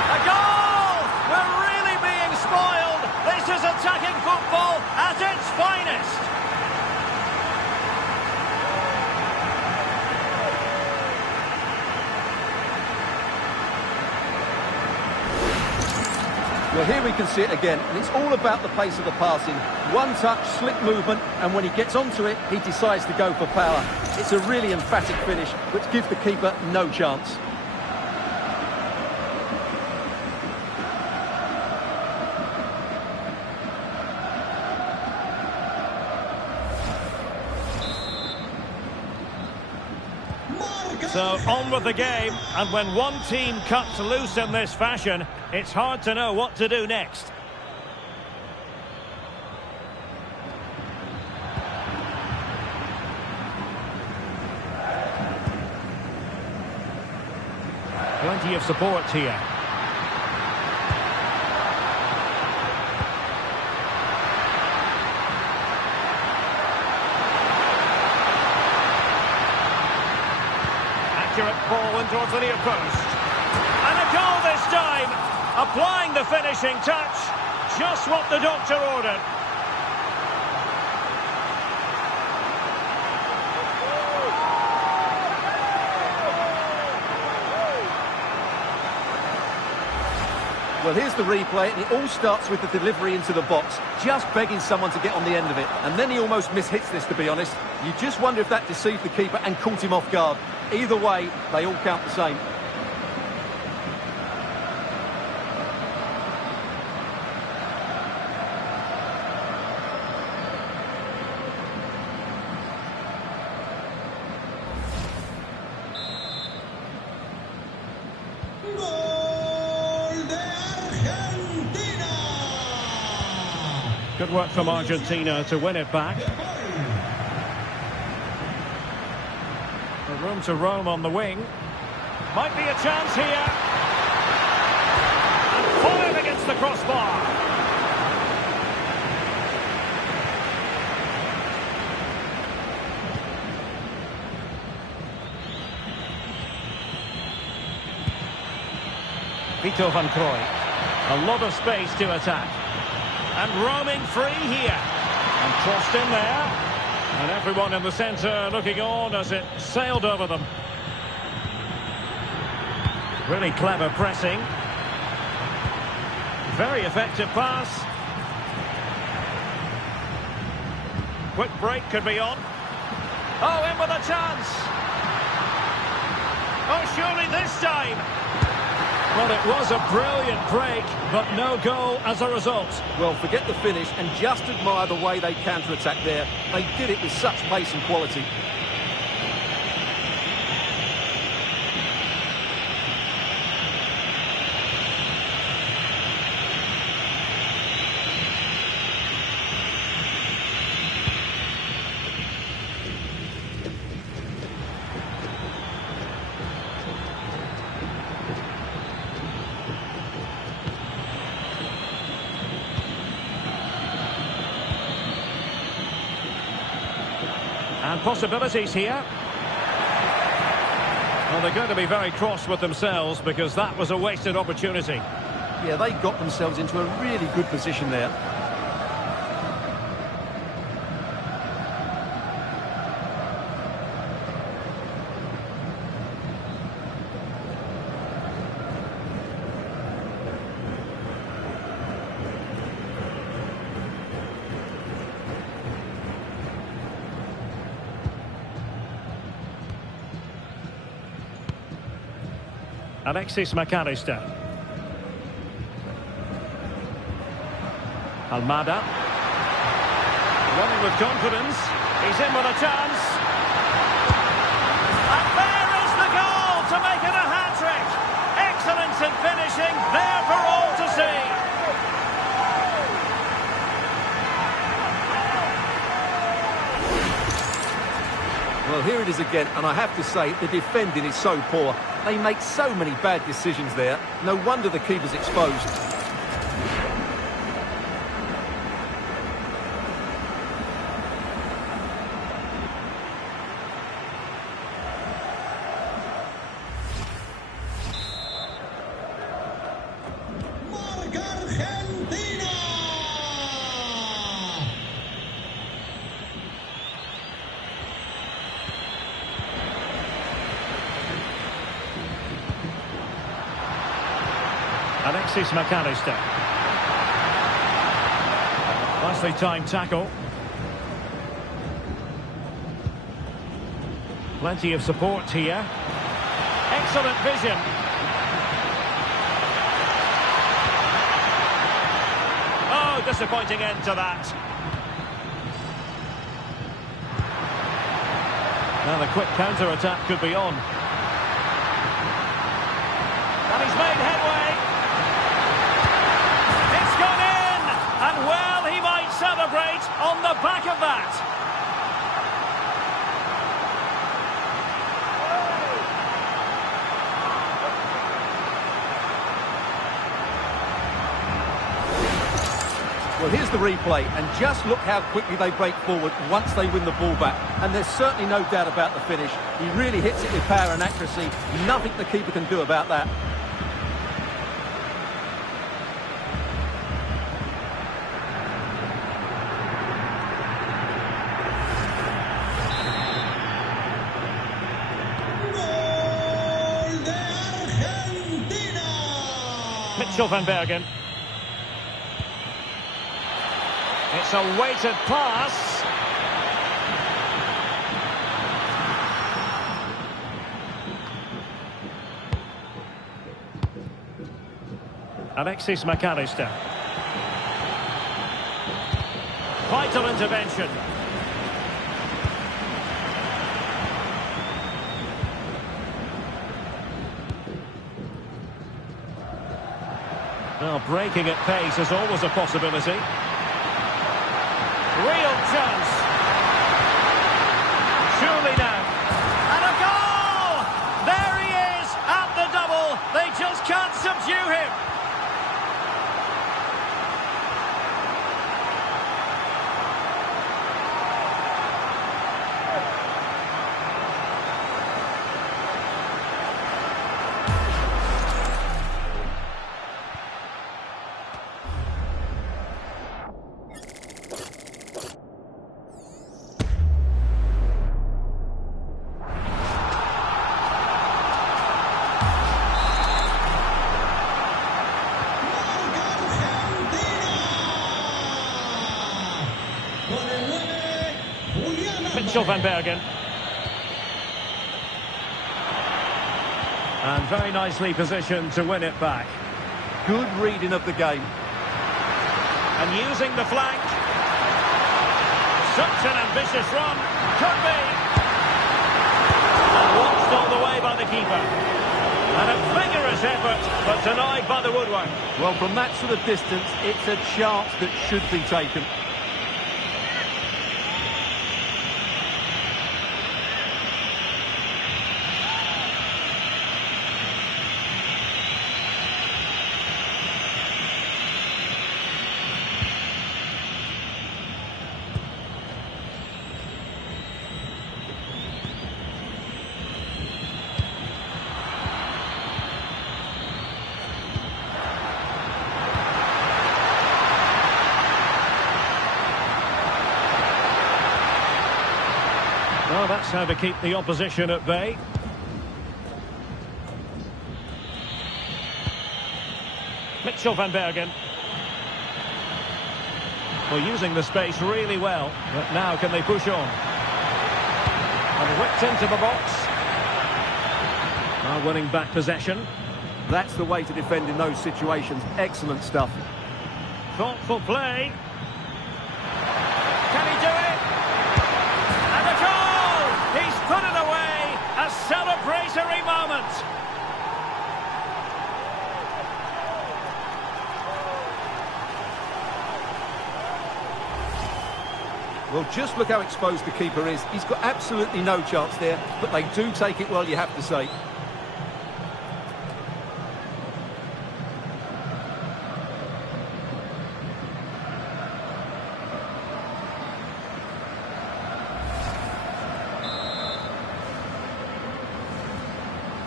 A goal! We're really being spoiled. This is attacking football at its finest. Well, here we can see it again, and it's all about the pace of the passing. One touch, slick movement, and when he gets onto it, he decides to go for power. It's a really emphatic finish, which gives the keeper no chance. So on with the game, and when one team cuts loose in this fashion, it's hard to know what to do next. Plenty of support here. Accurate ball in towards the near post. And a goal this time! Applying the finishing touch. Just what the doctor ordered. Well, here's the replay, and it all starts with the delivery into the box, just begging someone to get on the end of it. And then he almost mishits this, to be honest. You just wonder if that deceived the keeper and caught him off guard. Either way, they all count the same. Good work from Argentina to win it back. A room to roam on the wing. Might be a chance here. And fired against the crossbar. Vito van Krooi. A lot of space to attack. And roaming free here. And crossed in there. And everyone in the centre looking on as it sailed over them. Really clever pressing. Very effective pass. Quick break could be on. Oh, in with a chance. Oh, surely this time. Well, it was a brilliant break, but no goal as a result. Well, forget the finish and just admire the way they counter-attacked there. They did it with such pace and quality. And possibilities here. Well, they're going to be very cross with themselves because that was a wasted opportunity. Yeah, they got themselves into a really good position there. Alexis McAllister. Almada. Running with confidence. He's in with a chance. And there is the goal to make it a hat-trick. Excellence in finishing, there for all to see. Well, here it is again, and I have to say, the defending is so poor. They make so many bad decisions there. No wonder the keeper's exposed. Alexis McAllister. Nicely timed tackle. Plenty of support here. Excellent vision. Oh, disappointing end to that. Now the quick counter-attack could be on. And he's made headway. And well, he might celebrate on the back of that. Well, here's the replay, and just look how quickly they break forward once they win the ball back. And there's certainly no doubt about the finish. He really hits it with power and accuracy. Nothing the keeper can do about that. Mitchell van Bergen. It's a weighted pass. Alexis McAllister. Vital intervention. Well, breaking at pace is always a possibility. Real chance. Surely now. And a goal! There he is at the double. They just can't subdue him. Mitchell van Bergen. And very nicely positioned to win it back. Good reading of the game. And using the flank. Such an ambitious run. Could be. And watched all the way by the keeper. And a vigorous effort, but denied by the woodwork. Well, from that sort of distance, it's a chance that should be taken. Well, that's how to keep the opposition at bay. Mitchell van Bergen. Well, using the space really well. But now can they push on? And whipped into the box. Now winning back possession. That's the way to defend in those situations. Excellent stuff. Thoughtful play. Can he do it? And a goal! He's put it away. A celebratory moment. Well, just look how exposed the keeper is. He's got absolutely no chance there, but they do take it well, you have to say.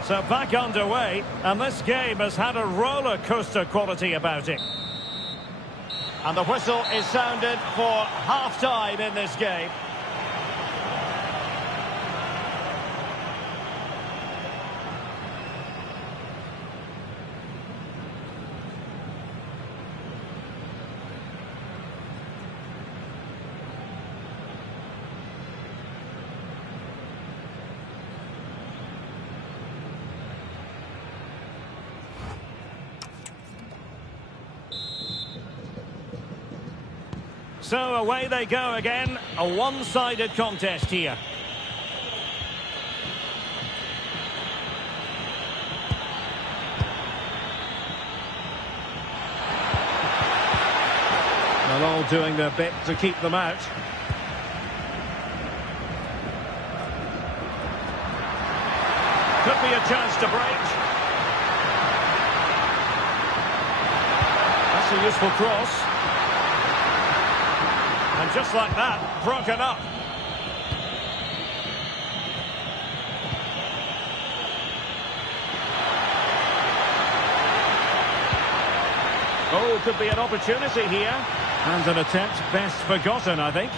So back underway, and this game has had a roller coaster quality about it. And the whistle is sounded for half-time in this game. So away they go again, a one-sided contest here. They're all doing their bit to keep them out. Could be a chance to break. That's a useful cross. And just like that, broken up. Oh, could be an opportunity here. And an attempt best forgotten, I think.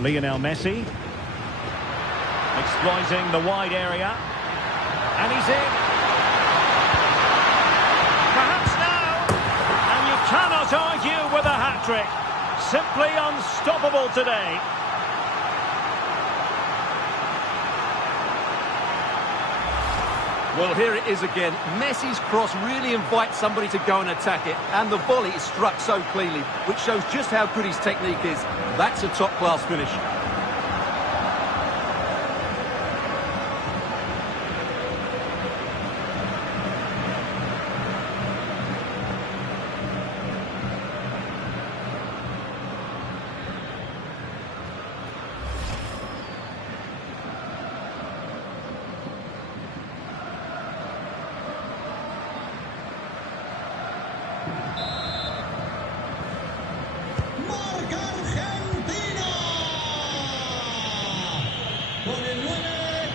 Lionel Messi, exploiting the wide area, and he's in. Perhaps now, and you cannot argue with a hat-trick. Simply unstoppable today. Well, here it is again. Messi's cross really invites somebody to go and attack it, and the volley is struck so cleanly, which shows just how good his technique is. That's a top-class finish.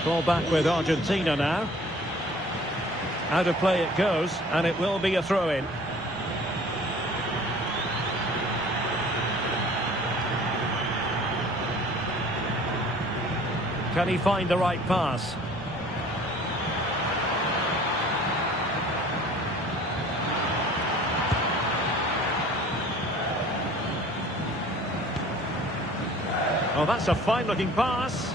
Ball back with Argentina now. Out of play it goes, and it will be a throw-in. Can he find the right pass? Oh, that's a fine-looking pass.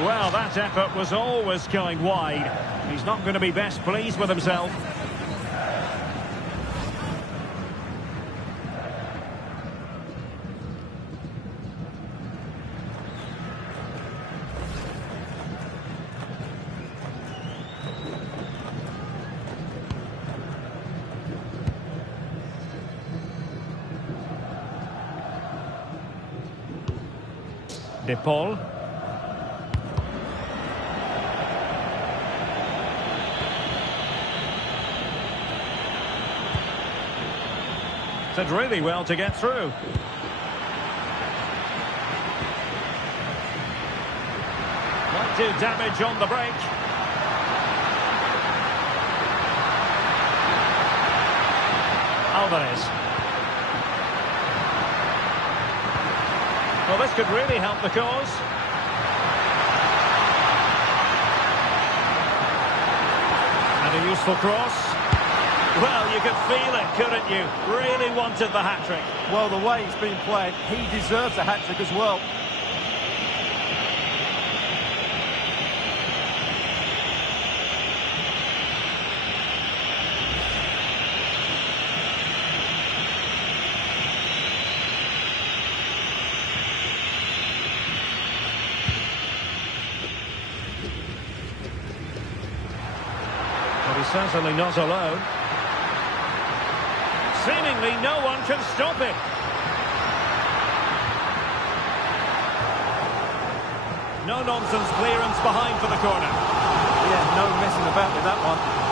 Well, that effort was always going wide. He's not going to be best pleased with himself. De Paul. Did really well to get through. Might do damage on the break. Alvarez. Well, this could really help the cause. And a useful cross. Well, you could feel it, couldn't you? Really wanted the hat-trick. Well, the way he's been played, he deserves a hat-trick as well. But he's certainly not alone. Seemingly no one can stop it. No-nonsense clearance behind for the corner. Yeah, no messing about with that one.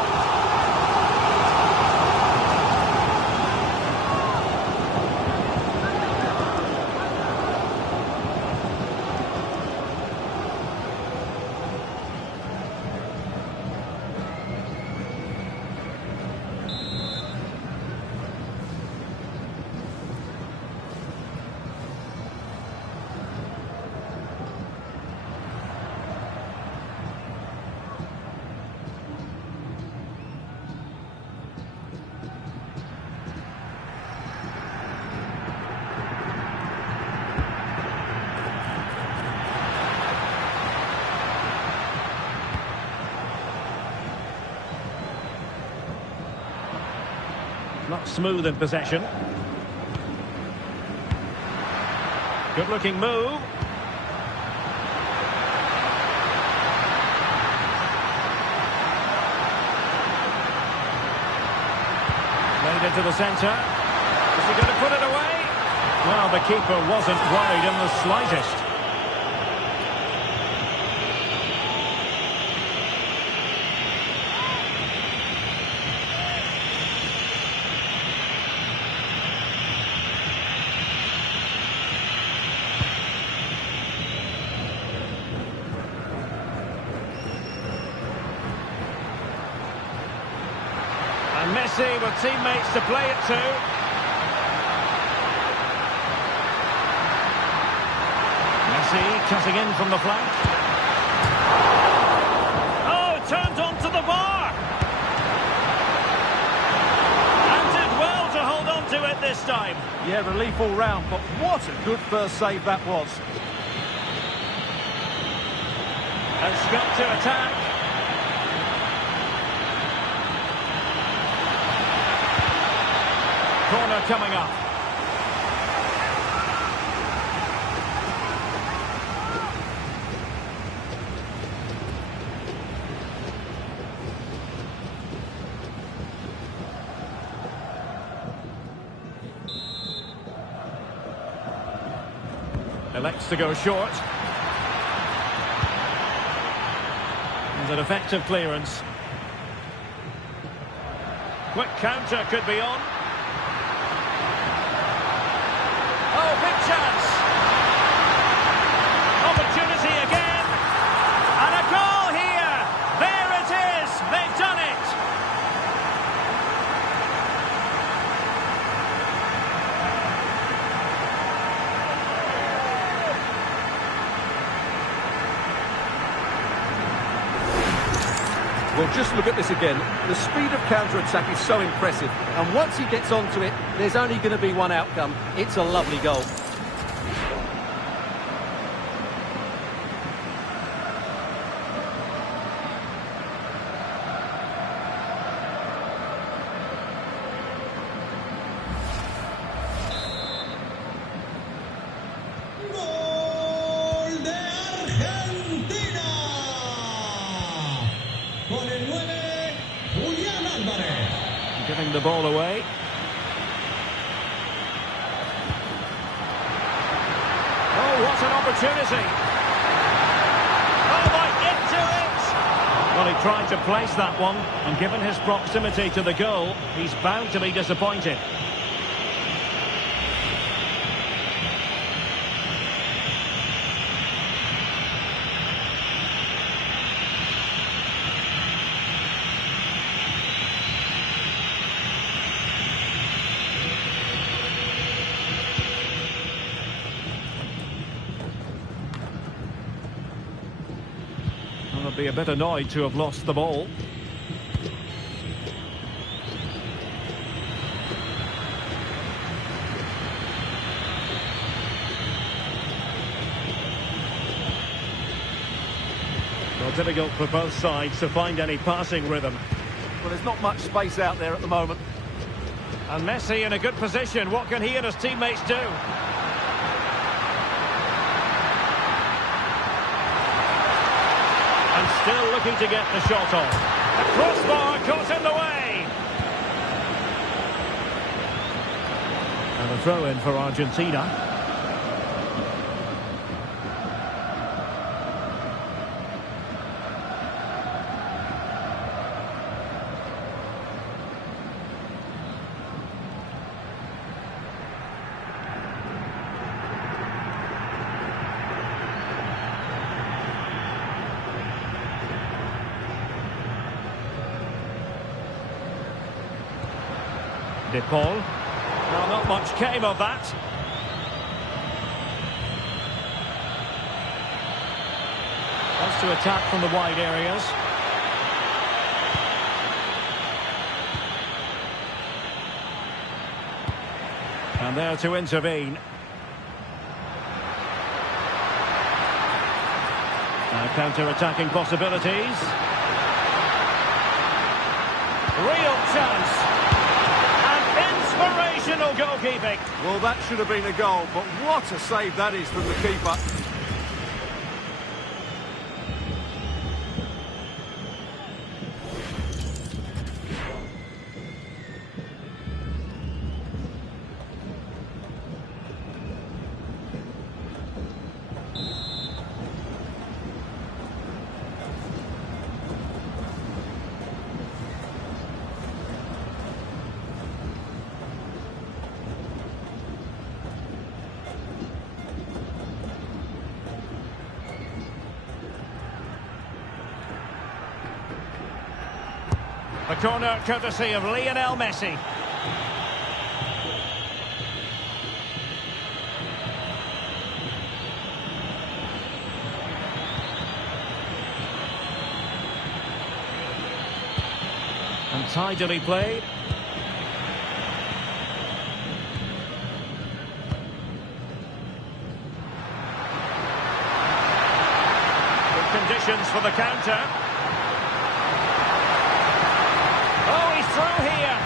Not smooth in possession. Good-looking move. Played into the centre. Is he going to put it away? Well, the keeper wasn't worried in the slightest. And Messi with teammates to play it to. Messi cutting in from the flank. Oh, turned onto the bar. And did well to hold on to it this time. Yeah, relief all round, but what a good first save that was. And Scott to attack. Corner coming up. Elects to go short. And an effective clearance. Quick counter could be on. Oh, big chance. Opportunity again. And a goal here. There it Well, just look at this again. The speed of counter-attack is so impressive. And once he gets onto it, there's only going to be one outcome. It's a lovely goal. Giving the ball away. Oh, what an opportunity. Oh, my, into it! Well, he tried to place that one, and given his proximity to the goal, he's bound to be disappointed. I'll be a bit annoyed to have lost the ball. Well, difficult for both sides to find any passing rhythm. Well, there's not much space out there at the moment. And Messi in a good position. What can he and his teammates do? And still looking to get the shot off. The crossbar caught in the way. And a throw in for Argentina. De Paul. Well, not much came of that. Wants to attack from the wide areas. And there to intervene. Now counter-attacking possibilities. Real chance. Inspirational goalkeeping. Well, that should have been a goal, but what a save that is from the keeper. The corner courtesy of Lionel Messi. And tidily played. Good conditions for the counter. Through here.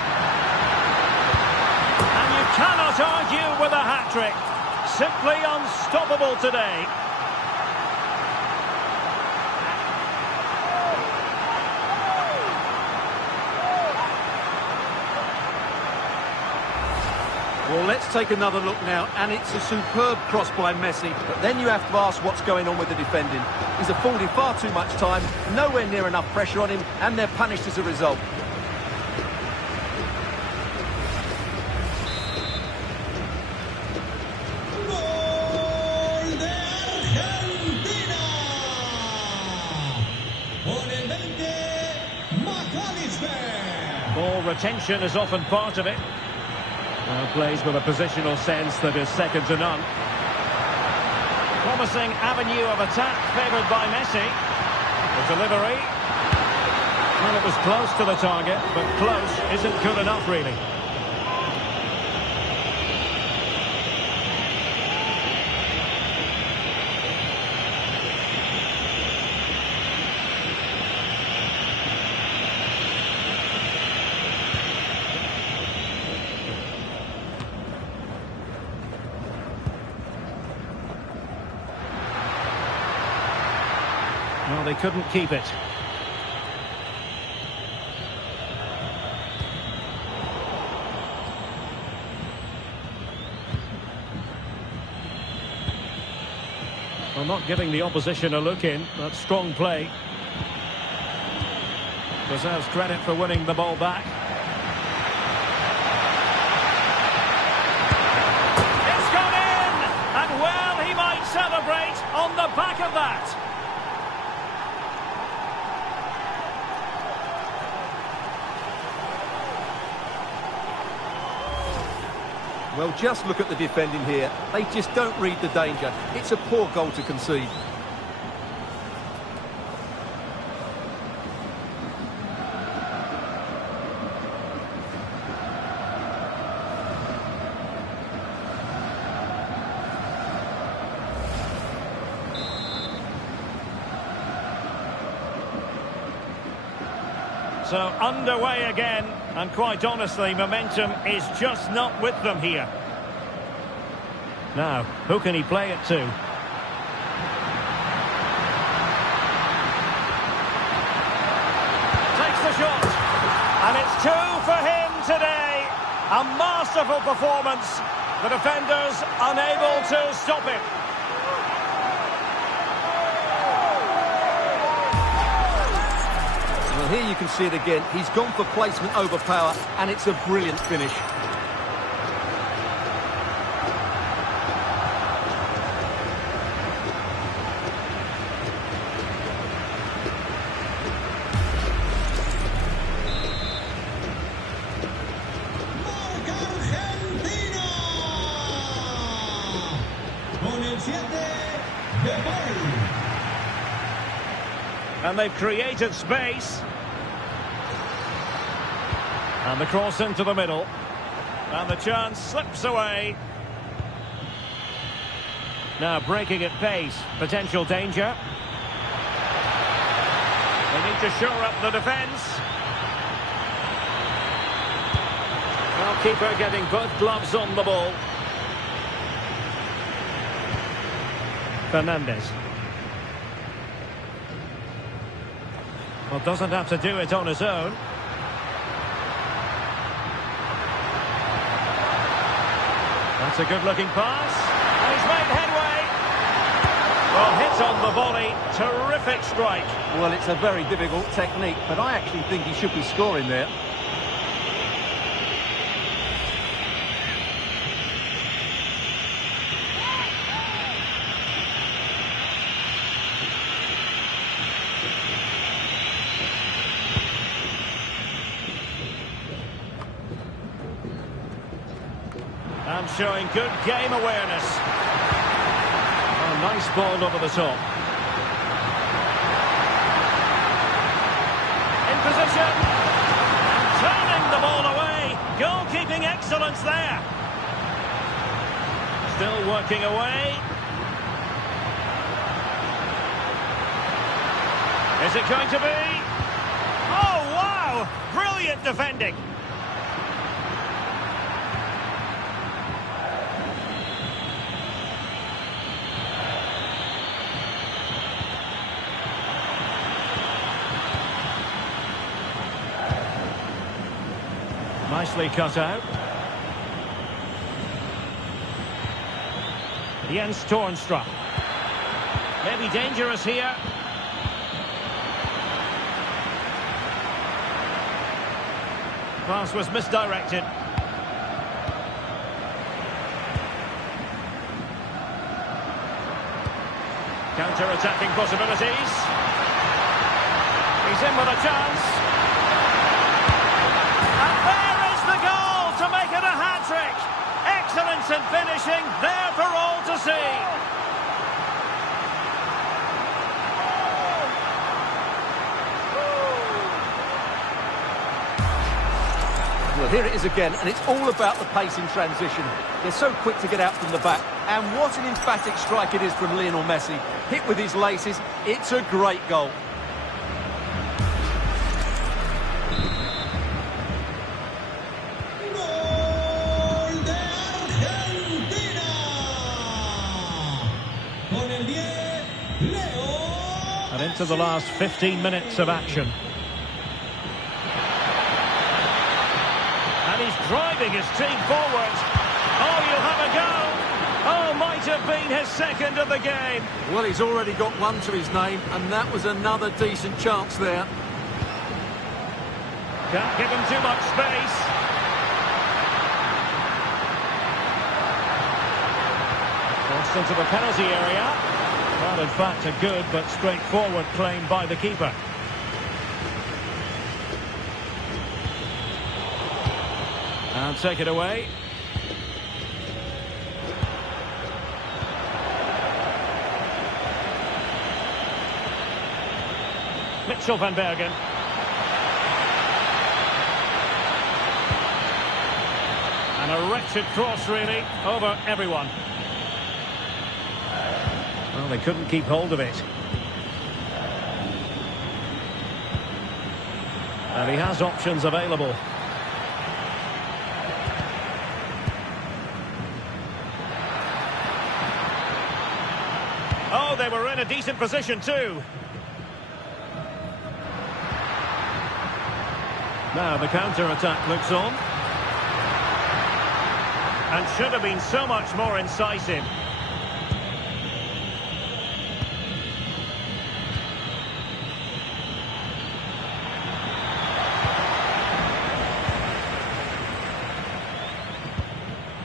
And you cannot argue with a hat-trick. Simply unstoppable today. Well, let's take another look now, and it's a superb cross by Messi, but then you have to ask what's going on with the defending. He's afforded far too much time, nowhere near enough pressure on him, and they're punished as a result. Ball retention is often part of it. Plays with a positional sense that is second to none. Promising avenue of attack favoured by Messi. The delivery. Well, it was close to the target, but close isn't good enough, really. Well, they couldn't keep it. Well, not giving the opposition a look in. That's strong play. Deserves credit for winning the ball back. It's gone in! And well, he might celebrate on the back of that. Well, just look at the defending here. They just don't read the danger. It's a poor goal to concede. So underway again, and quite honestly, momentum is just not with them here. Now, who can he play it to? Takes the shot, and it's 2 for him today. A masterful performance. The defenders unable to stop him. Well, here you can see it again. He's gone for placement over power, and it's a brilliant finish. And they've created space. And the cross into the middle. And the chance slips away. Now breaking at pace. Potential danger. They need to shore up the defence. Well, keeper getting both gloves on the ball. Fernandez. Well, doesn't have to do it on his own. That's a good-looking pass. And he's made headway. Well, hit on the volley. Terrific strike. Well, it's a very difficult technique, but I actually think he should be scoring there. And showing good game awareness. Oh, nice ball over the top. In position. And turning the ball away. Goalkeeping excellence there. Still working away. Is it going to be? Oh, wow! Brilliant defending. Nicely cut out. Jens Toornstra. Maybe dangerous here. Pass was misdirected. Counter-attacking possibilities. He's in with a chance. And there is the goal to make it a hat-trick. Excellence in finishing, there for all to see. Well, here it is again, and it's all about the pace in transition. They're so quick to get out from the back. And what an emphatic strike it is from Lionel Messi. Hit with his laces, it's a great goal. And into the last 15 minutes of action. And he's driving his team forward. Oh, you'll have a go. Oh, might have been his second of the game. Well, he's already got one to his name, and that was another decent chance there. Can't give him too much space. Crossed into the penalty area. Well, in fact, a good but straightforward claim by the keeper. And take it away. Mitchell van Bergen. And a wretched cross, really, over everyone. Well, they couldn't keep hold of it. And he has options available. Oh, they were in a decent position too. Now the counter-attack looks on. And should have been so much more incisive.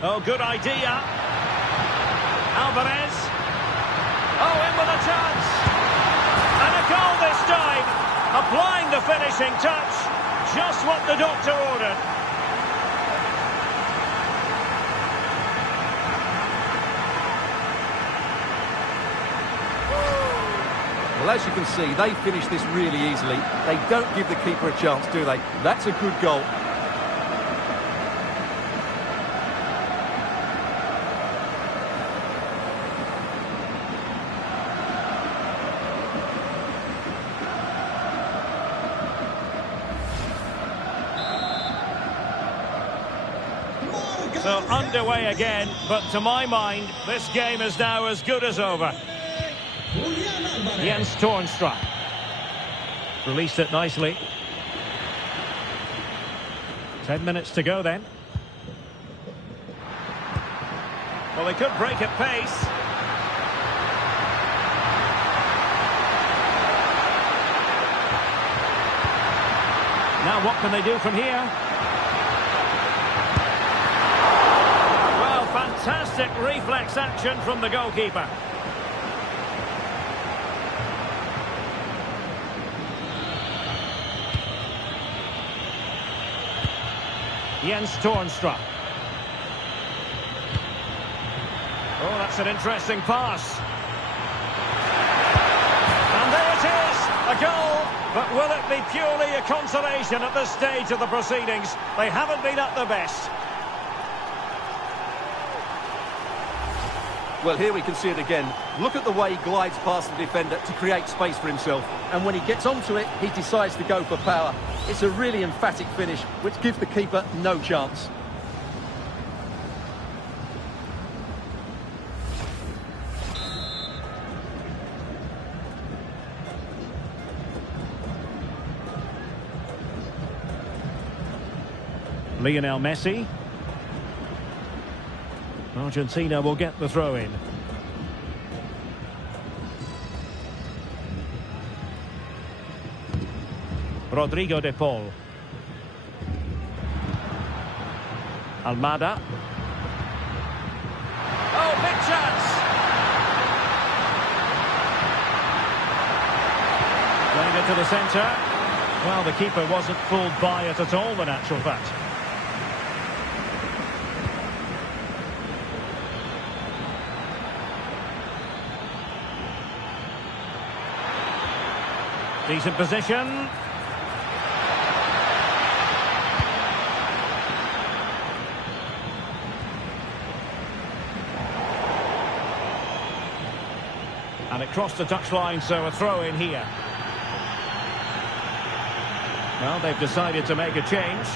Oh, good idea. Alvarez. Oh, in with a chance. And a goal this time. Applying the finishing touch. Just what the doctor ordered. Well, as you can see, they finish this really easily. They don't give the keeper a chance, do they? That's a good goal. So underway again, but to my mind, this game is now as good as over. Jens Toornstra. Released it nicely. 10 minutes to go then. Well, they could break at pace. Now what can they do from here? Fantastic reflex action from the goalkeeper. Jens Toornstra. Oh, that's an interesting pass. And there it is, a goal. But will it be purely a consolation at this stage of the proceedings? They haven't been at their best. Well, here we can see it again. Look at the way he glides past the defender to create space for himself. And when he gets onto it, he decides to go for power. It's a really emphatic finish, which gives the keeper no chance. Lionel Messi. Argentina will get the throw in. Rodrigo de Paul. Almada. Oh, big chance! Playing it to the centre. Well, the keeper wasn't fooled by it at all, in actual fact. Decent position. And it crossed the touchline, so a throw in here. Well, they've decided to make a change.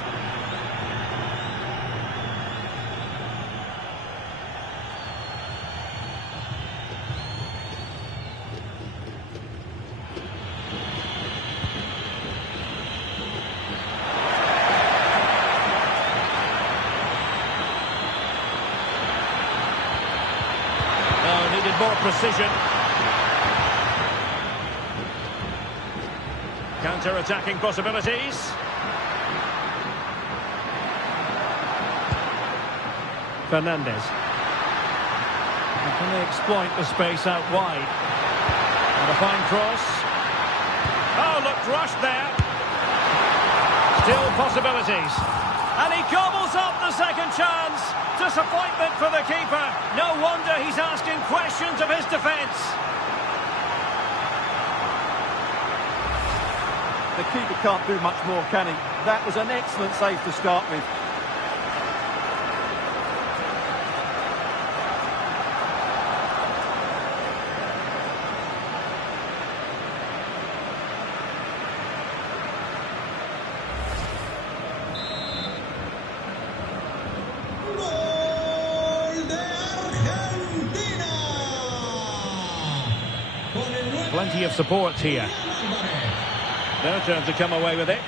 Needed more precision. Counter-attacking possibilities. Fernandes. And can they exploit the space out wide? And a fine cross. Oh, looked rushed there. Still possibilities. And he gobbles up the second chance. Disappointment for the keeper. No wonder he's asking questions of his defence. The keeper can't do much more, can he? That was an excellent save to start with. Plenty of support here. Their turn to come away with it.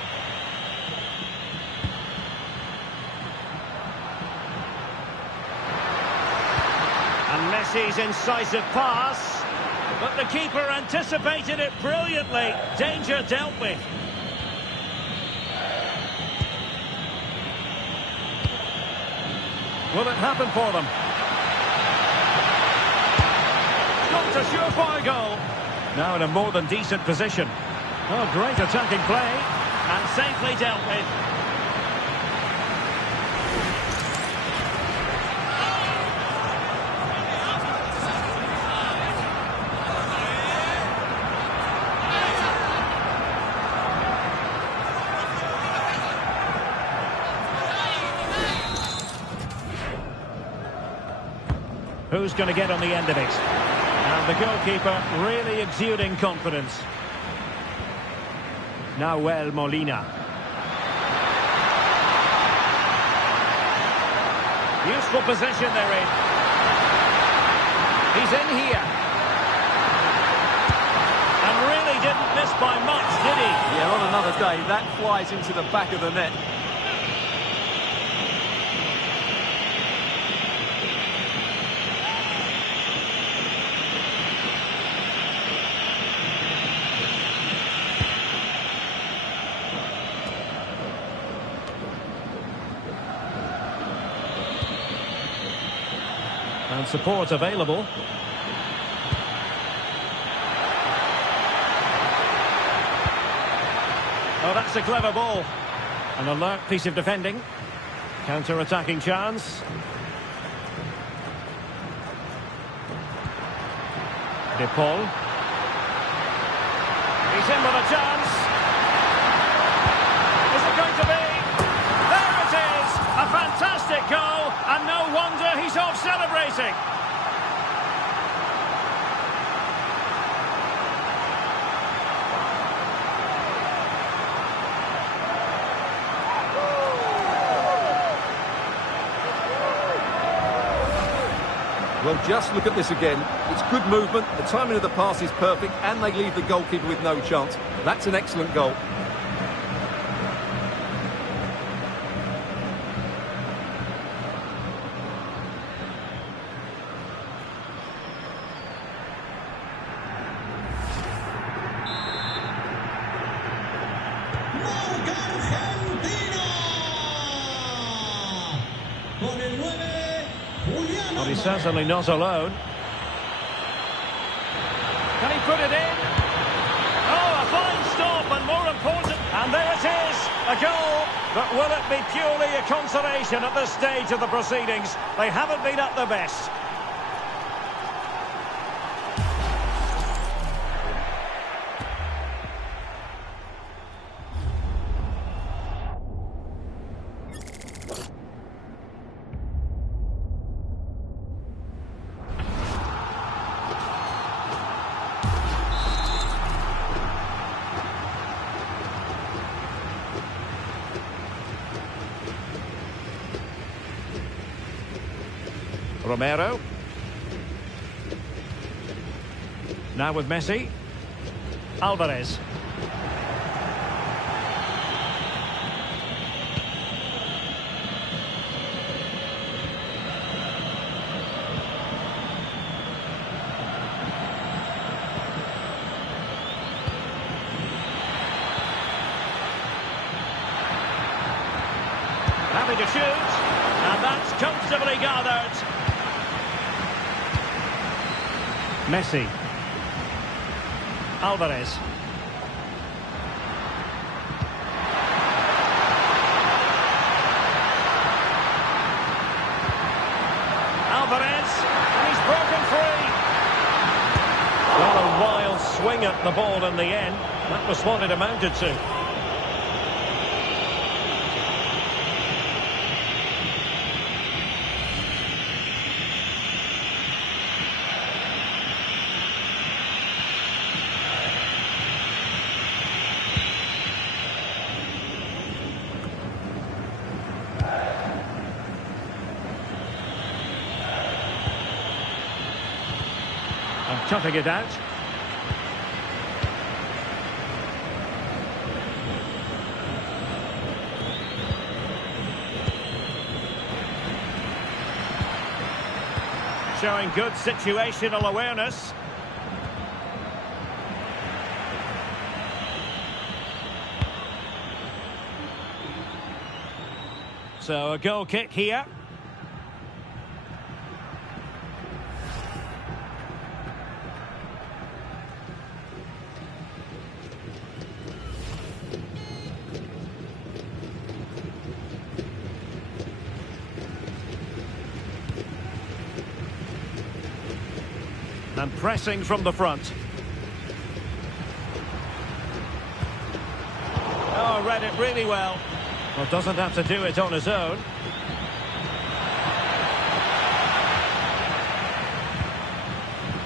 And Messi's incisive pass. But the keeper anticipated it brilliantly. Danger dealt with. Will it happen for them? Not a surefire goal. Now in a more than decent position. Oh, great attacking play. And safely dealt with. Who's going to get on the end of it? And the goalkeeper really exuding confidence. Nahuel Molina. Useful position they're in. He's in here. And really didn't miss by much, did he? Yeah, on another day, that flies into the back of the net. And support available. Oh, that's a clever ball. An alert piece of defending. Counter-attacking chance. De Paul. He's in with a chance. Is it going to be? There it is! A fantastic goal, and no wonder he's off celebrating. Well, just look at this again. It's good movement, the timing of the pass is perfect, and they leave the goalkeeper with no chance. That's an excellent goal. Well, he's certainly not alone. Can he put it in? Oh, a fine stop, and more important. And there it is, a goal. But will it be purely a consolation at this stage of the proceedings? They haven't been at their best. Romero. Now with Messi. Alvarez. Having to shoot, and that's comfortably gathered. Messi. Alvarez. Alvarez, and he's broken free. Well, a wild swing at the ball in the end. That was what it amounted to. And cutting it out. Showing good situational awareness. So a goal kick here. And pressing from the front. Oh, read it really well. Well, doesn't have to do it on his own.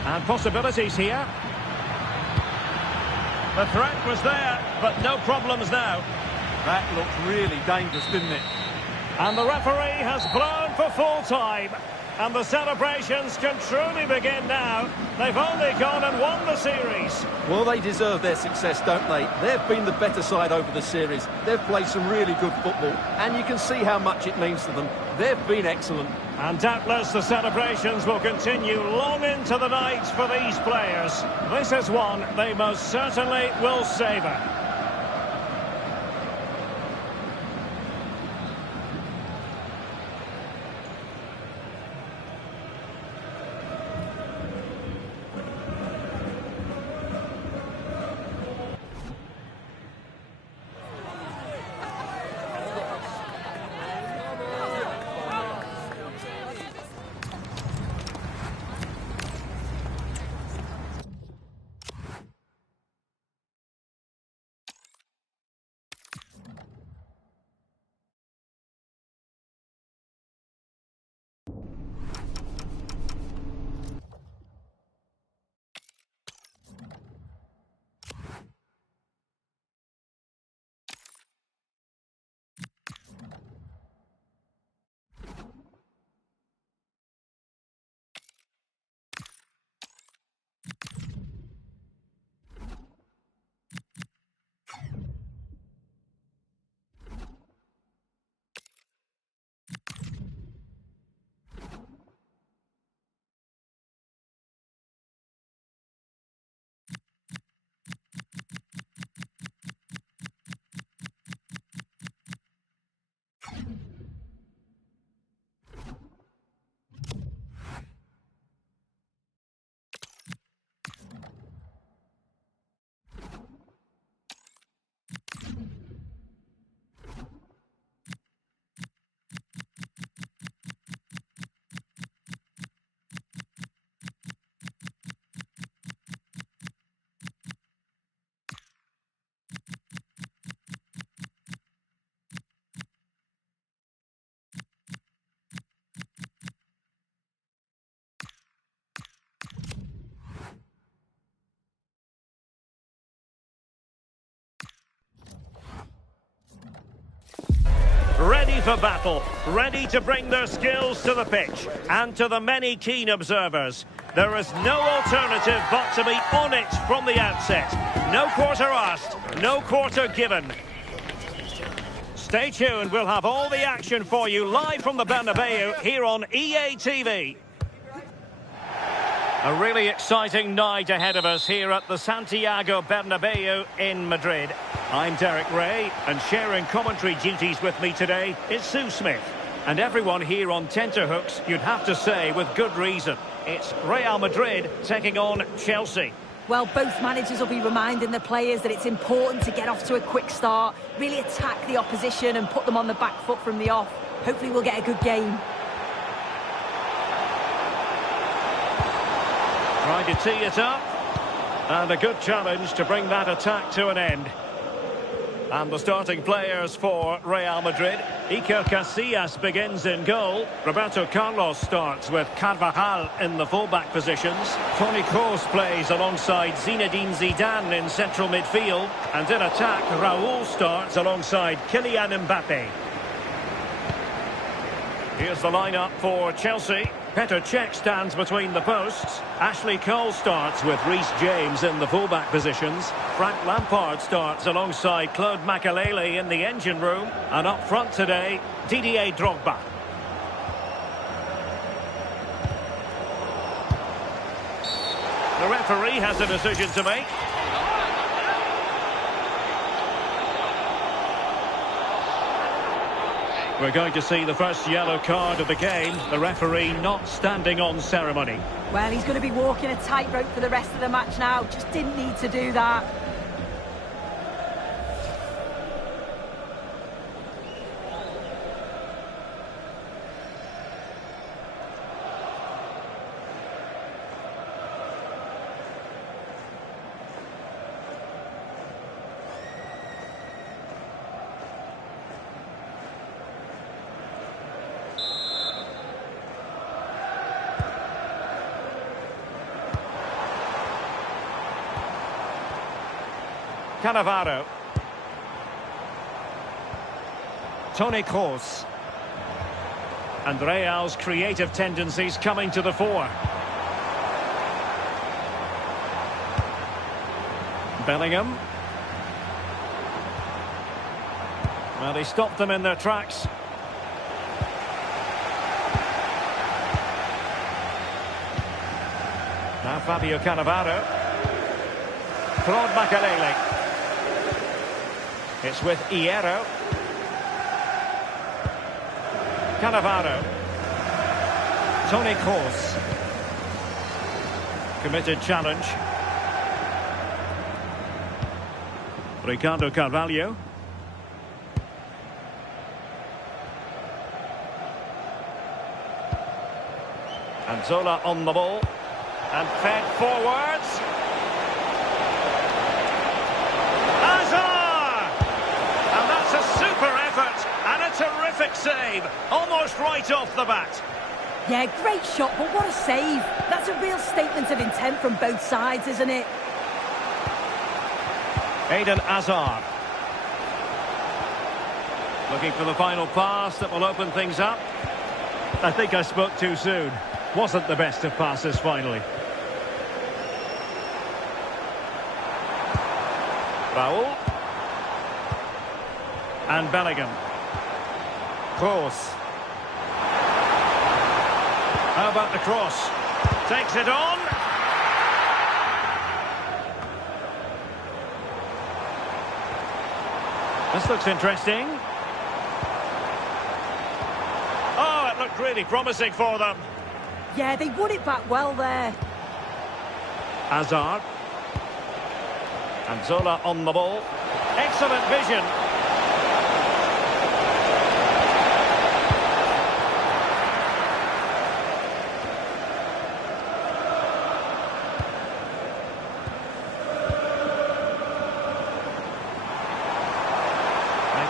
And possibilities here. The threat was there, but no problems now. That looked really dangerous, didn't it? And the referee has blown for full time. And the celebrations can truly begin now. They've only gone and won the series. Well, they deserve their success, don't they? They've been the better side over the series. They've played some really good football, and you can see how much it means to them. They've been excellent. And doubtless the celebrations will continue long into the night for these players. This is one they most certainly will savour. ready for battle, ready to bring their skills to the pitch. And to the many keen observers, there is no alternative but to be on it from the outset. No quarter asked, no quarter given. Stay tuned, we'll have all the action for you live from the Bernabeu here on EA TV. A really exciting night ahead of us here at the Santiago Bernabeu in Madrid. I'm Derek Ray, and sharing commentary duties with me today is Sue Smith. And everyone here on tenterhooks, you'd have to say with good reason. It's Real Madrid taking on Chelsea. Well, both managers will be reminding the players that it's important to get off to a quick start, really attack the opposition and put them on the back foot from the off. Hopefully we'll get a good game. Trying to tee it up, and a good challenge to bring that attack to an end. And the starting players for Real Madrid. Iker Casillas begins in goal. Roberto Carlos starts with Carvajal in the fullback positions. Toni Kroos plays alongside Zinedine Zidane in central midfield. And in attack, Raúl starts alongside Kylian Mbappe. Here's the lineup for Chelsea. Petr Cech stands between the posts. Ashley Cole starts with Reece James in the fullback positions. Frank Lampard starts alongside Claude Makelele in the engine room. And up front today, Didier Drogba. The referee has a decision to make. We're going to see the first yellow card of the game. The referee not standing on ceremony. Well, he's going to be walking a tightrope for the rest of the match now. Just didn't need to do that. Cannavaro. Toni Kroos. And Real's creative tendencies coming to the fore. Bellingham. Well, he stopped them in their tracks. Now Fabio Cannavaro. Claude Makelele. It's with Hierro. Cannavaro. Toni Kroos. Committed challenge. Ricardo Carvalho. And Zola on the ball. And fed forwards. Terrific save, almost right off the bat. Yeah, great shot, but what a save. That's a real statement of intent from both sides, isn't it? Eden Hazard. Looking for the final pass that will open things up. I think I spoke too soon. Wasn't the best of passes finally. Raúl. And Bellingham. Kroos. How about the cross? Takes it on. This looks interesting. Oh, it looked really promising for them. Yeah, they won it back well there. Hazard. And Zola on the ball. Excellent vision.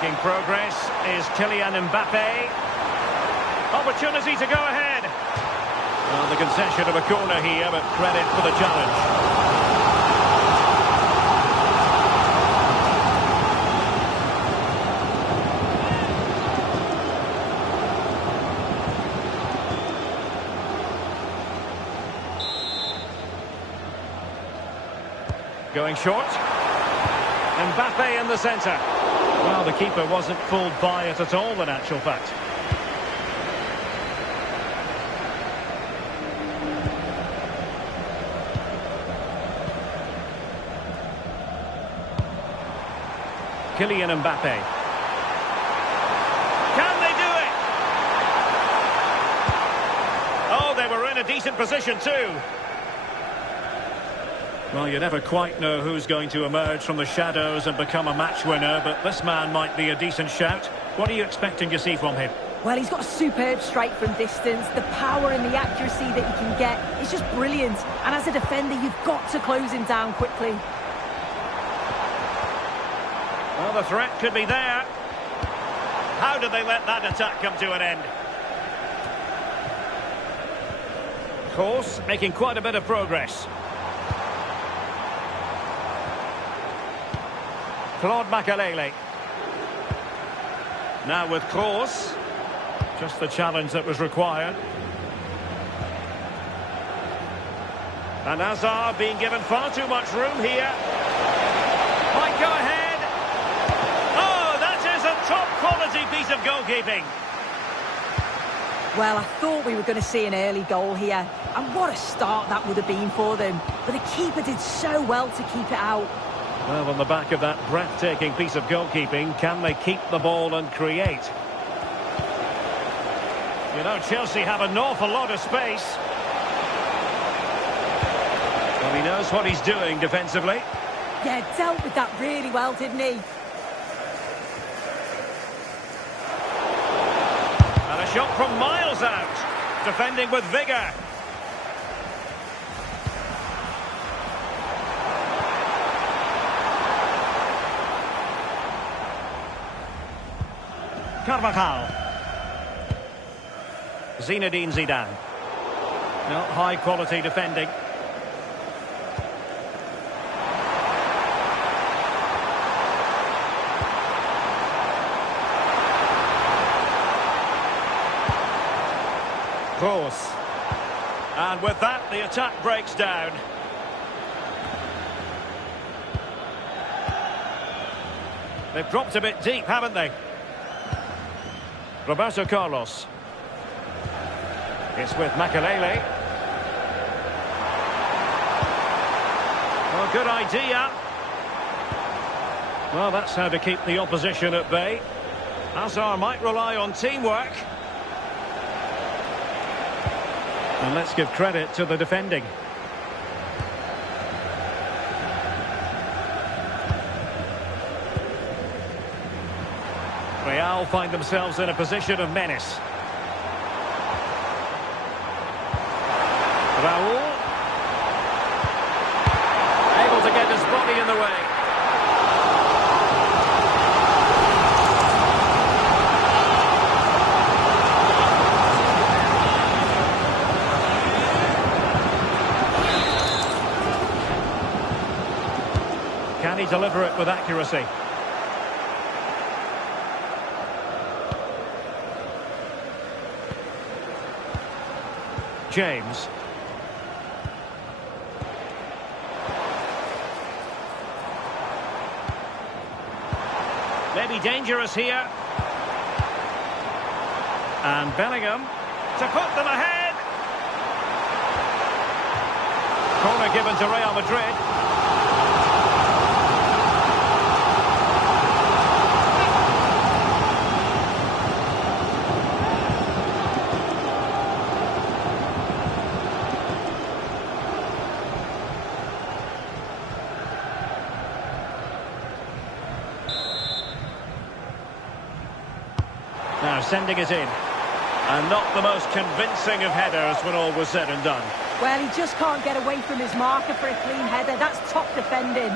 Making progress is Kylian Mbappe. Opportunity to go ahead. Well, the concession of a corner here, but credit for the challenge. Going short. Mbappe in the centre. Well, the keeper wasn't fooled by it at all, in actual fact. Kylian Mbappe. Can they do it? Oh, they were in a decent position too. Well, you never quite know who's going to emerge from the shadows and become a match winner, but this man might be a decent shout. What are you expecting to see from him? Well, he's got a superb strike from distance. The power and the accuracy that he can get is just brilliant. And as a defender, you've got to close him down quickly. Well, the threat could be there. How did they let that attack come to an end? Kroos making quite a bit of progress. Claude Makelele. Now with Kroos. Just the challenge that was required. And Hazard being given far too much room here. Might go ahead. Top-quality piece of goalkeeping. Well, I thought we were going to see an early goal here. And what a start that would have been for them. But the keeper did so well to keep it out. Well, on the back of that breathtaking piece of goalkeeping, can they keep the ball and create? You know, Chelsea have an awful lot of space. Well, he knows what he's doing defensively. Yeah, dealt with that really well, didn't he? Shot from miles out. Defending with vigour. Carvajal. Zinedine Zidane. No, high quality defending. Kroos. And with that, the attack breaks down. They've dropped a bit deep, haven't they? Roberto Carlos. It's with Makelele. Well, good idea. Well, that's how to keep the opposition at bay. Hazard might rely on teamwork. And let's give credit to the defending. Real find themselves in a position of menace. Raul. Able to get his body in the way. Can he deliver it with accuracy? James. Maybe dangerous here. And Bellingham to put them ahead. Corner given to Real Madrid. Now sending it in. And not the most convincing of headers when all was said and done. Well, he just can't get away from his marker for a clean header. That's top defending.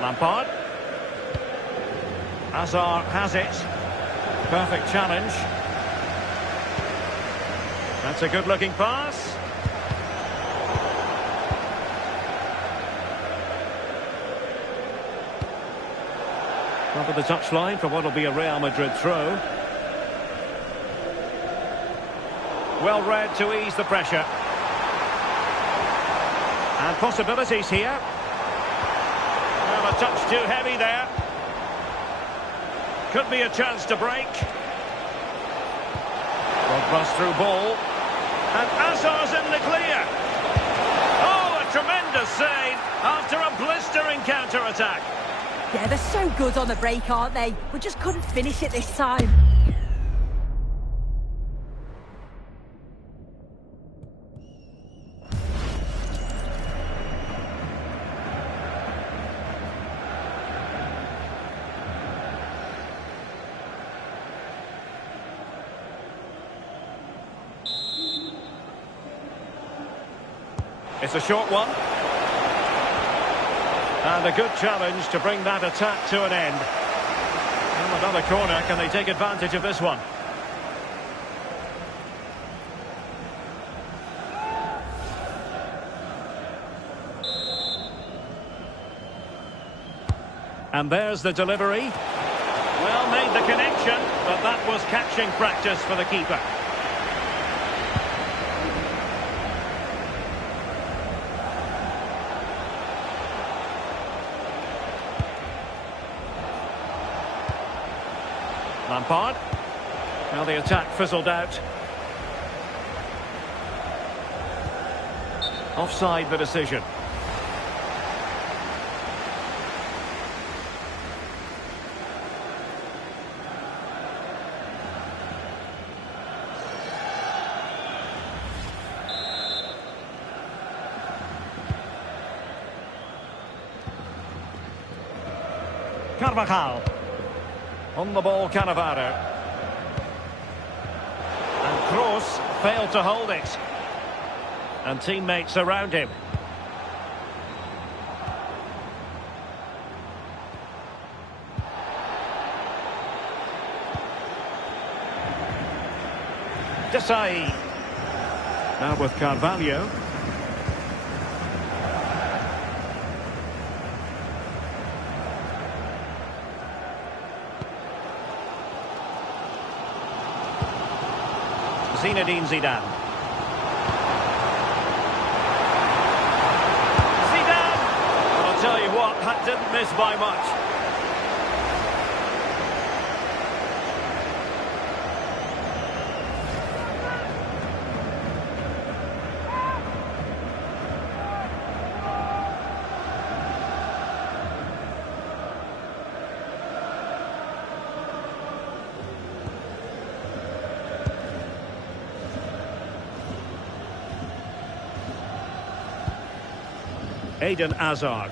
Lampard. Hazard has it. Perfect challenge. That's a good-looking pass. Top of the touchline for what will be a Real Madrid throw. Well read to ease the pressure. And possibilities here. Well, a touch too heavy there. Could be a chance to break. Well, bust through ball. And Azar's in the clear. Oh, a tremendous save after a blistering counter-attack. Yeah, they're so good on the break, aren't they? We just couldn't finish it this time. It's a short one. And a good challenge to bring that attack to an end. And another corner. Can they take advantage of this one? And there's the delivery. Well, made the connection, but that was catching practice for the keeper. Lampard. Well, the attack fizzled out. Offside the decision. Carvajal. On the ball, Cannavaro. And Kroos failed to hold it. And teammates around him. Desai. Now with Carvalho. Zinedine Zidane. Zidane! Well, I'll tell you what, that didn't miss by much. Eden Hazard.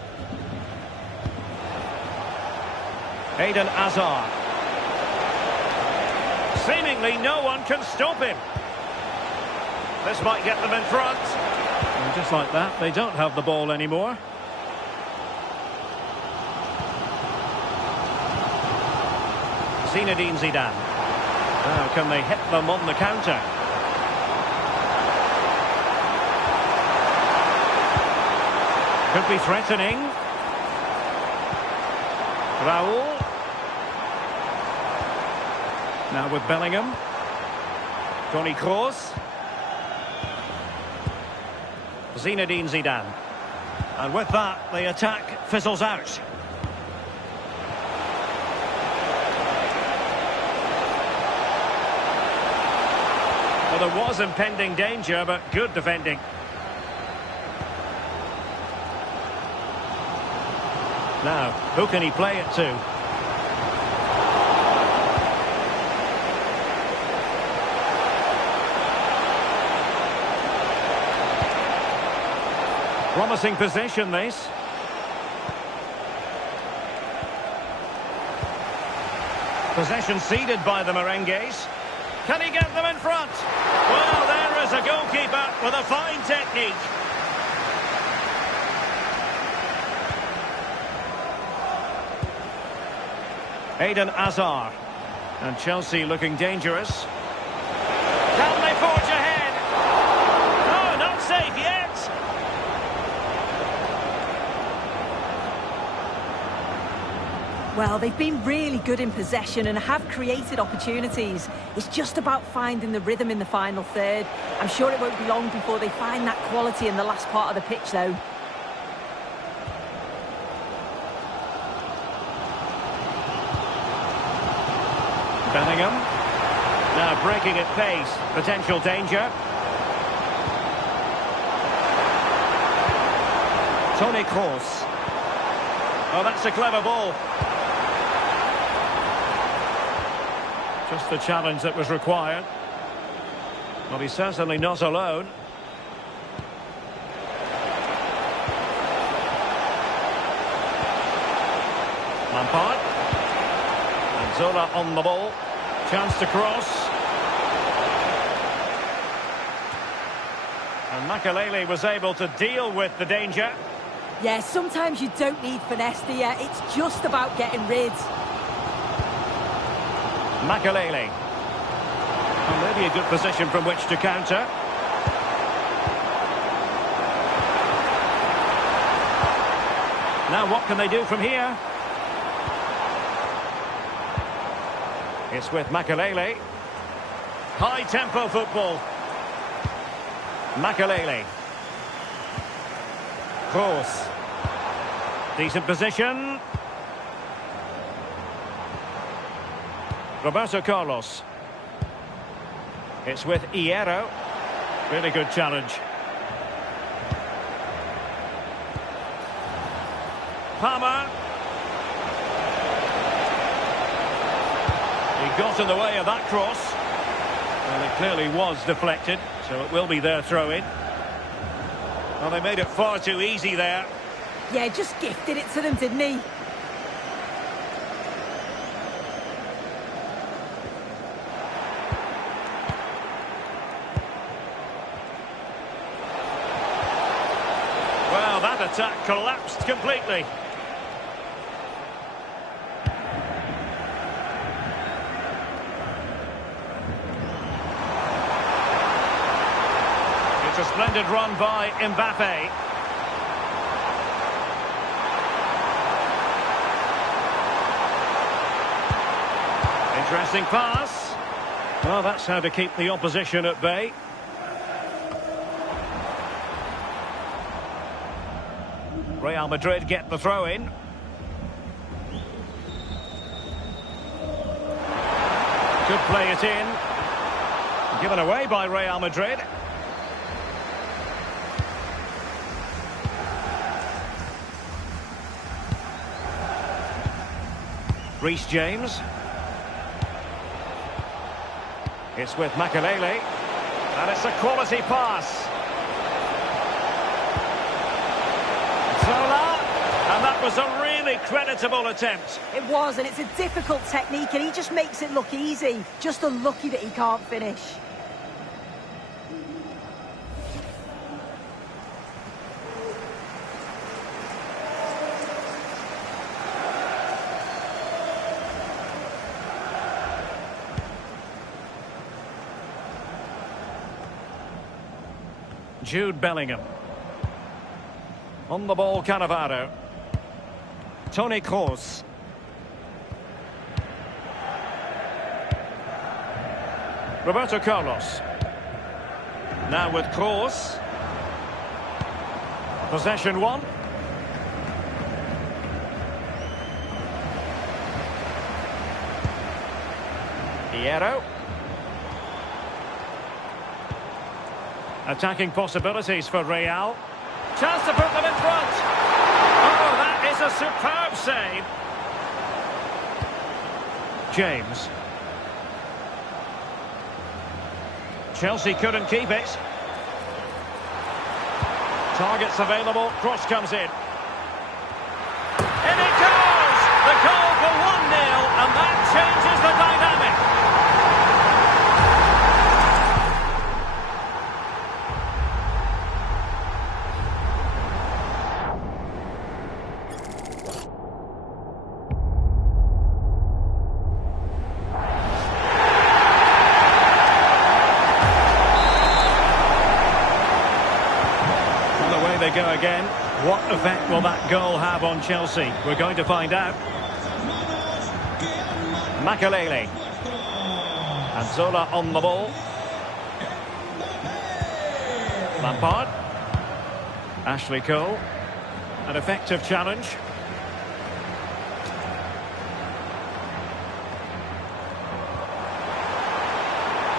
Eden Hazard. Seemingly no one can stop him. This might get them in front. And just like that, they don't have the ball anymore. Zinedine Zidane. Now, can they hit them on the counter? Could be threatening. Raul. Now with Bellingham. Toni Kroos. Zinedine Zidane. And with that, the attack fizzles out. Well, there was impending danger, but good defending. Now, who can he play it to? Promising possession, this. Possession ceded by the Merengues. Can he get them in front? Well, there is a goalkeeper with a fine technique. Eden Hazard. And Chelsea looking dangerous. Can they forge ahead? No, not safe yet. Well, they've been really good in possession and have created opportunities. It's just about finding the rhythm in the final third. I'm sure it won't be long before they find that quality in the last part of the pitch, though. Bellingham. Now breaking at pace. Potential danger. Toni Kroos. Oh, that's a clever ball. Just the challenge that was required. Well, he's certainly not alone. Lampard. And Zola on the ball. Chance to cross. And Makelele was able to deal with the danger. Yeah, sometimes you don't need finesse, do you? It's just about getting rid. Makelele. Well, maybe a good position from which to counter. Now what can they do from here? It's with Makelele. High-tempo football. Makelele. Kroos. Decent position. Roberto Carlos. It's with Hierro. Really good challenge. Palmer. He got in the way of that cross. Well, it clearly was deflected, so it will be their throw-in. Well, they made it far too easy there. Yeah, just gifted it to them, didn't he? Well, that attack collapsed completely. It's a splendid run by Mbappe. Interesting pass. Well, that's how to keep the opposition at bay. Real Madrid get the throw-in. Could play it in. Given away by Real Madrid. Reece James. It's with Makelele. And it's a quality pass. Zola. And that was a really creditable attempt. It was, and it's a difficult technique, and he just makes it look easy. Just unlucky that he can't finish. Jude Bellingham. On the ball, Cannavaro. Toni Kroos. Roberto Carlos. Now with Kroos. Possession one. Hierro. Attacking possibilities for Real. Chance to put them in front. Oh, that is a superb save. James. Chelsea couldn't keep it. Targets available. Cross comes in. In it goes! The goal for 1-0, and that changes the dynamic. They go again. What effect will that goal have on Chelsea? We're going to find out. Makelele. And Zola on the ball. Lampard. Ashley Cole. An effective challenge.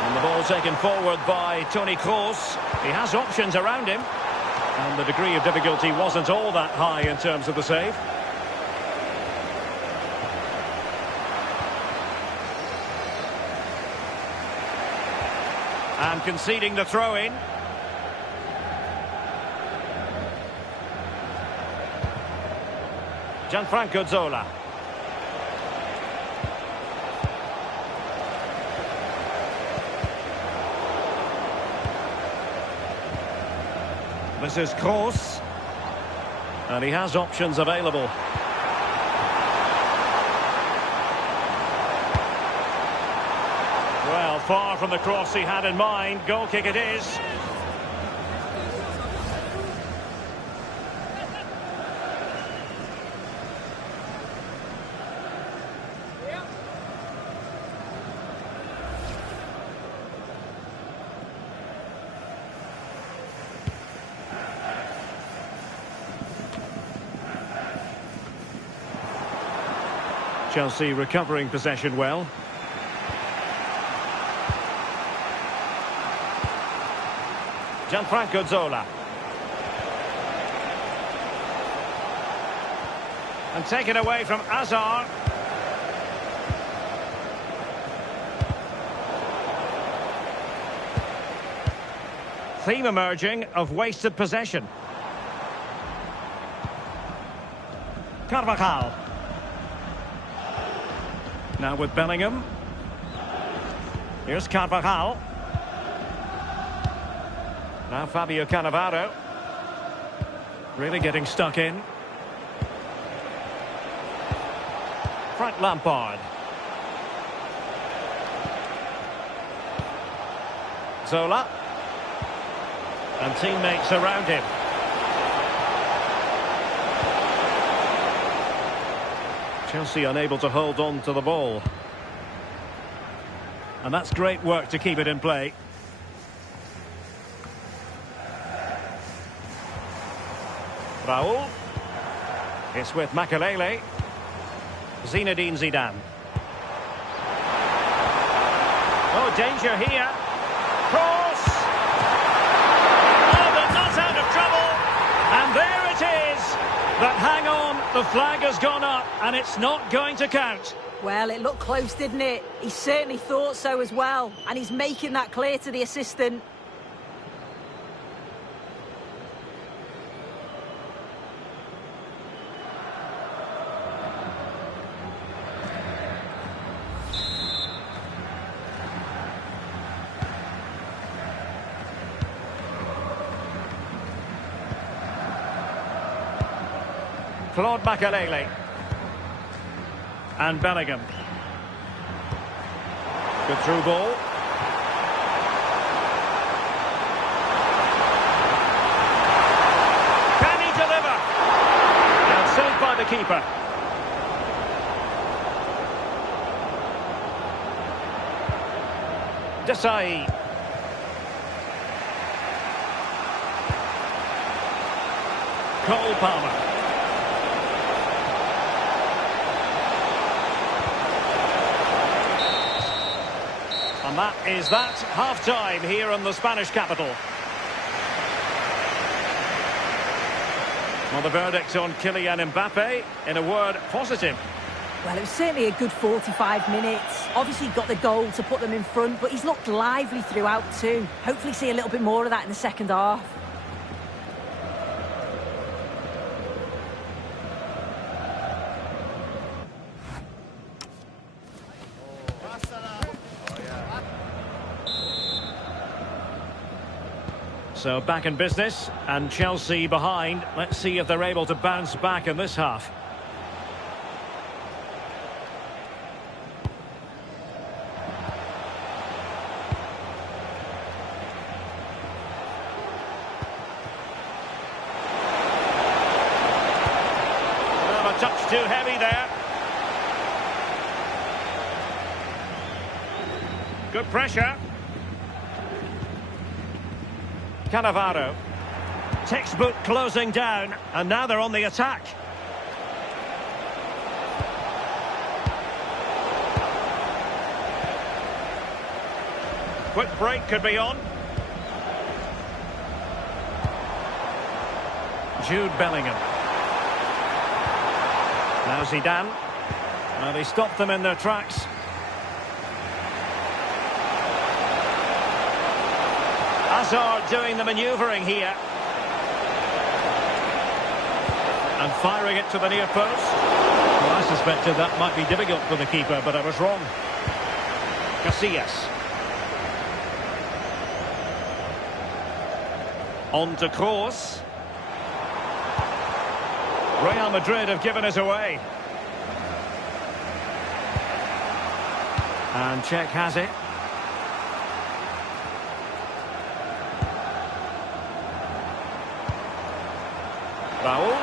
And the ball taken forward by Toni Kroos. He has options around him. And the degree of difficulty wasn't all that high in terms of the save. And conceding the throw-in. Gianfranco Zola. This is Kroos. And he has options available. Well, far from the cross he had in mind. Goal kick it is. Chelsea recovering possession well. Gianfranco Zola. And taken away from Azar. Theme emerging of wasted possession. Carvajal. Now with Bellingham. Here's Carvajal. Now Fabio Cannavaro. Really getting stuck in. Frank Lampard. Zola. And teammates around him. Chelsea unable to hold on to the ball. And that's great work to keep it in play. Raul. It's with Makelele. Zinedine Zidane. Oh, danger here. Cross. Oh, they're not out of trouble. And there it is. But hang on, the flag has gone up and it's not going to count. Well, it looked close, didn't it? He certainly thought so as well. And he's making that clear to the assistant. Claude Makelele. And Bellingham. Good through ball. Can he deliver? And saved by the keeper. Desai. Cole Palmer. And that is that. Half-time here in the Spanish capital. Well, the verdict on Kylian Mbappe, in a word, positive. Well, it was certainly a good 45 minutes. Obviously got the goal to put them in front, but he's looked lively throughout too. Hopefully see a little bit more of that in the second half. So back in business, and Chelsea behind. Let's see if they're able to bounce back in this half. Well, a touch too heavy there. Good pressure. Cannavaro. Textbook closing down, and now they're on the attack. Quick break could be on. Jude Bellingham. Now Zidane. Well, they stopped them in their tracks. Hazard doing the manoeuvring here. And firing it to the near post. Well, I suspected that might be difficult for the keeper, but I was wrong. Casillas. On to Kroos. Real Madrid have given us away. And Czech has it. Raul.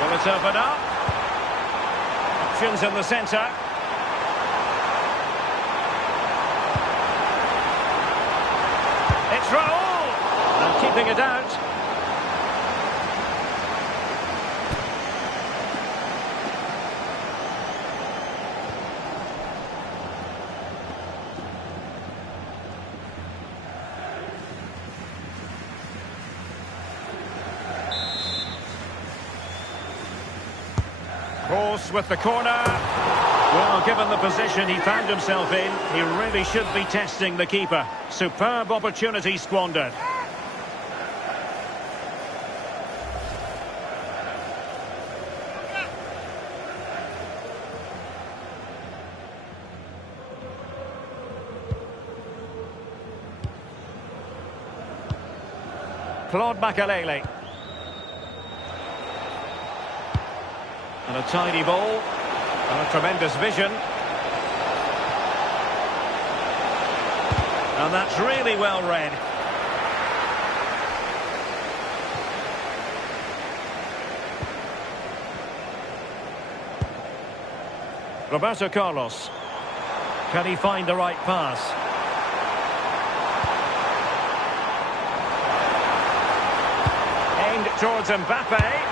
Will it open up? Options in the centre. It's Raul! And keeping it out. Kroos with the corner. Well, given the position he found himself in, he really should be testing the keeper. Superb opportunity squandered. Claude Makelele. And a tidy ball. And a tremendous vision. And that's really well read. Roberto Carlos. Can he find the right pass? Aimed towards Mbappe.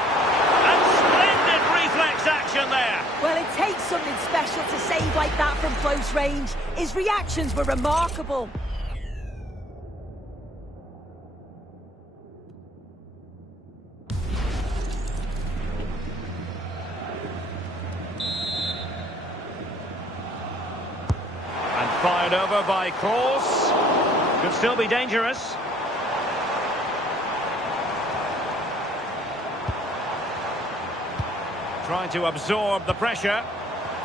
Action there. Well, it takes something special to save like that from close range. His reactions were remarkable. And fired over by Kroos. Could still be dangerous. Trying to absorb the pressure.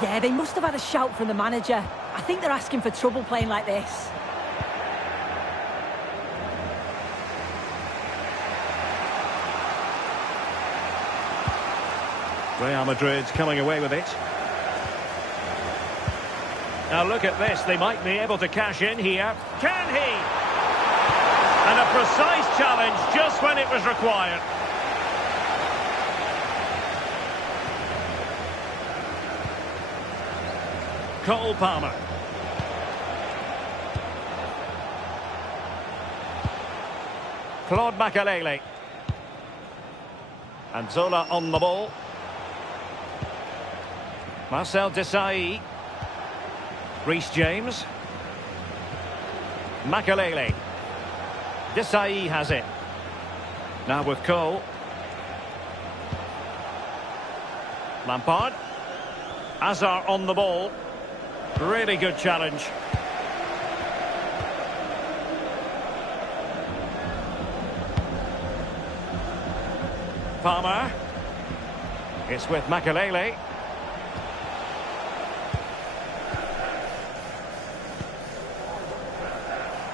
Yeah, they must have had a shout from the manager. I think they're asking for trouble playing like this. Real Madrid's coming away with it. Now look at this. They might be able to cash in here. Can he? And a precise challenge just when it was required. Cole Palmer. Claude Makelele. And Zola on the ball. Marcel Desailly. Reece James. Makelele. Desailly has it. Now with Cole. Lampard. Hazard on the ball. Really good challenge. Palmer. It's with Makelele.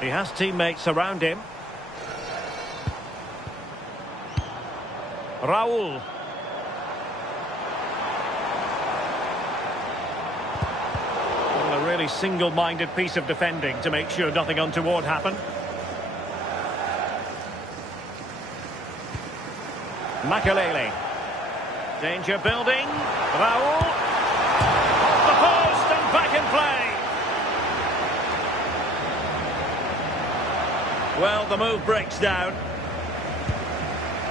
He has teammates around him. Raul. A really single-minded piece of defending to make sure nothing untoward happened. Makelele. Danger building. Raul. Off the post and Well, the move breaks down.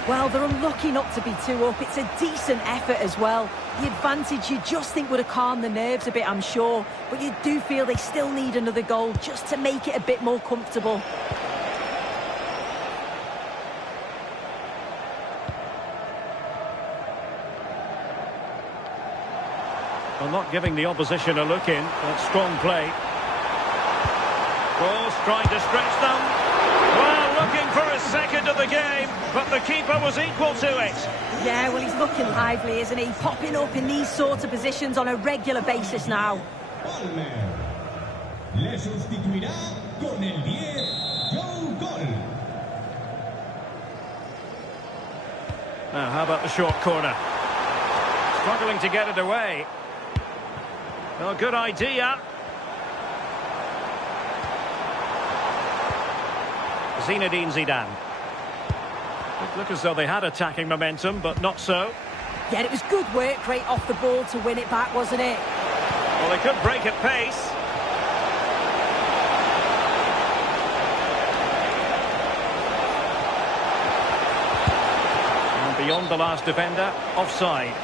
Well, they're unlucky not to be 2 up. It's a decent effort as well. The advantage you just think would have calmed the nerves a bit, I'm sure. But you do feel they still need another goal just to make it a bit more comfortable. Well, not giving the opposition a look in. That's strong play. Cross trying to stretch them. Well, looking for a second of the game, but the keeper was equal to it. Yeah, well, he's looking lively, isn't he? Popping up in these sorts of positions on a regular basis now. Le sustituirá con el 10, Joe Gol. Now, how about the short corner? Struggling to get it away. Well, good idea. Zinedine Zidane. It looked as though they had attacking momentum, but not so. Yeah, it was good work rate off the ball to win it back, wasn't it? Well, they could break at pace. And beyond the last defender, offside.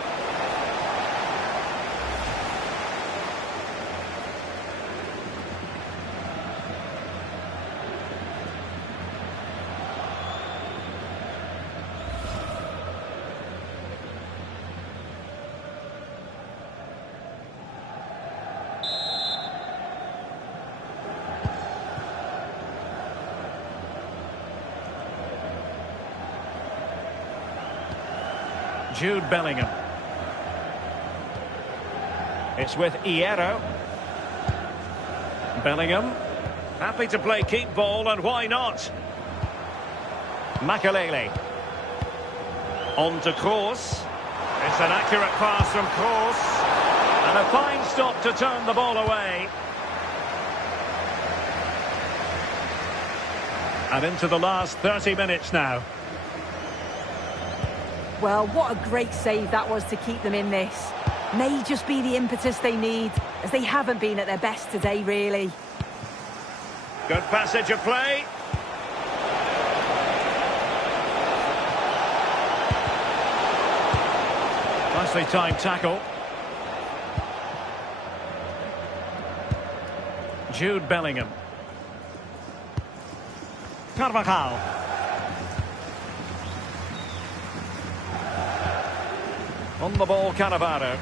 Jude Bellingham. It's with Hierro. Bellingham. Happy to play keep ball, and why not? Makelele. On to Kroos. It's an accurate pass from Kroos. And a fine stop to turn the ball away. And into the last 30 minutes now. Well, what a great save that was to keep them in this. May just be the impetus they need, as they haven't been at their best today, really. Good passage of play. Nicely timed tackle. Jude Bellingham. Carvajal. On the ball, Cannavaro.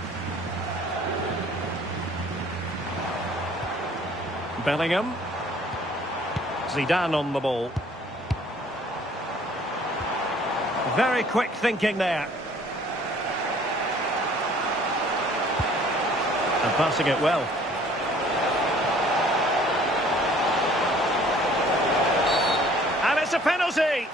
Bellingham. Zidane on the ball. Very quick thinking there. And passing it well. And it's a penalty!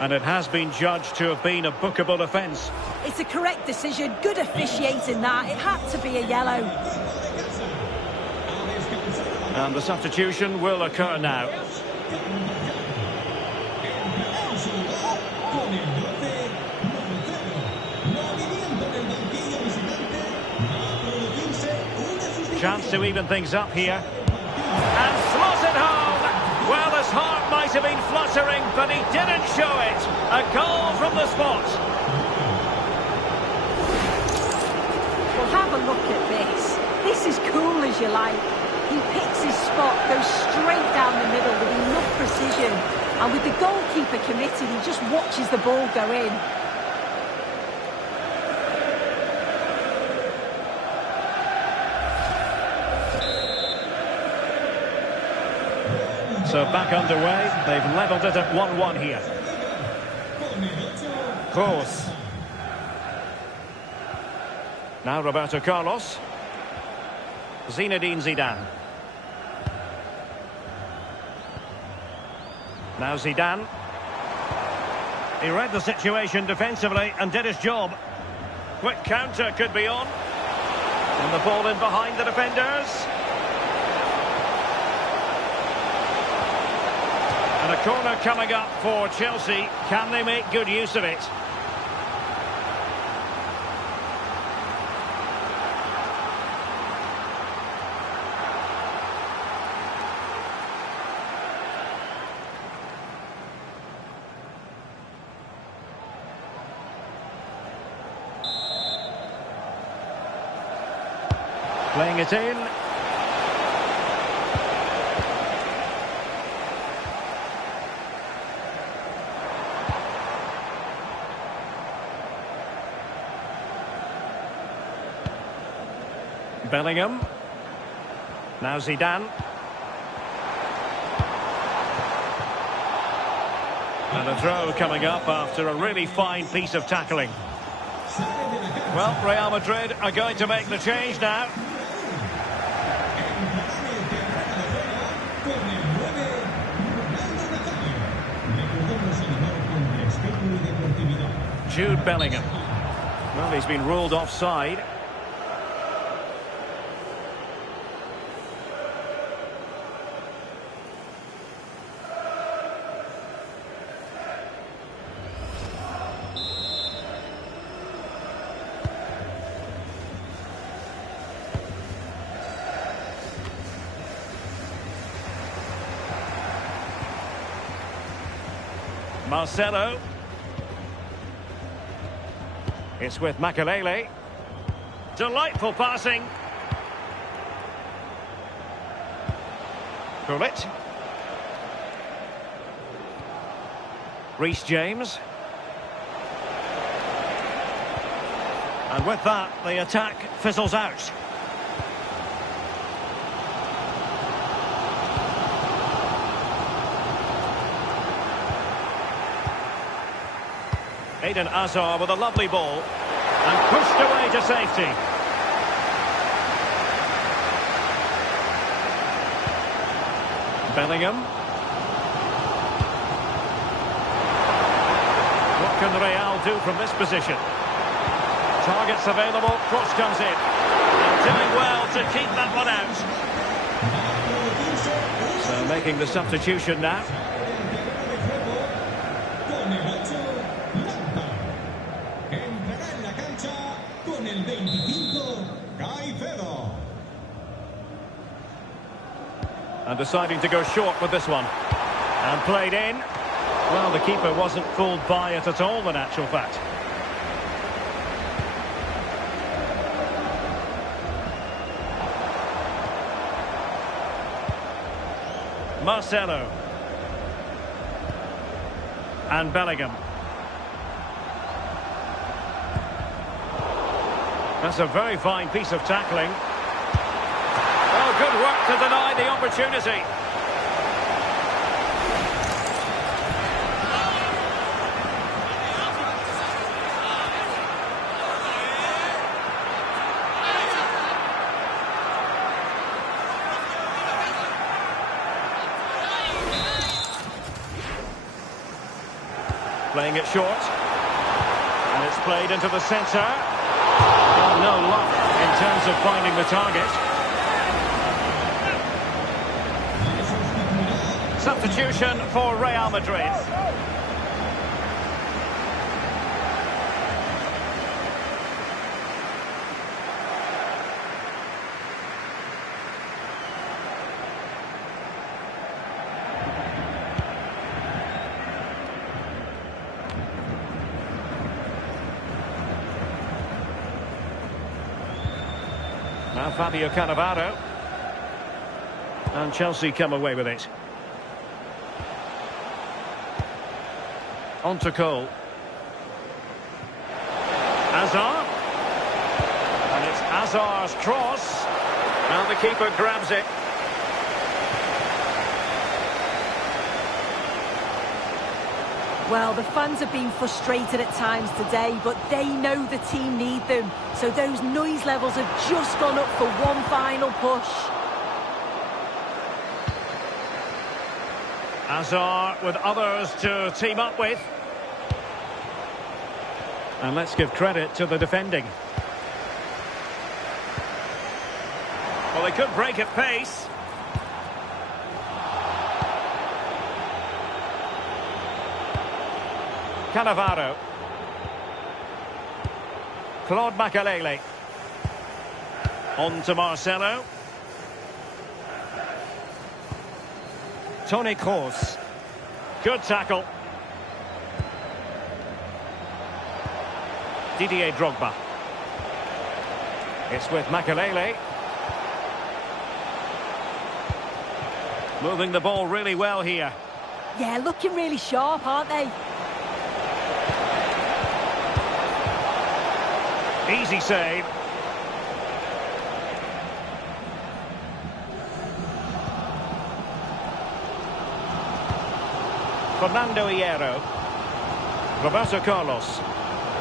And it has been judged to have been a bookable offence. It's a correct decision. Good officiating that. It had to be a yellow. And the substitution will occur now. Chance to even things up here. And slotted home! Well, his heart might have been fluttering, but he didn't show it. A goal from the spot. Well, have a look at this. This is cool as you like. He picks his spot, goes straight down the middle with enough precision. And with the goalkeeper committed, he just watches the ball go in. So back underway. They've levelled it at 1-1 here. Kroos. Now Roberto Carlos. Zinedine Zidane. Now Zidane. He read the situation defensively and did his job. Quick counter could be on. And the ball in behind the defenders. And a corner coming up for Chelsea. Can they make good use of it? Playing it in. Bellingham. Now Zidane. And a throw coming up after a really fine piece of tackling. Well, Real Madrid are going to make the change now. Jude Bellingham. Well, he's been ruled offside. Marcelo. It's with Makelele. Delightful passing. Gullit. Reece James. And with that, the attack fizzles out. Eden Hazard with a lovely ball and pushed away to safety. Bellingham. What can Real do from this position? Targets available, cross comes in. And doing well to keep that one out. So making the substitution now. And deciding to go short with this one. And played in. Well, the keeper wasn't fooled by it at all, in actual fact. Marcelo. And Bellingham. That's a very fine piece of tackling. Oh, good work to deny the opportunity. Playing it short. And it's played into the centre. Oh, no luck in terms of finding the target. Substitution for Real Madrid. Now Fabio Cannavaro. And Chelsea come away with it. On to Cole. Hazard. And it's Hazard's cross. Now the keeper grabs it. Well, the fans have been frustrated at times today, but they know the team need them. So those noise levels have just gone up for one final push. Hazard with others to team up with. And let's give credit to the defending. Well, they could break at pace. Cannavaro. Claude Makelele. On to Marcelo. Toni Kroos. Good tackle. Didier Drogba. It's with Makelele. Moving the ball really well here. Yeah, looking really sharp, aren't they? Easy save. Fernando Hierro. Roberto Carlos.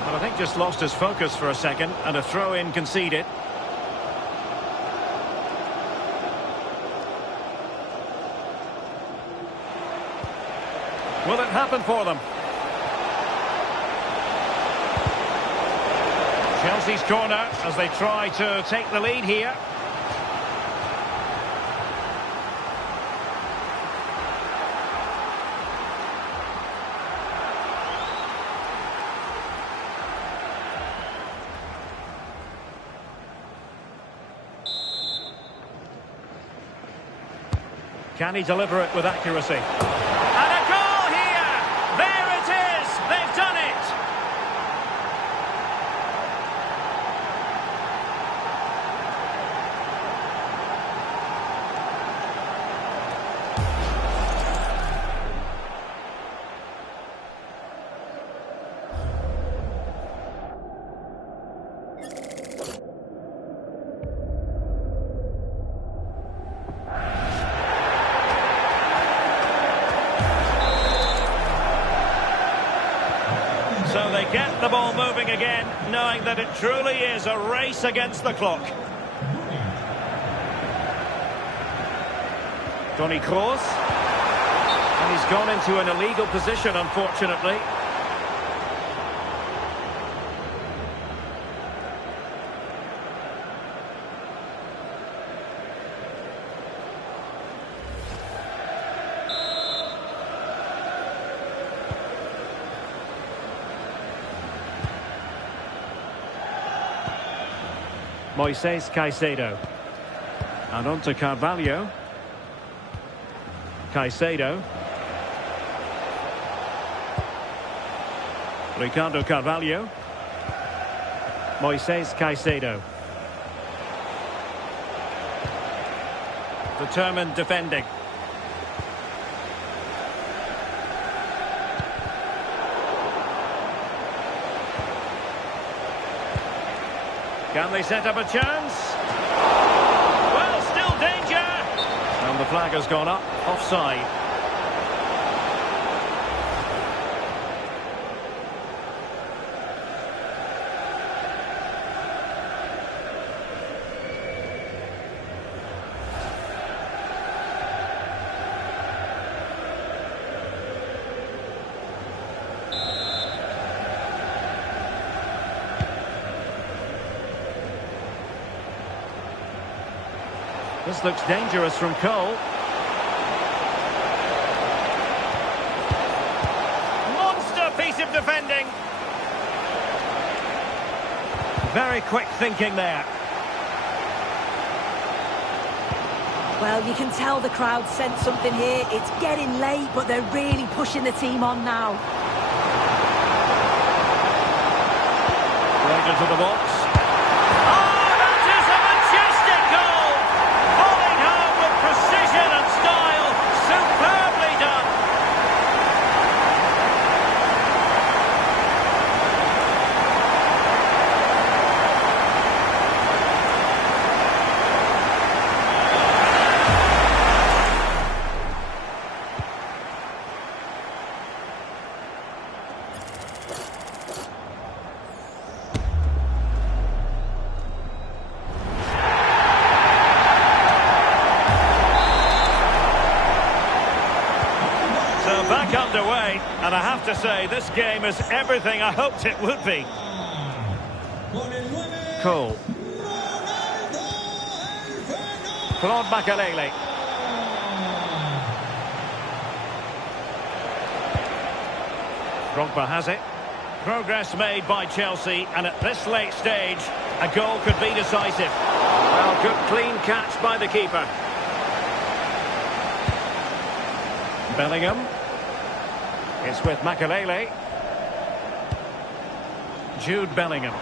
But I think just lost his focus for a second, and a throw-in conceded. Will it happen for them? Chelsea's corner as they try to take the lead here. Can he deliver it with accuracy? And a goal here! There it is! They've done it! So they get the ball moving again, knowing that it truly is a race against the clock. Toni Kroos. And he's gone into an illegal position, unfortunately. Moises Caicedo. And on to Carvalho. Caicedo. Ricardo Carvalho. Moises Caicedo. Determined defending. Can they set up a chance? Well, still danger. And the flag has gone up, offside. This looks dangerous from Cole. Monster piece of defending. Very quick thinking there. Well, you can tell the crowd sensed something here. It's getting late, but they're really pushing the team on now. Right into the box. Back underway, and I have to say, this game is everything I hoped it would be. Cole. Claude Makelele. Drogba has it. Progress made by Chelsea, and at this late stage, a goal could be decisive. Well, good clean catch by the keeper. Bellingham. It's with Makelele. Jude Bellingham.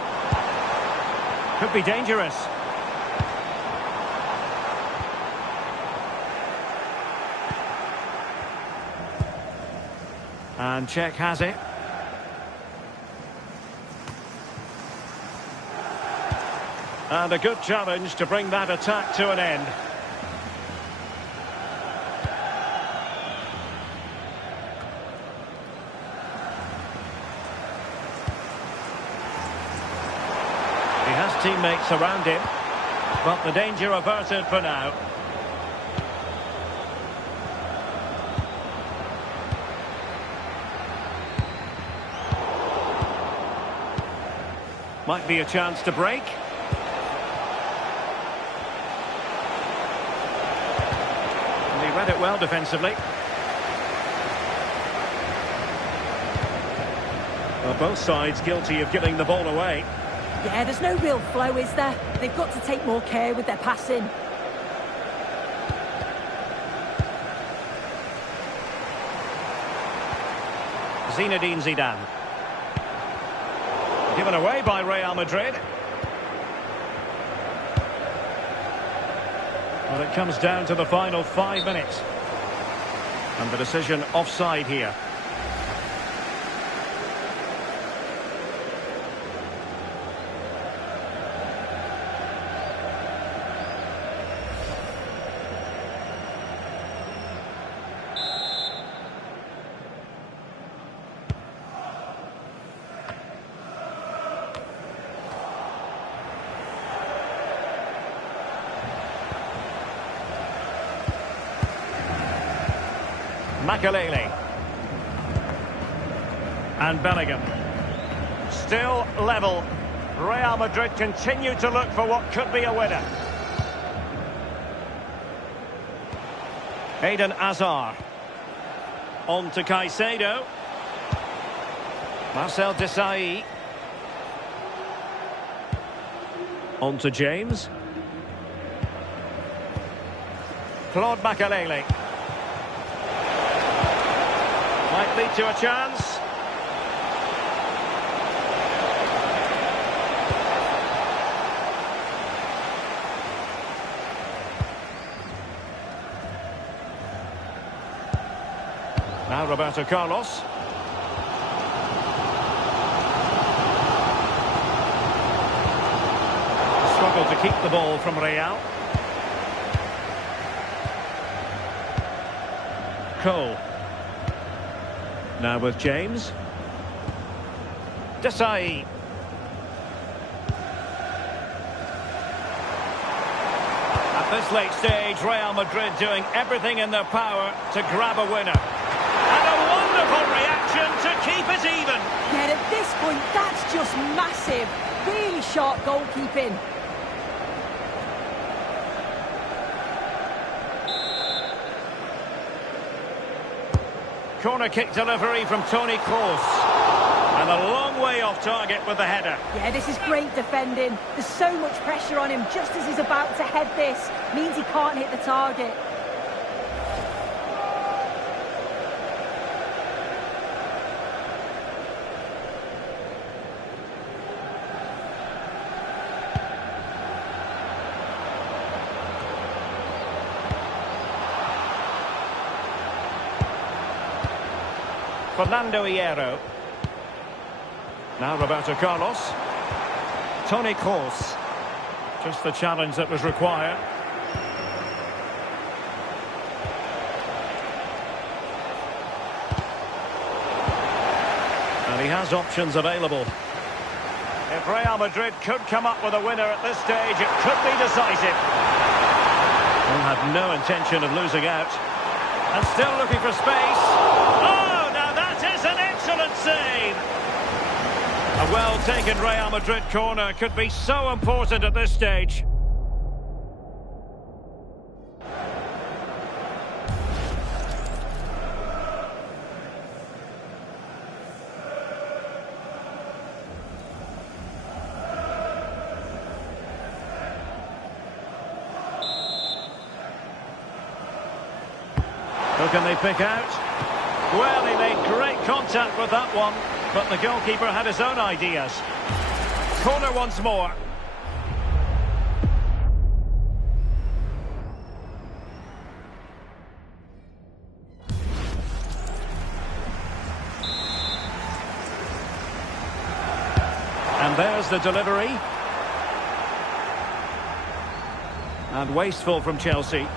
Could be dangerous. And Czech has it. And a good challenge to bring that attack to an end. He has teammates around him, but the danger averted for now. Might be a chance to break. And he read it well defensively. Well, both sides guilty of giving the ball away. Yeah, there's no real flow, is there? They've got to take more care with their passing. Zinedine Zidane. Given away by Real Madrid. Well, it comes down to the final 5 minutes. And the decision offside here. Makalele. And Bellingham. Still level. Real Madrid continue to look for what could be a winner. Eden Hazard. On to Caicedo. Marcel Desailly. On to James. Claude Makalele. Might lead to a chance. Now Roberto Carlos. Struggled to keep the ball from Real. Cole. Now with James. Desailly. At this late stage, Real Madrid doing everything in their power to grab a winner. And a wonderful reaction to keep it even. Yeah, at this point, that's just massive. Really sharp goalkeeping. Corner kick delivery from Toni Kroos. And a long way off target with the header. Yeah, this is great defending. There's so much pressure on him just as he's about to head this. Means he can't hit the target. Fernando Hierro. Now Roberto Carlos. Toni Kroos. Just the challenge that was required. And he has options available. If Real Madrid could come up with a winner at this stage, it could be decisive. They'll have no intention of losing out. And still looking for space. Oh, now that is an excellent save. A well-taken Real Madrid corner could be so important at this stage. Who can they pick out? Well, he made great contact with that one, but the goalkeeper had his own ideas. Corner once more. there's the delivery. And wasteful from Chelsea.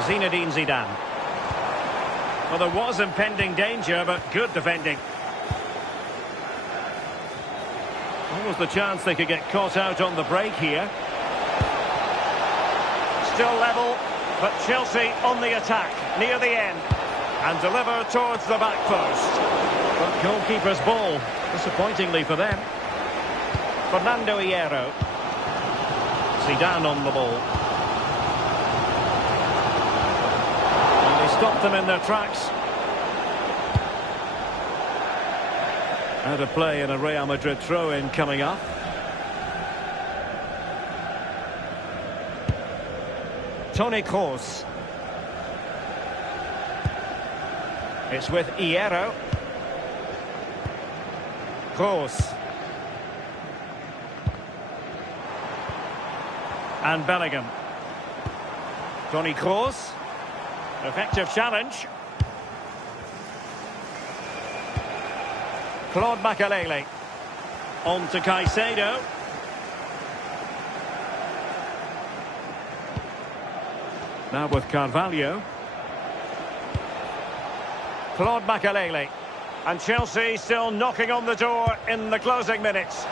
Zinedine Zidane. Well, there was impending danger, but good defending. Almost the chance they could get caught out on the break here. Still level, but Chelsea on the attack near the end. And deliver towards the back post. But goalkeeper's ball, disappointingly for them. Fernando Hierro. Zidane on the ball. And they stopped them in their tracks. Out of play and a Real Madrid throw-in coming up. Toni Kroos. It's with Hierro. Kroos. And Bellingham. Toni Kroos. Effective challenge. Claude Makelele. On to Caicedo. Now with Carvalho. Claude Makelele. And Chelsea still knocking on the door in the closing minutes.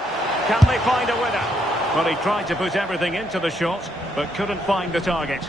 Can they find a winner? Well, he tried to put everything into the shot, but couldn't find the target.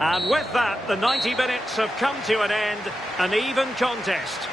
And with that, the 90 minutes have come to an end. An even contest.